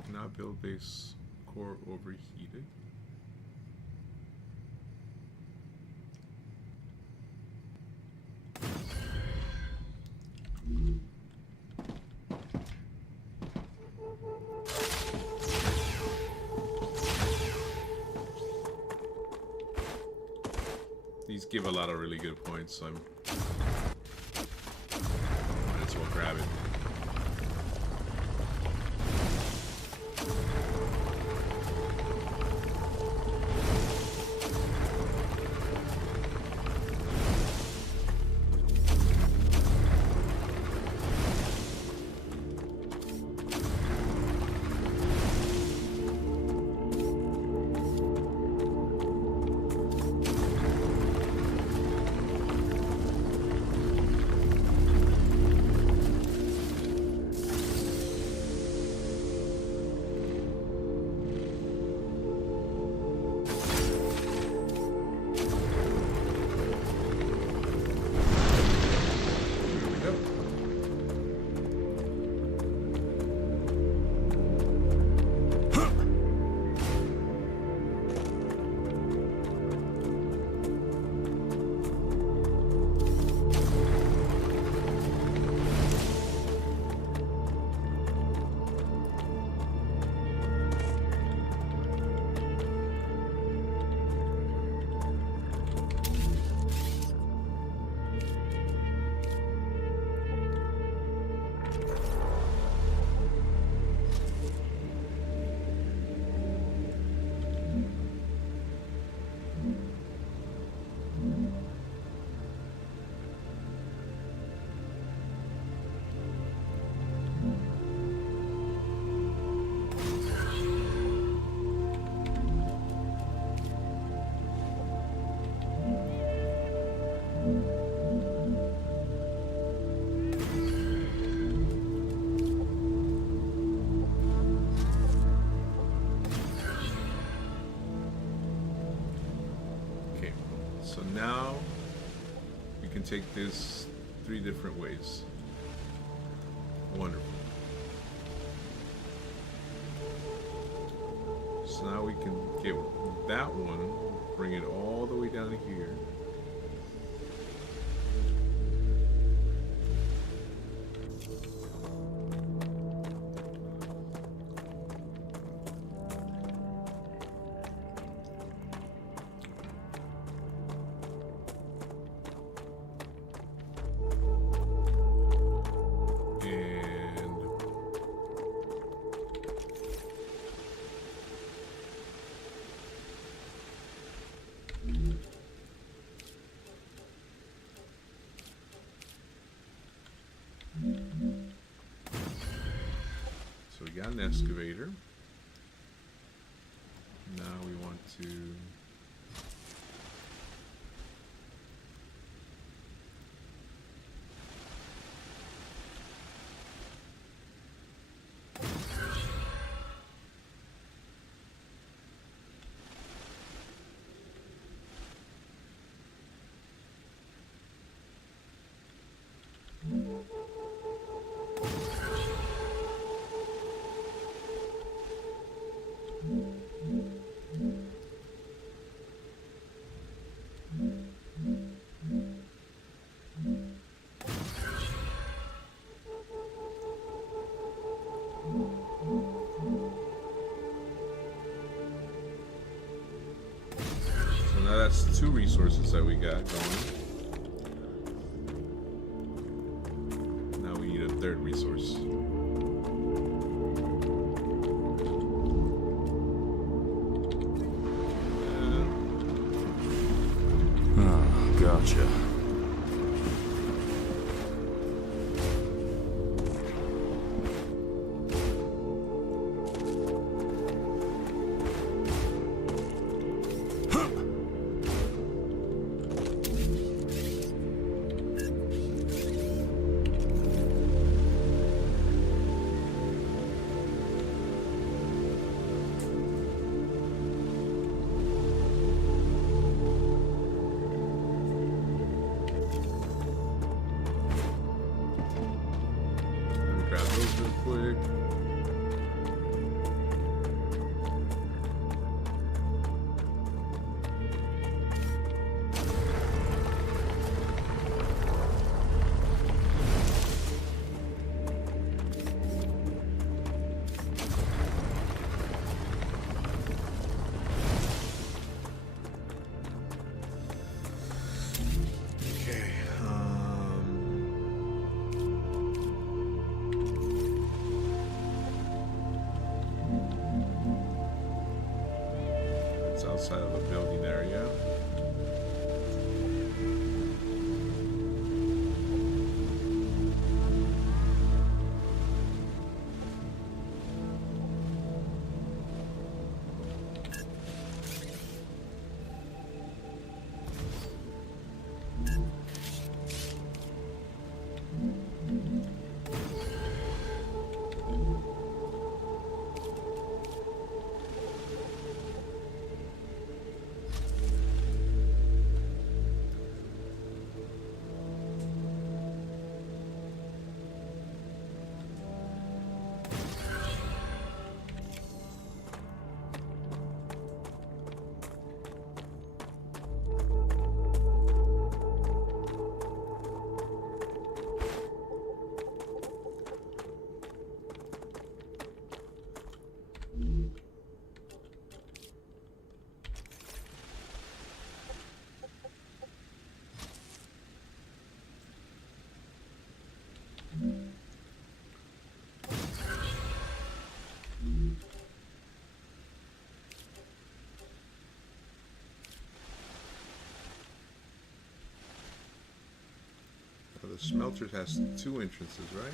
Cannot build base core overheated. These give a lot of really good points, so might as well grab it. So now we can take this 3 different ways. Wonderful. So now we can get that one, bring it all the way down here. we got an excavator. Now we want to... Now that's 2 resources that we got going. Now we need a 3rd resource. Gotcha. Outside of the building area. The smelter has 2 entrances, right?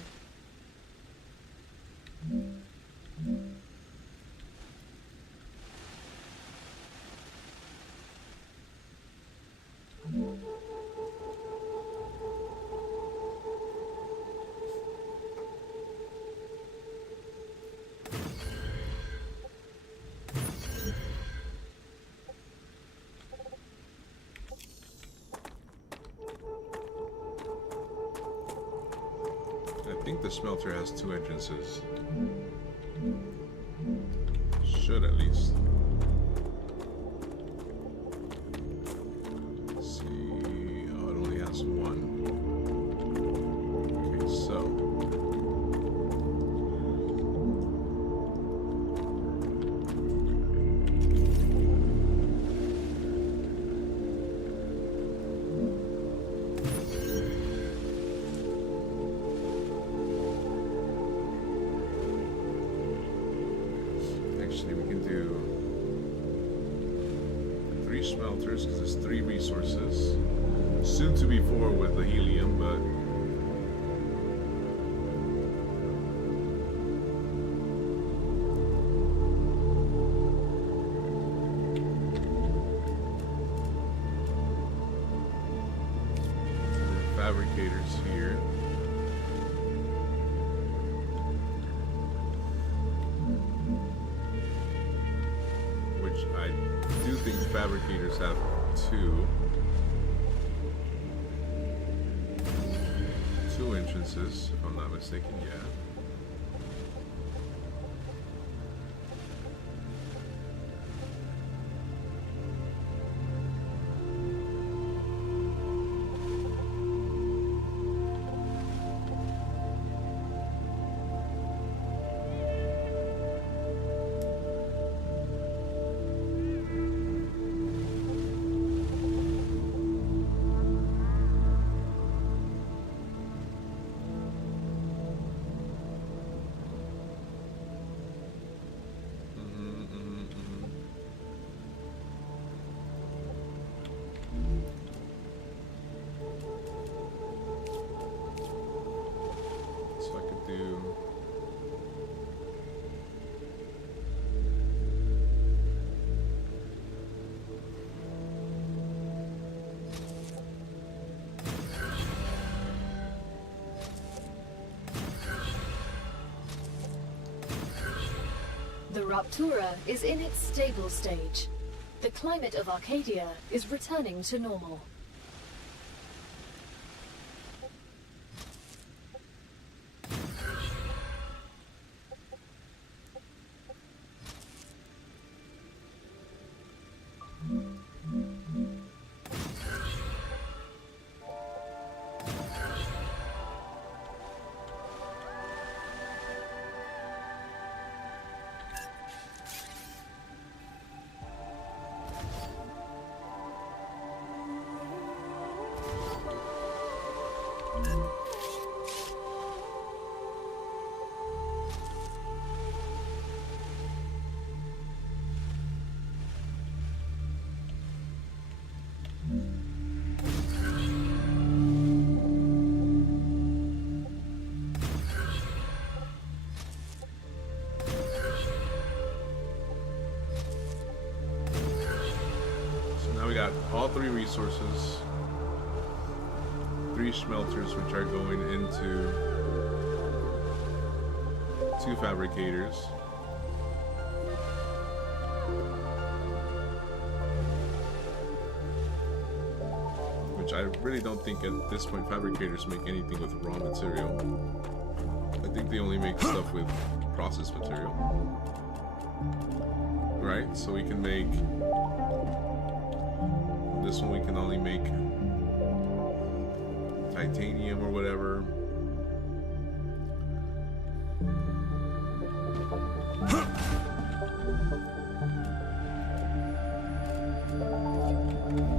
I think the smelter has 2 entrances. Should at least. Let's see. Oh, it only has 1. Okay, so. Actually, we can do 3 smelters because there's 3 resources. Soon to be 4 with the helium, but fabricators have 2. 2 entrances, if I'm not mistaken, yeah. So I could do... The Raptura is in its stable stage. The climate of Arcadia is returning to normal. Now we got all 3 resources, 3 smelters, which are going into 2 fabricators. Which I really don't think at this point fabricators make anything with raw material. I think they only make stuff with processed material. Right? So we can make... This one we can only make titanium or whatever.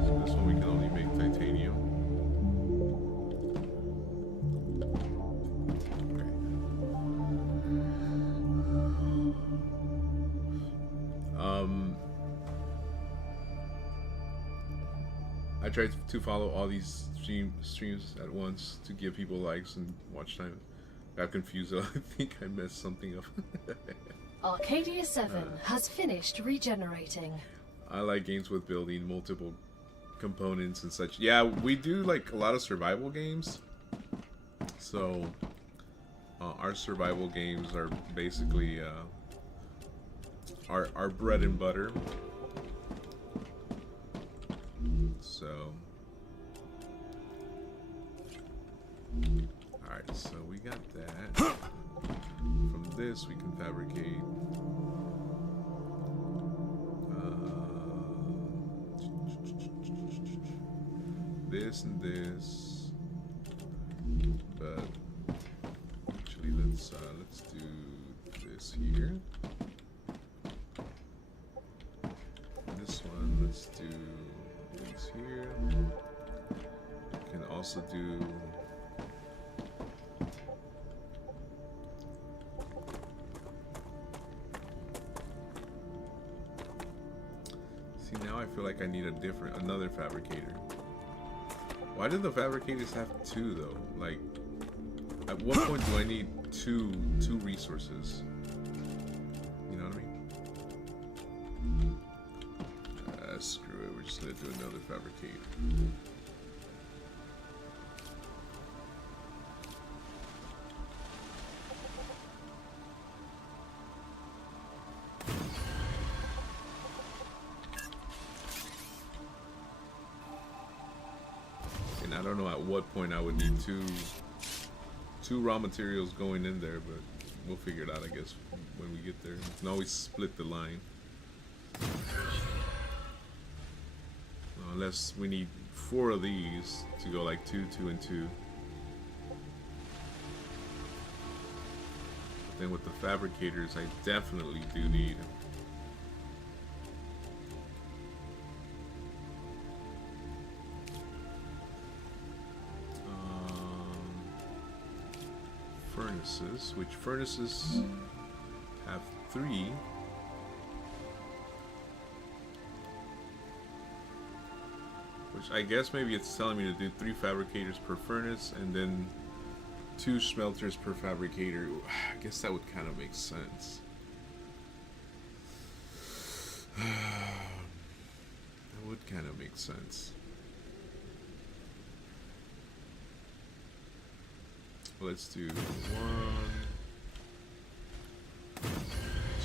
So this one we can only make titanium. I tried to follow all these streams at once to give people likes and watch time. Got confused. I think I messed something up. Arcadia 7 has finished regenerating. I like games with building multiple components and such. Yeah, we do like a lot of survival games. So our survival games are basically our bread and butter. So, alright, so we got that. From this we can fabricate this and this, but actually let's do this here. This one, let's do these here. Can also do see, now I feel like I need another fabricator. Why did the fabricators have 2 though? Like, at what point do I need two resources? You know what I mean? Screw it, we're just gonna do another fabricator. don't know at what point I would need two raw materials going in there, but we'll figure it out, I guess, when we get there. We can always split the line. Unless we need 4 of these to go like 2, 2, and 2. But then with the fabricators, I definitely do need furnaces, which furnaces have 3. Which I guess maybe it's telling me to do 3 fabricators per furnace and then 2 smelters per fabricator. I guess that would kind of make sense. That would kind of make sense. Let's do 1,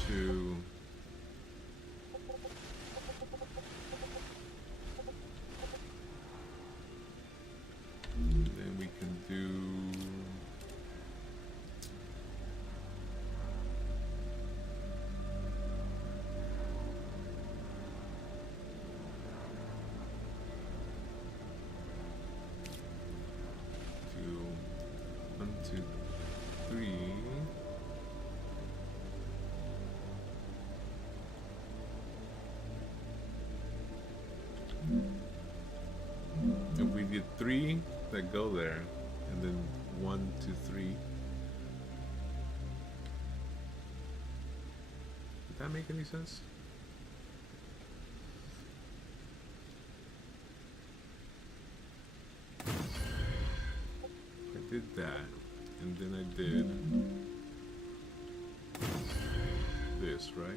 2. Then we can do if we did 3 that go there, and then 1, 2, 3. Did that make any sense? I did that, and then I did this, right?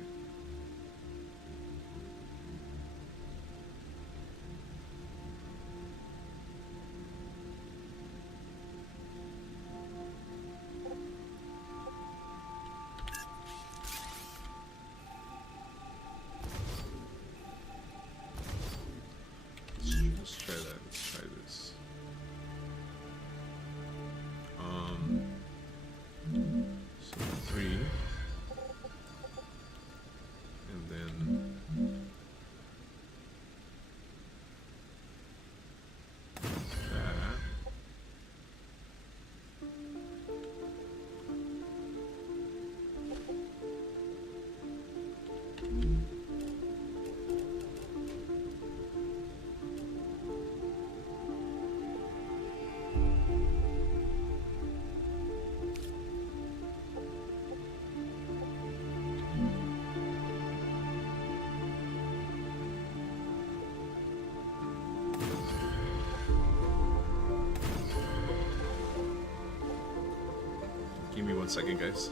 Let's try that. Let's try this. So 3, and then that. Give me 1 second, guys.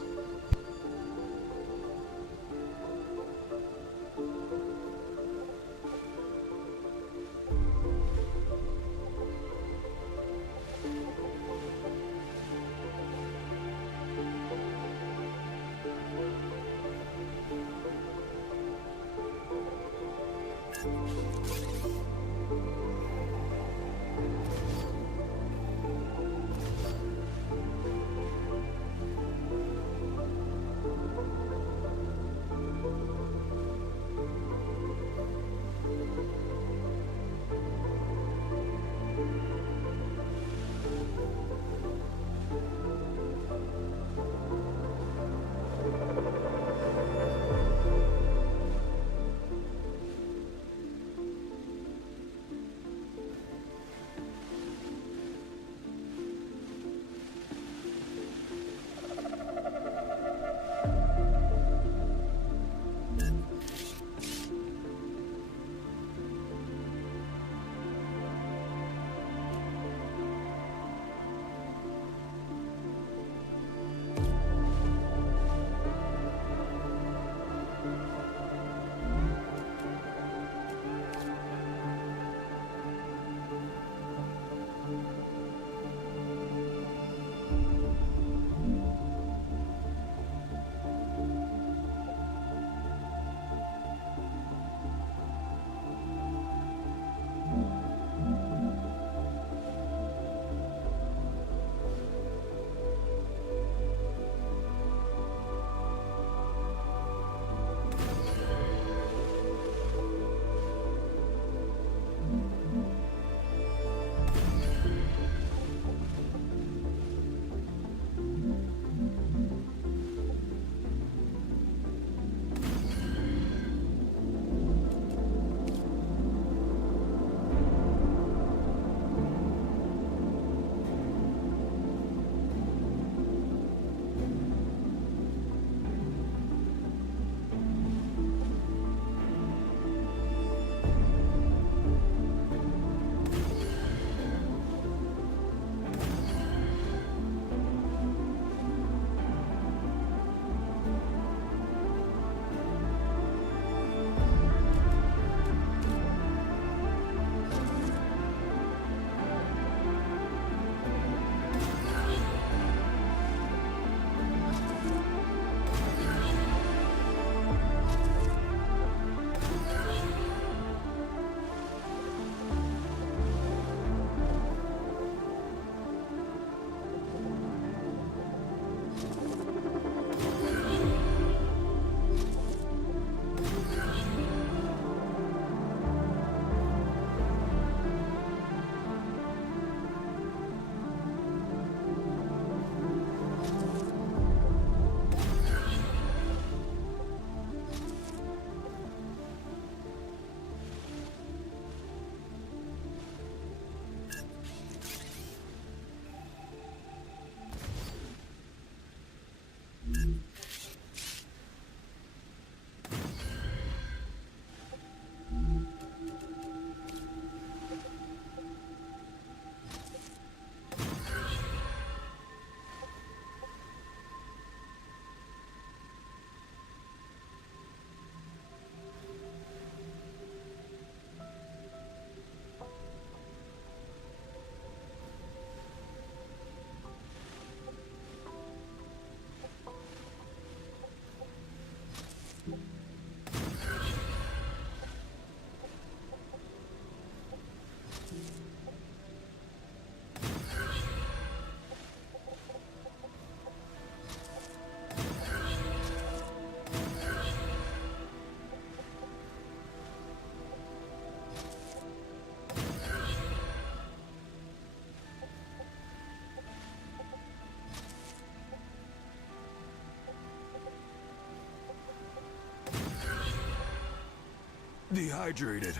Dehydrated.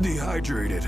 dehydrated.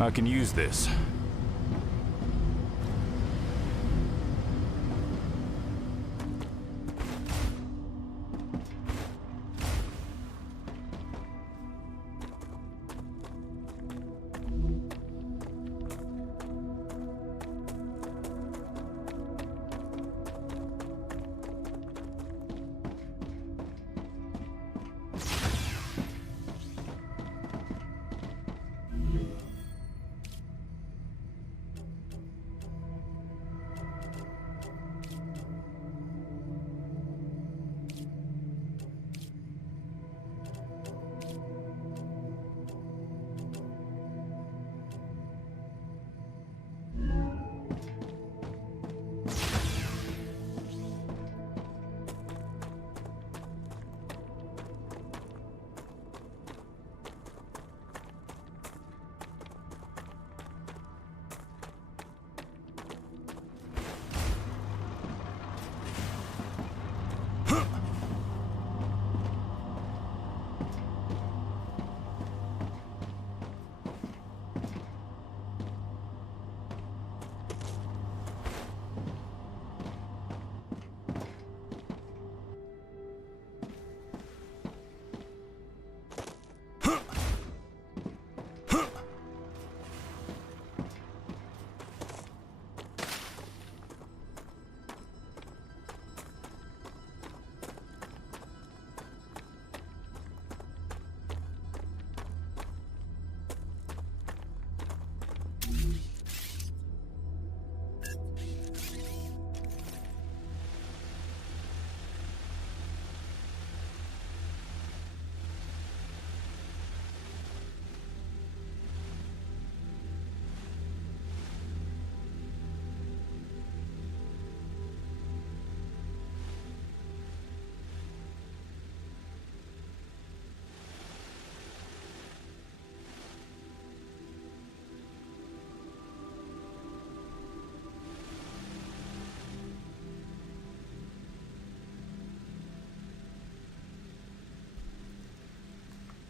I can use this.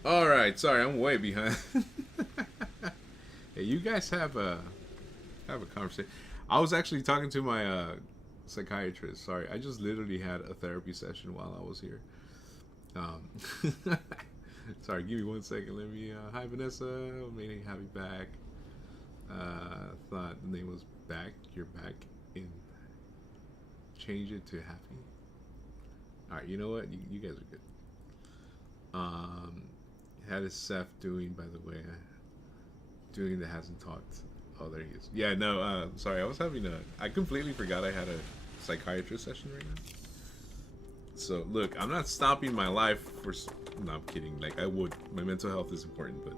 All right, sorry, I'm way behind. Hey, you guys have a conversation. I was actually talking to my psychiatrist. Sorry, I just literally had a therapy session while I was here. Sorry, give me 1 second. Let me. Hi, Vanessa. Meaning have you back. Thought the name was back. You're back in. Change it to happy. All right, you know what? You guys are good. How is Seth doing, by the way? Doing that hasn't talked. Oh, there he is. Yeah, no, sorry, I was having I completely forgot I had a psychiatrist session right now. So, look, I'm not stopping my life for... No, I'm kidding. Like, I would. My mental health is important, but,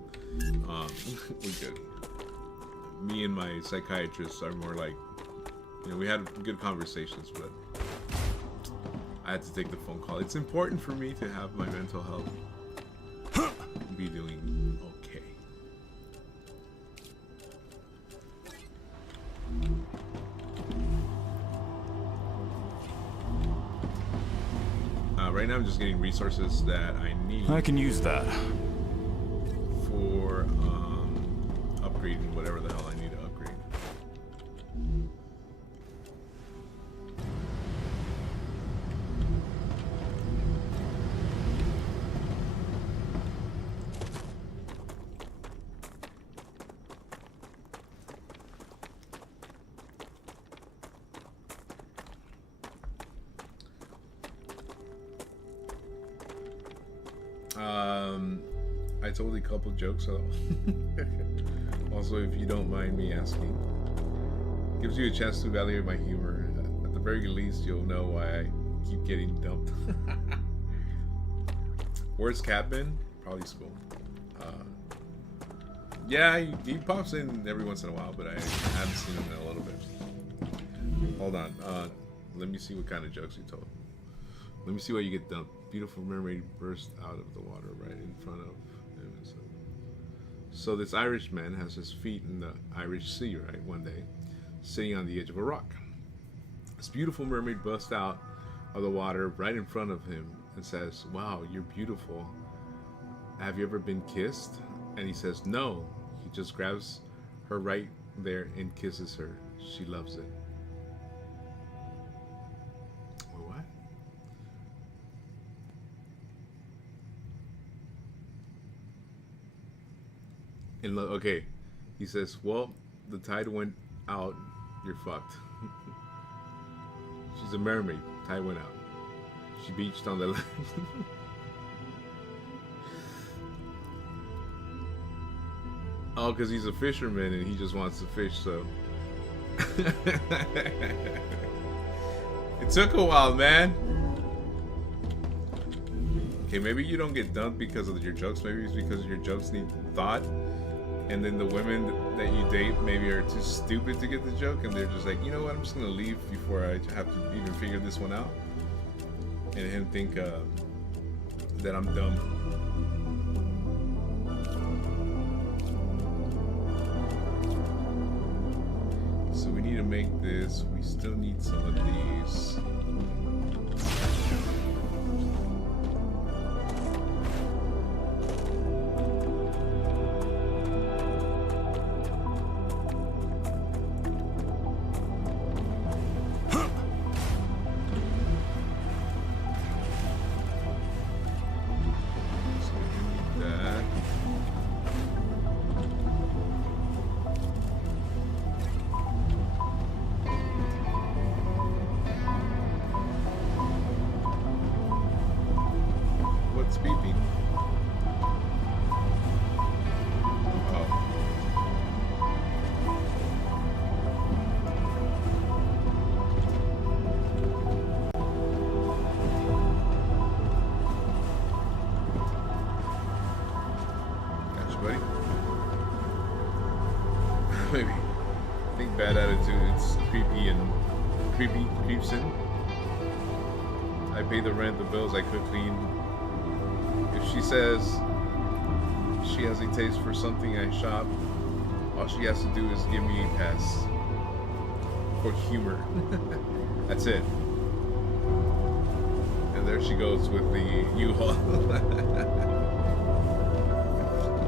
we're good. Me and my psychiatrist are more like, you know, we had good conversations, but I had to take the phone call. It's important for me to have my mental health be doing okay. Right now I'm just getting resources that I need. I can use that. For upgrading whatever the hell I need to upgrade. I told a couple jokes though. Also, if you don't mind me asking, gives you a chance to evaluate my humor. At the very least, you'll know why I keep getting dumped. Where's Cat been? Probably school. Yeah, he pops in every once in a while, but I haven't seen him in a little bit. Hold on. Let me see what kind of jokes he told. Let me see why you get dumped. Beautiful mermaid burst out of the water right in front of him. So this Irish man has his feet in the Irish Sea, right, one day, sitting on the edge of a rock. This beautiful mermaid busts out of the water right in front of him and says, "Wow, you're beautiful. Have you ever been kissed?" And he says, "No." He just grabs her right there and kisses her. She loves it. What? And look, okay, he says, well, the tide went out, you're fucked. She's a mermaid, tide went out. She beached on the land. Oh, because he's a fisherman and he just wants to fish, so. It took a while, man. Okay, maybe you don't get dumped because of your jokes. Maybe it's because your jokes need thought. And then the women that you date maybe are too stupid to get the joke. And they're just like, you know what, I'm just going to leave before I have to even figure this one out. And him think that I'm dumb. So we need to make this. We still need some of these. Maybe. I think bad attitude, it's creepy and creeps in. I pay the rent, the bills, I cook clean. If she says she has a taste for something I shop, all she has to do is give me a pass. For humor. That's it. And there she goes with the U-Haul.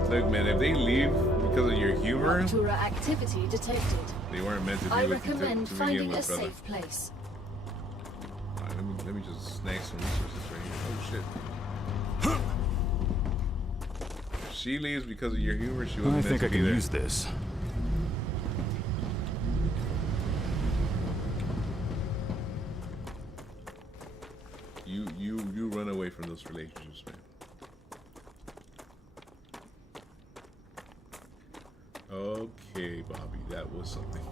Look, man, if they leave because of your humor, Raptura activity detected. they weren't meant to be I with you recommend to begin finding a with, brother. safe place. Alright, let me just snag some resources right here. Oh shit. If she leaves because of your humor, she wasn't I meant think to I be can there. use this. You run away from those relationships, man. Okay, Bobby, that was something.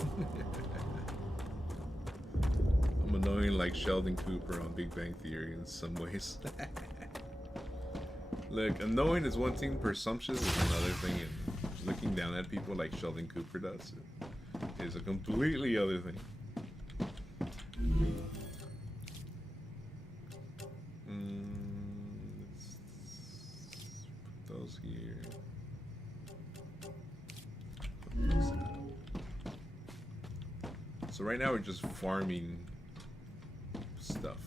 I'm annoying like Sheldon Cooper on Big Bang Theory in some ways. Look, annoying is one thing, presumptuous is another thing, and looking down at people like Sheldon Cooper does is a completely other thing. Let's put those here. So right now we're just farming stuff.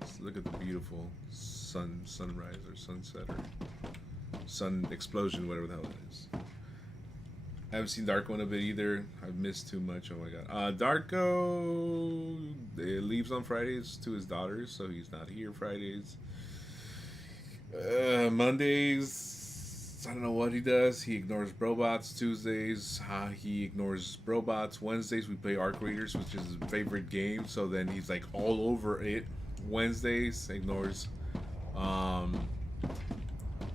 Let's look at the beautiful sunrise or sunset or sun explosion, whatever the hell it is. I haven't seen Darko in a bit either. I've missed too much. Oh my god. Darko leaves on Fridays to his daughters, so he's not here Fridays. Mondays, I don't know what he does. He ignores Brobots. Tuesdays, he ignores Brobots. Wednesdays, we play Arc Raiders, which is his favorite game. So then he's like all over it. Wednesdays, ignores.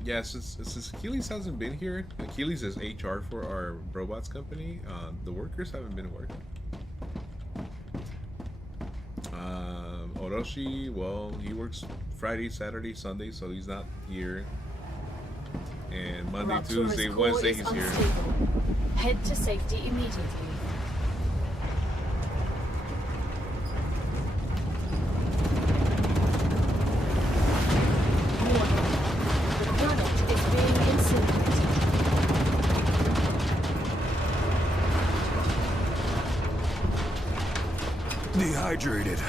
Yeah, since Achilles hasn't been here, Achilles is HR for our Brobots company. The workers haven't been working. Orochi, well, he works Friday, Saturday, Sunday, so he's not here. And Monday, Raptura's Tuesday, core Wednesday, is he's here. unstable. Head to safety immediately. Warning. The planet is being incinerated. Dehydrated.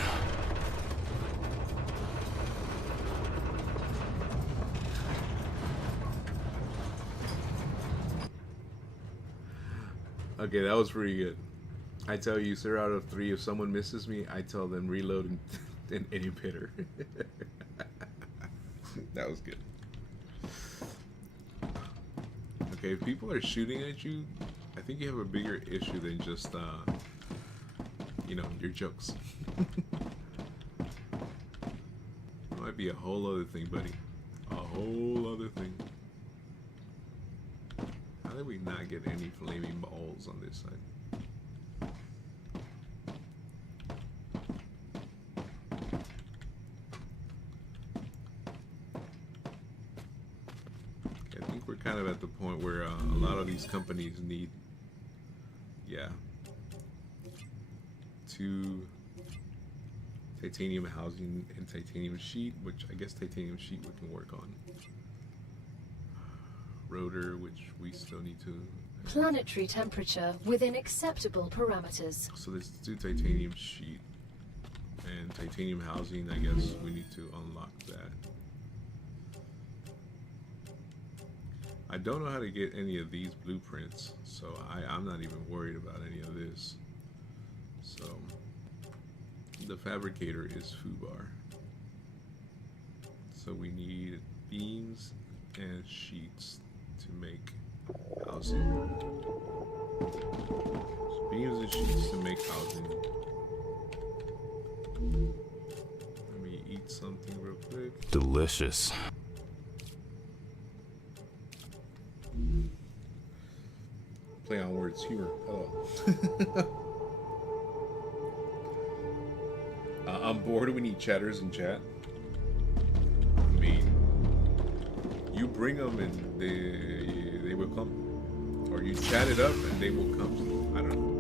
Okay, that was pretty good. I tell you, sir, out of 3, if someone misses me, I tell them reload and inhibitor. That was good. Okay, if people are shooting at you, I think you have a bigger issue than just, you know, your jokes. It might be a whole other thing, buddy. A whole other thing. How did we not get any flaming balls on this side? Okay, I think we're kind of at the point where a lot of these companies need, yeah, 2 titanium housing and titanium sheet, which I guess titanium sheet we can work on. Rotor, which we still need to. Planetary temperature within acceptable parameters. So let's do titanium sheet and titanium housing. I guess we need to unlock that. I don't know how to get any of these blueprints, so I'm not even worried about any of this. So the fabricator is foobar. So we need beams and sheets to make housing. So beams and sheets to make housing. Let me eat something real quick. Delicious. Play on words, humor. Oh. I'm bored. We need chatters in chat. I mean, you bring them and they will come, or you chat it up and they will come. I don't know.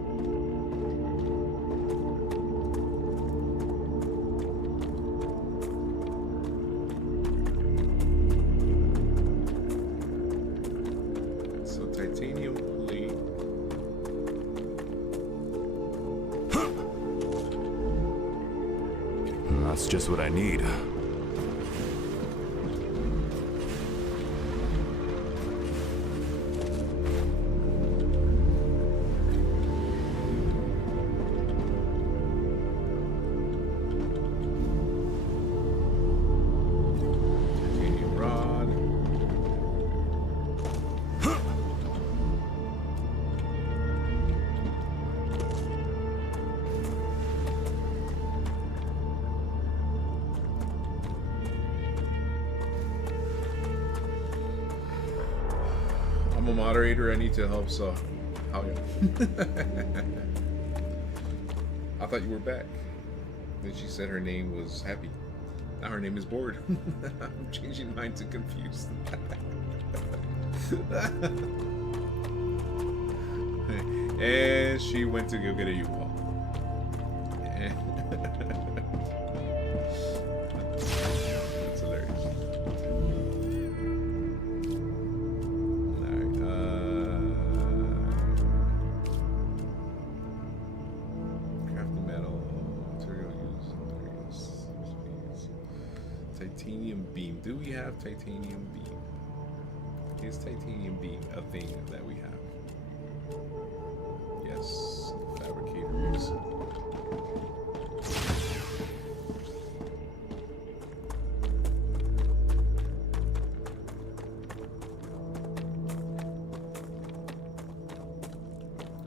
So titanium plate. That's just what I need. Titanium rod. I'm a moderator. I need to help. So, how you? I thought you were back. Then she said her name was Happy. Now her name is Bored. I'm changing mine to Confused. And she went to go get a U-Haul. That's hilarious. Alright, craft the metal, material use, titanium beam. Do we have titanium beam? Is titanium beam a thing that we have? Yes, fabricators.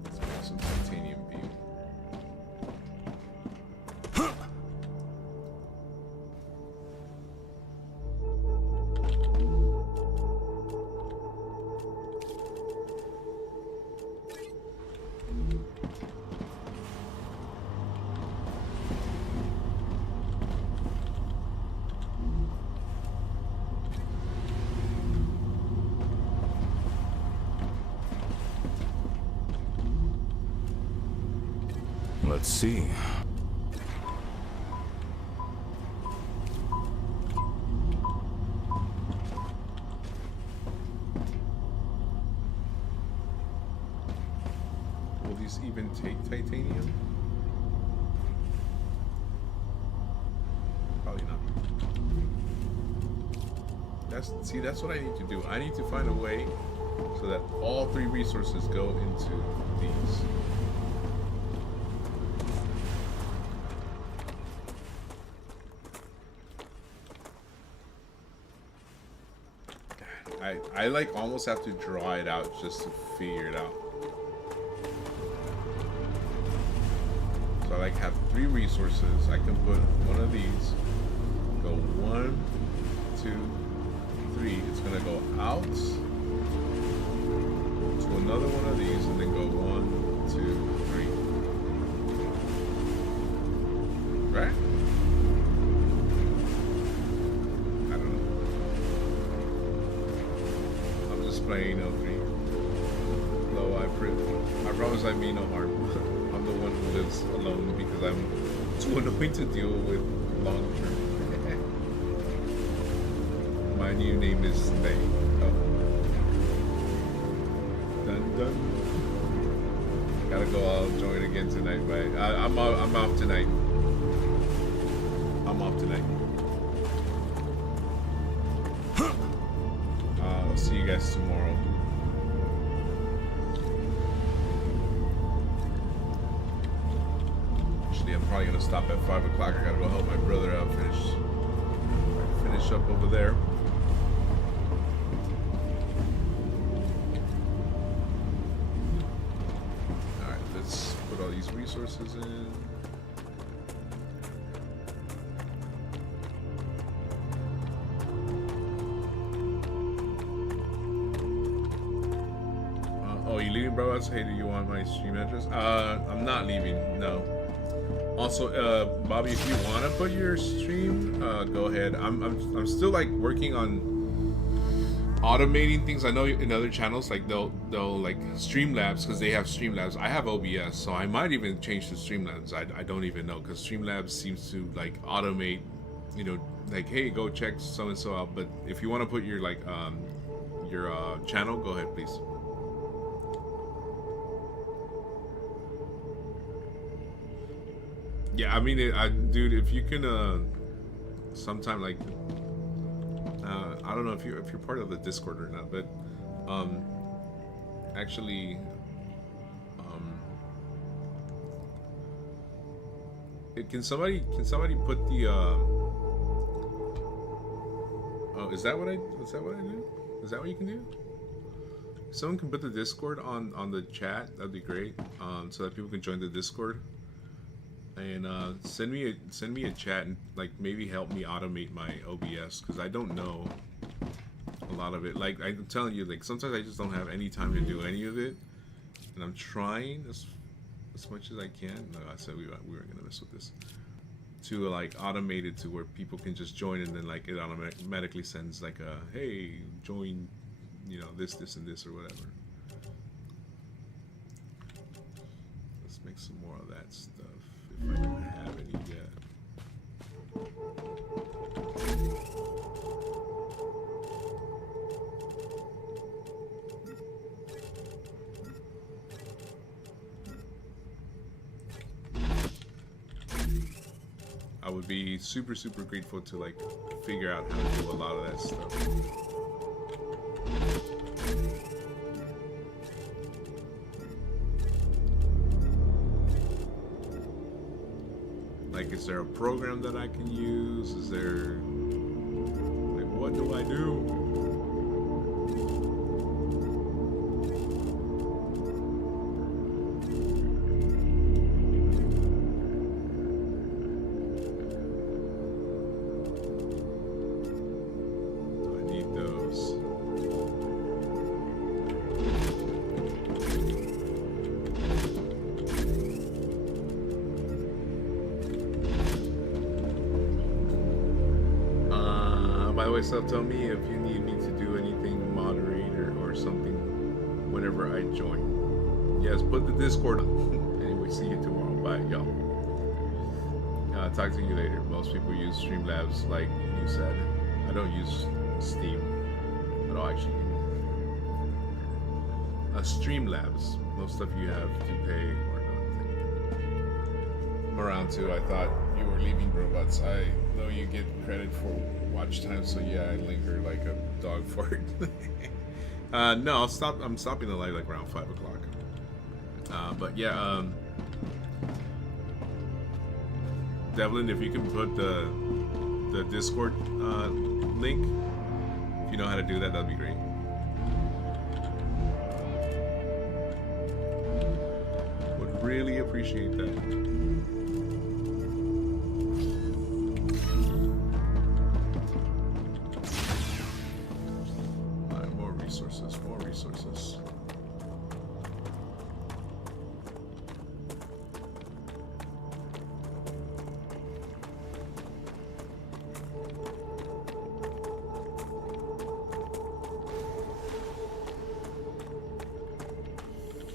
Let's make some titanium beam. Let's see. Will these even take titanium? Probably not. That's what I need to do. I need to find a way so that all 3 resources go into these. I like almost have to draw it out just to figure it out. So I like have 3 resources. I can put one of these, go 1, 2, 3. It's gonna go out to another one of these, and then go 1, 2, 3. Right? Playing O3. Though I promise I mean no harm. I'm the one who lives alone because I'm too annoying to deal with long term. My new name is Stay. Oh. Dun dun. Gotta go. I'll join again tonight. Bye. I'm off tonight. I'm off tonight. I'll see you guys tomorrow. Actually, I'm probably gonna stop at 5 o'clock. I gotta go help my brother out finish up over there. Alright, let's put all these resources in. Oh, you leaving, bro? Hey, do you want my stream address? I'm not leaving. No. Also, Bobby, if you want to put your stream, go ahead. I'm still like working on automating things. I know in other channels, like they'll like Streamlabs, because they have Streamlabs. I have OBS, so I might even change to Streamlabs. I don't even know, because Streamlabs seems to like automate, you know, like, hey, go check so and so out. But if you want to put your like your channel, go ahead, please. Yeah, I mean, dude, if you can, sometime like, I don't know if you're part of the Discord or not, but, actually, can somebody put the, oh, is that what I do? Is that what you can do? If someone can put the Discord on the chat, that'd be great, so that people can join the Discord. And send me a chat and like maybe help me automate my OBS, because I don't know a lot of it. Like I'm telling you, like sometimes I just don't have any time to do any of it, and I'm trying as much as I can. No, I said we weren't gonna mess with this. To like automate it to where people can just join, and then like it automatically sends like a hey, join, you know, this and this or whatever. Let's make some more of that stuff. If I don't have any yet. I would be super grateful to like figure out how to do a lot of that stuff. Like, is there a program that I can use? Is there, like, what do I do? I need those. By the way, so tell me if you need me to do anything, moderator or something, whenever I join. Yes, put the Discord on. Anyway, see you tomorrow. Bye, y'all. Talk to you later. Most people use Streamlabs, like you said. I don't use Steam at all, actually. Streamlabs. Most of you have to pay or nothing. I'm around too. I thought you were leaving, robots. I know you get credit for watch time, so yeah, I linger like a dog fart. No, I'll stop. I'm stopping the live like around 5 o'clock. But yeah, Devlin, if you can put the Discord link, if you know how to do that, that'd be great. Would really appreciate that. More resources.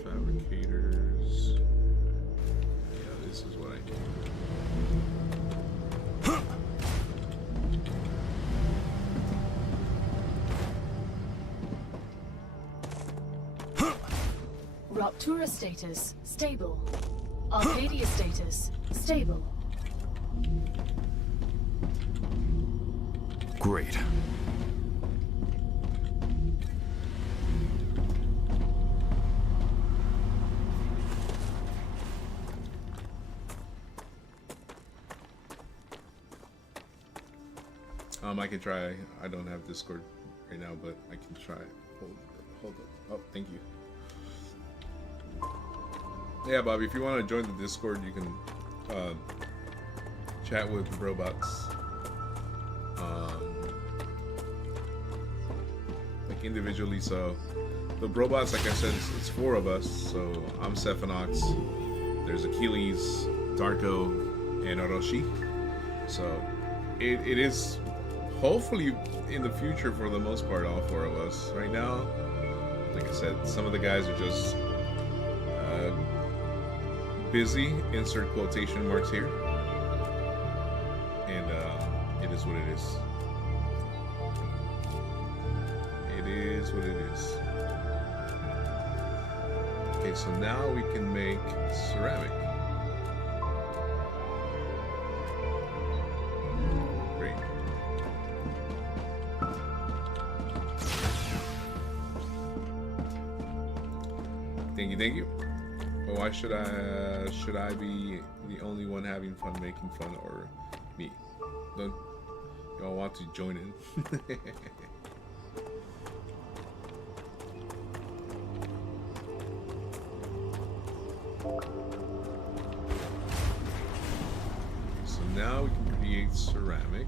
Fabricators. Yeah, this is what I need. Ruptura status, stable. Arcadia status, stable. Great. I can try. I don't have Discord right now, but I can try. Hold up. Oh, thank you. Yeah, Bobby, if you want to join the Discord, you can chat with robots. Like individually, so the robots, like I said, it's 4 of us. So I'm Cephanox, there's Achilles, Darko, and Orochi. So it is hopefully in the future, for the most part, all 4 of us. Right now, like I said, some of the guys are just busy, insert quotation marks here, and it is what it is. It is what it is. Okay, so now we can make ceramic. Great. Thank you, thank you. But why should I be the only one having fun making fun, or me? Don't y'all want to join in? So now we can create ceramic.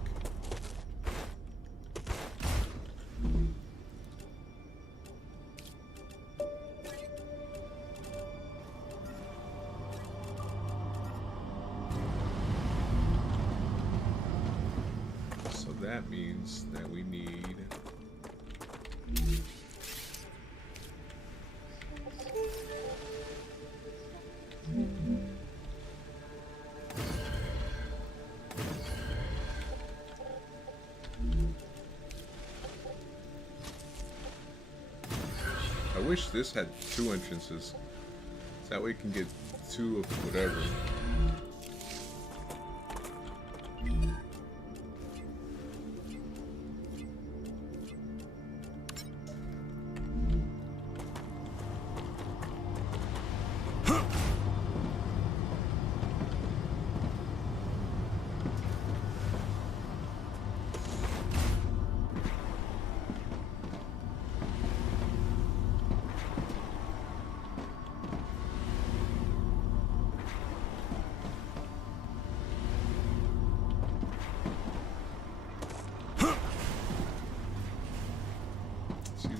That means that we need I wish this had 2 entrances. So that way we can get 2 of whatever.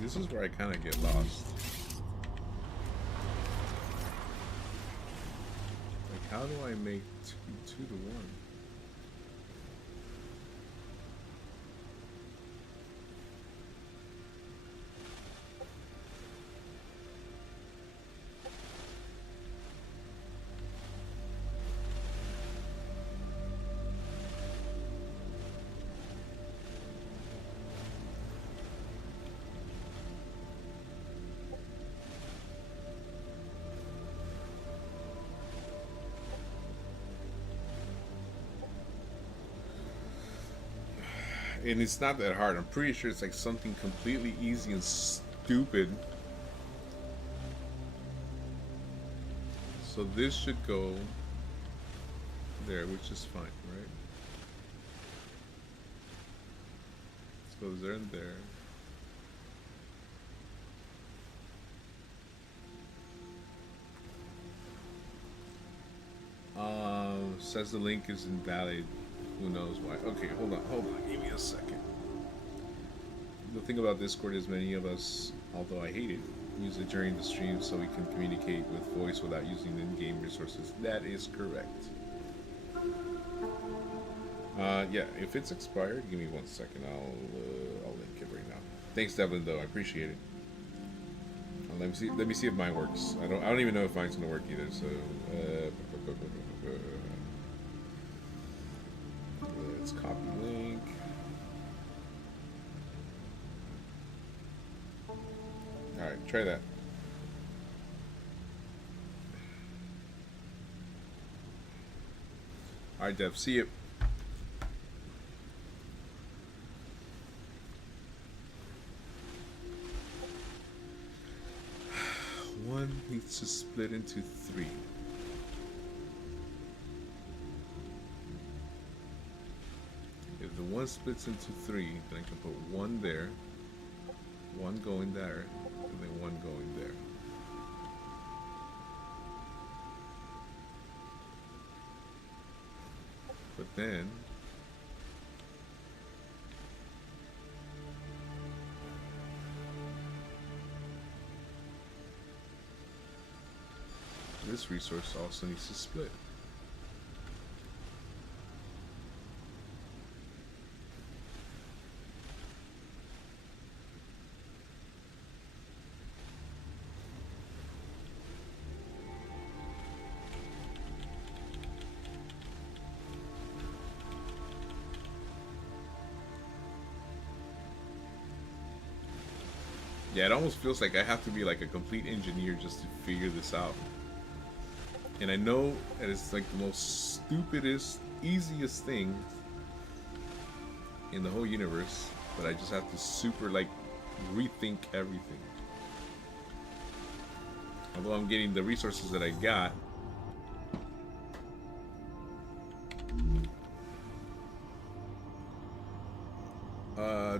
This is where I kind of get lost. Like, how do I make 2 to 1? And it's not that hard. I'm pretty sure it's like something completely easy and stupid. So this should go there, which is fine, right? This goes there and there. Says the link is invalid. Who knows why? Okay, hold on. Give me a second. The thing about Discord is many of us, although I hate it, use it during the stream so we can communicate with voice without using in-game resources. That is correct. Yeah, if it's expired, give me 1 second. I'll link it right now. Thanks, Devlin, though. I appreciate it. Let me see if mine works. I don't even know if mine's gonna work either. So let's copy link. All right, try that. All right, Dev. See you. One needs to split into 3. If the one splits into 3, then I can put 1 there, 1 going there, and then 1 going there. But then this resource also needs to split. Yeah, it almost feels like I have to be like a complete engineer just to figure this out. And I know that it's like the most stupidest, easiest thing in the whole universe, but I just have to super like rethink everything. Although I'm getting the resources that I got.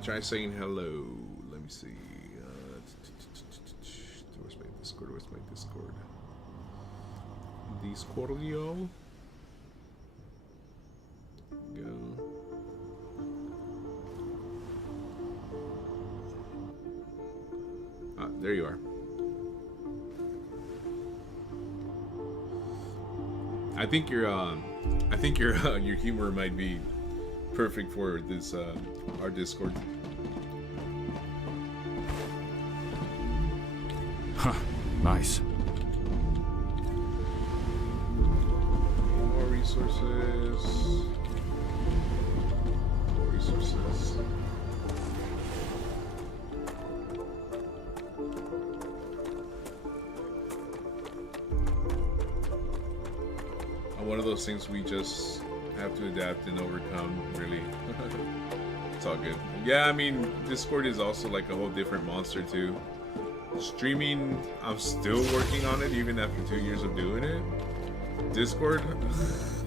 Try saying hello. Let me see. Where's my Discord? Where's my Discord? Discordio. Go. Ah, there you are. I think your your humor might be perfect for this our Discord. Huh, nice. More resources. More resources. One of those things we just have to adapt and overcome, really. It's all good. Yeah, I mean, Discord is also like a whole different monster too. Streaming, I'm still working on it even after 2 years of doing it. Discord,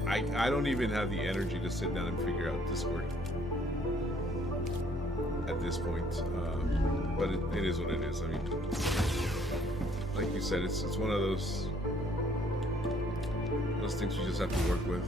I don't even have the energy to sit down and figure out Discord at this point. But it is what it is. I mean, like you said, it's one of those things we just have to work with.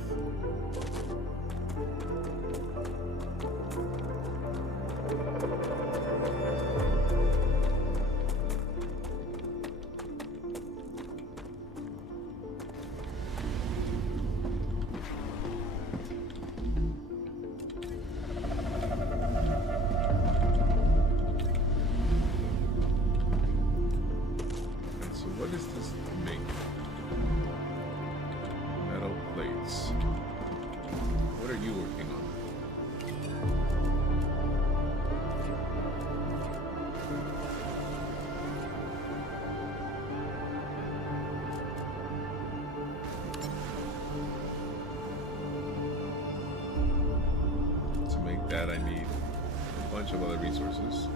That I need a bunch of other resources.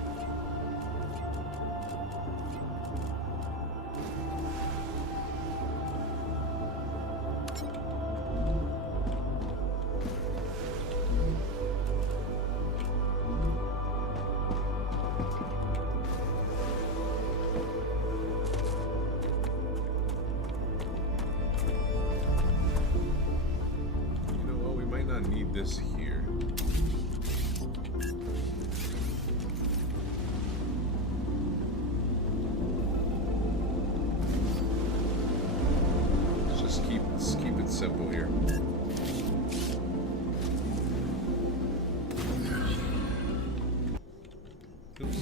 this here. Just keep it simple here. Oops.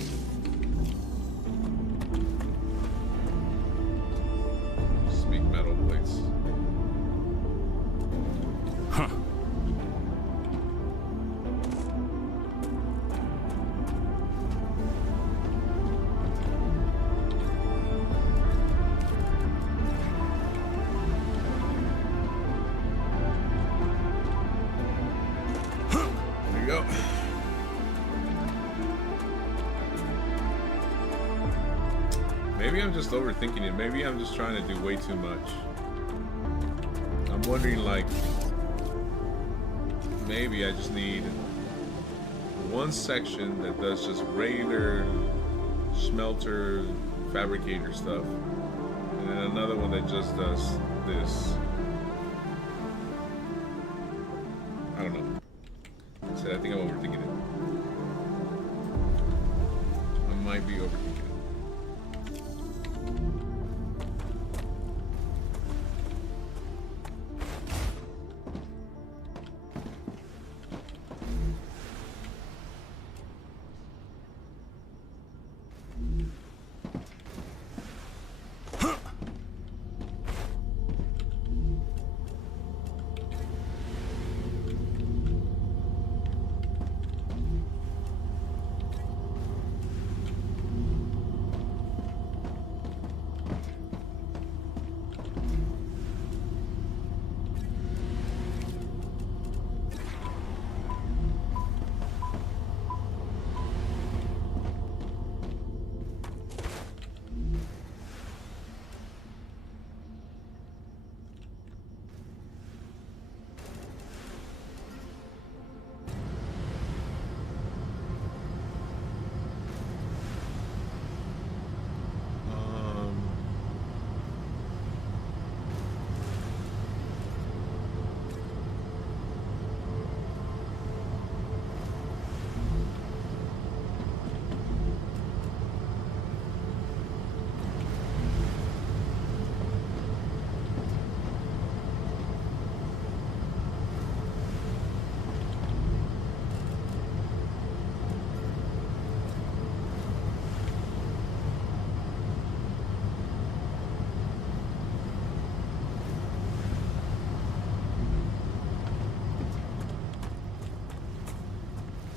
Speak metal plates. Huh. There you go. Maybe I'm just overthinking it. Maybe I'm just trying to do way too much. I'm wondering, like, maybe I just need one section that does just regular smelter fabricator stuff, and then another one that just does this. I don't know. I think I'm overthinking it. I might be overthinking it.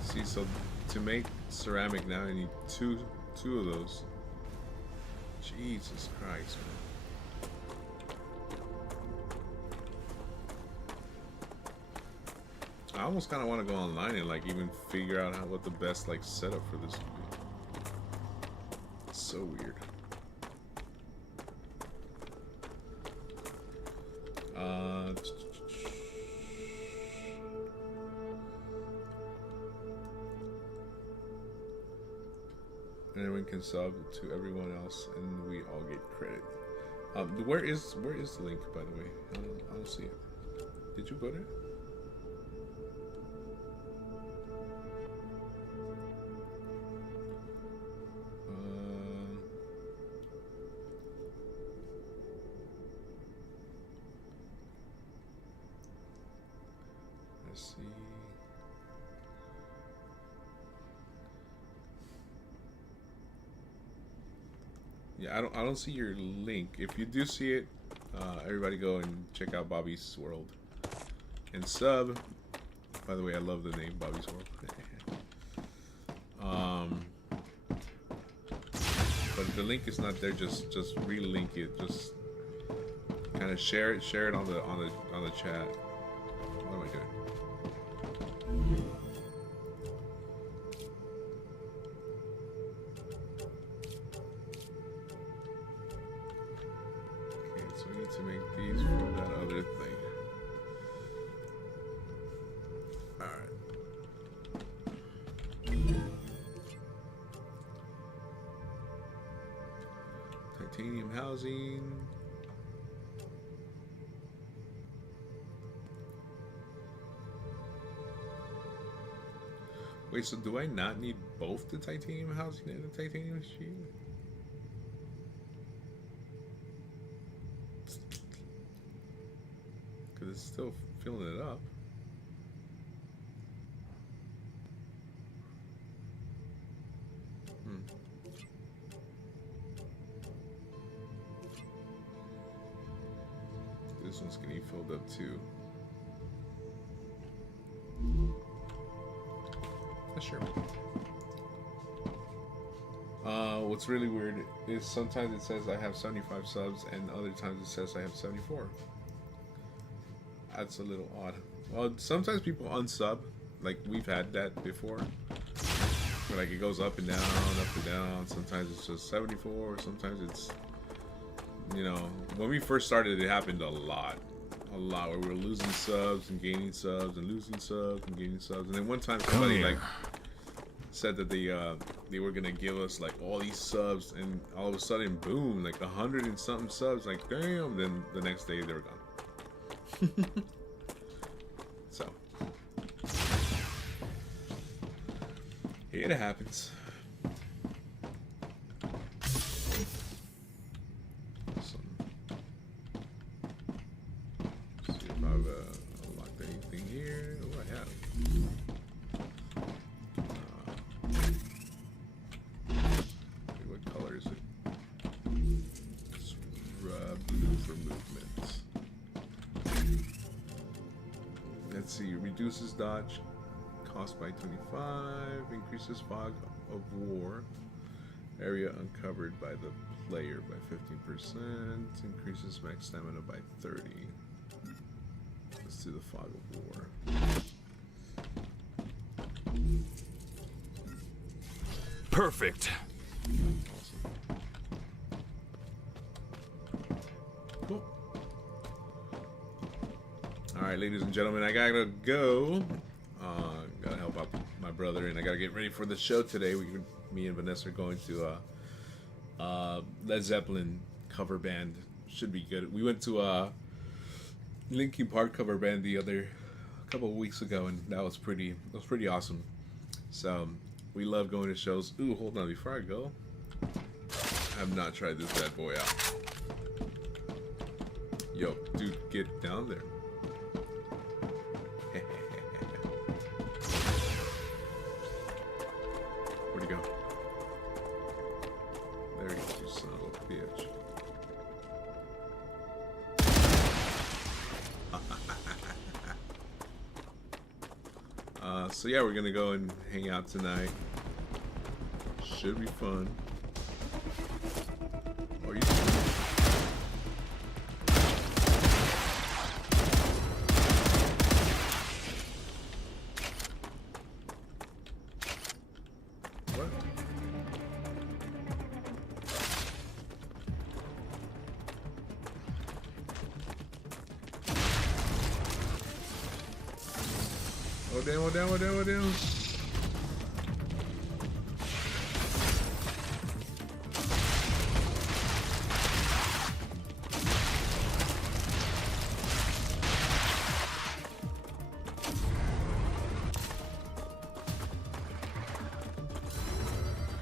See, so to make ceramic now, I need two of those. Jesus Christ, man. I almost kind of want to go online and like even figure out what the best like setup for this would be. It's so weird. Anyone can sub to everyone else, and we all get credit. Where is the link, by the way? I don't see it. Did you put it? Let's see. Yeah, I don't see your link. If you do see it, everybody go and check out Bobby's World and sub. By the way, I love the name Bobby's World. But if the link is not there, just relink it. Just kind of share it on the chat. What am I doing? So we need to make these for that other thing. Alright. Titanium housing. Wait, so do I not need both the titanium housing and the titanium shield? Because it's still filling it up. This one's getting filled up too. Sure. What's really weird is sometimes it says I have 75 subs and other times it says I have 74. That's a little odd. Well, sometimes people unsub, like we've had that before. But like it goes up and down, up and down. Sometimes it's just 74, sometimes it's, you know, when we first started it happened a lot where we were losing subs and gaining subs and losing subs and gaining subs. And then one time somebody like said that they were gonna give us like all these subs, and all of a sudden boom, like 100 and something subs, like damn. Then the next day they were gone. So it happens. Unlocked anything here. Oh, I have. What color is it? It's blue for movement. Let's see. Reduces dodge cost by 25. Increases fog of war area uncovered by the player by 15%. Increases max stamina by 30. Let's do the fog of war. Perfect. Awesome. Cool. Alright, ladies and gentlemen, I gotta go. Gotta help out my brother, and I gotta get ready for the show today. Me and Vanessa are going to Led Zeppelin cover band. Should be good. We went to Linkin Park cover band a couple of weeks ago, and that was pretty awesome. So we love going to shows. Ooh, hold on, before I go, I have not tried this bad boy out. Yo, dude, get down there. Where'd he go? There he is, you son of a bitch. So yeah, we're gonna go and hang out tonight. Should be fun. Or you what? Oh damn, oh damn, oh damn, oh damn.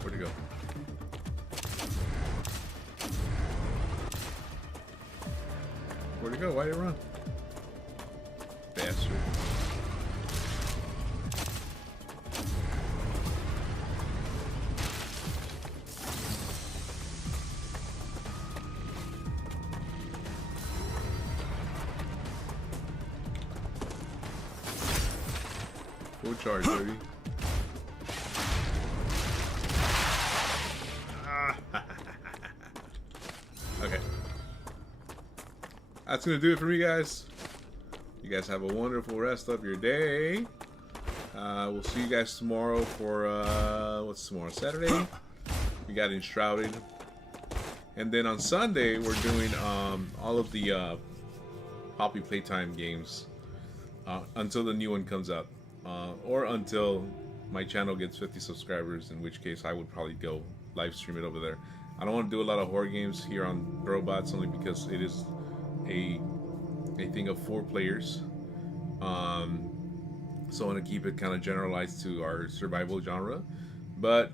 Where'd he go? Where'd he go? Why'd he run? Bastard. Full charge, baby. Okay. That's gonna do it for me, guys. You guys have a wonderful rest of your day. We'll see you guys tomorrow for what's tomorrow? Saturday. We got Enshrouded, and then on Sunday we're doing all of the Poppy Playtime games until the new one comes out. Or until my channel gets 50 subscribers, in which case I would probably go live stream it over there. I don't want to do a lot of horror games here on Robots, only because it is a thing of 4 players. So I want to keep it kind of generalized to our survival genre. But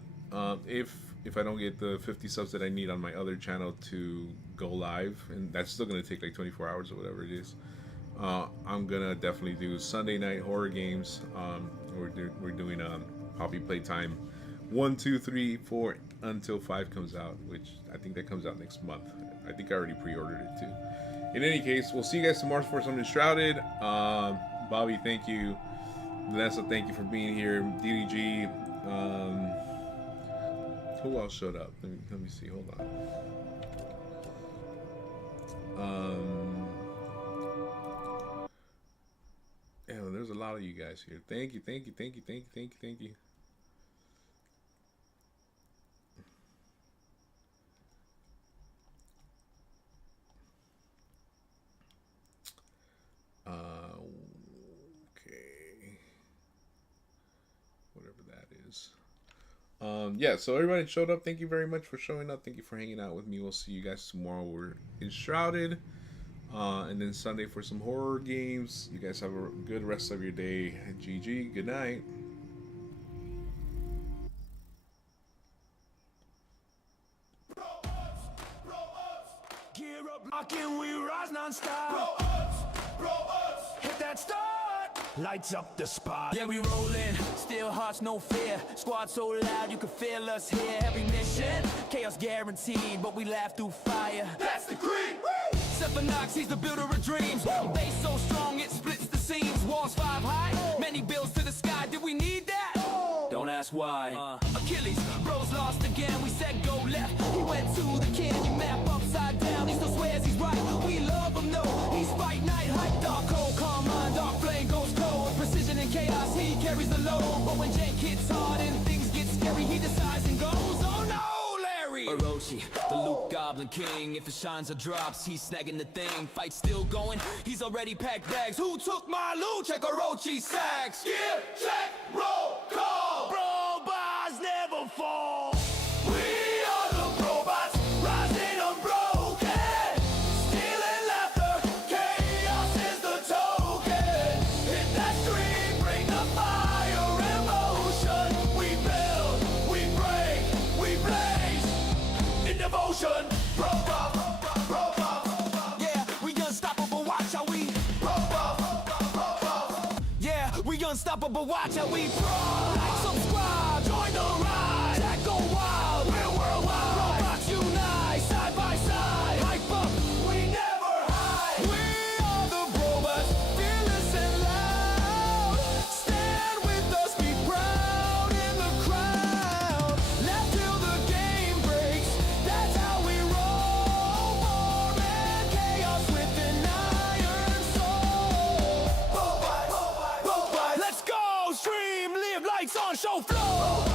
if I don't get the 50 subs that I need on my other channel to go live, and that's still going to take like 24 hours or whatever it is, I'm gonna definitely do Sunday night horror games. We're doing Poppy Playtime 1, 2, 3, 4 until 5 comes out, which I think that comes out next month. I think I already pre-ordered it too. In any case, we'll see you guys tomorrow for something Shrouded. Bobby, thank you. Vanessa, thank you for being here. DDG. Who else showed up? Let me see. Hold on. Yeah, well, there's a lot of you guys here. Thank you. Okay. Whatever that is. Yeah, so everybody showed up. Thank you very much for showing up. Thank you for hanging out with me. We'll see you guys tomorrow. We're in Shrouded. And then Sunday for some horror games. You guys have a good rest of your day. GG. Good night. Gear up, lock in, we rise non-stop. Hit that start. Lights up the spot. Yeah, we rollin', still hearts, no fear. Squad so loud, you can feel us here. Every mission, chaos guaranteed, but we laugh through fire. That's the creed. Except for Knox, he's the builder of dreams. Base so strong, it splits the seams. Walls 5 high, many builds to the sky. Did we need that? Don't ask why. Achilles, bros lost again. We said go left, he went to the canyon map upside down. He still swears he's right. We love him, no. He's fight night, hype, dark, cold, calm mind, dark flame goes cold. Precision and chaos, he carries the load. But when Jake hits hard and things get scary, he decides and goes, oh no, Larry. Orochi, the Luke Goblin King. If it shines or drops, he's snagging the thing. Fight still going, he's already packed bags. Who took my loot? Check Orochi sacks. Gear, check, roll, call. Bro, bars never fall. We are the robots, rising unbroken. Stealing laughter, chaos is the token. Hit that stream, bring the fire and motion. We build, we break, we blaze. In devotion, yeah, we unstoppable, watch how we yeah, we unstoppable, watch how we like, subscribe, join the ride. That go wild, we're worldwide. Robots unite, side by side. Hype up, we never hide. We are the robots, fearless and loud. Stand with us, be proud in the crowd. Laugh till the game breaks, that's how we roll. More and chaos with an iron soul. Robots, let's go, stream, live, lights on, show flow.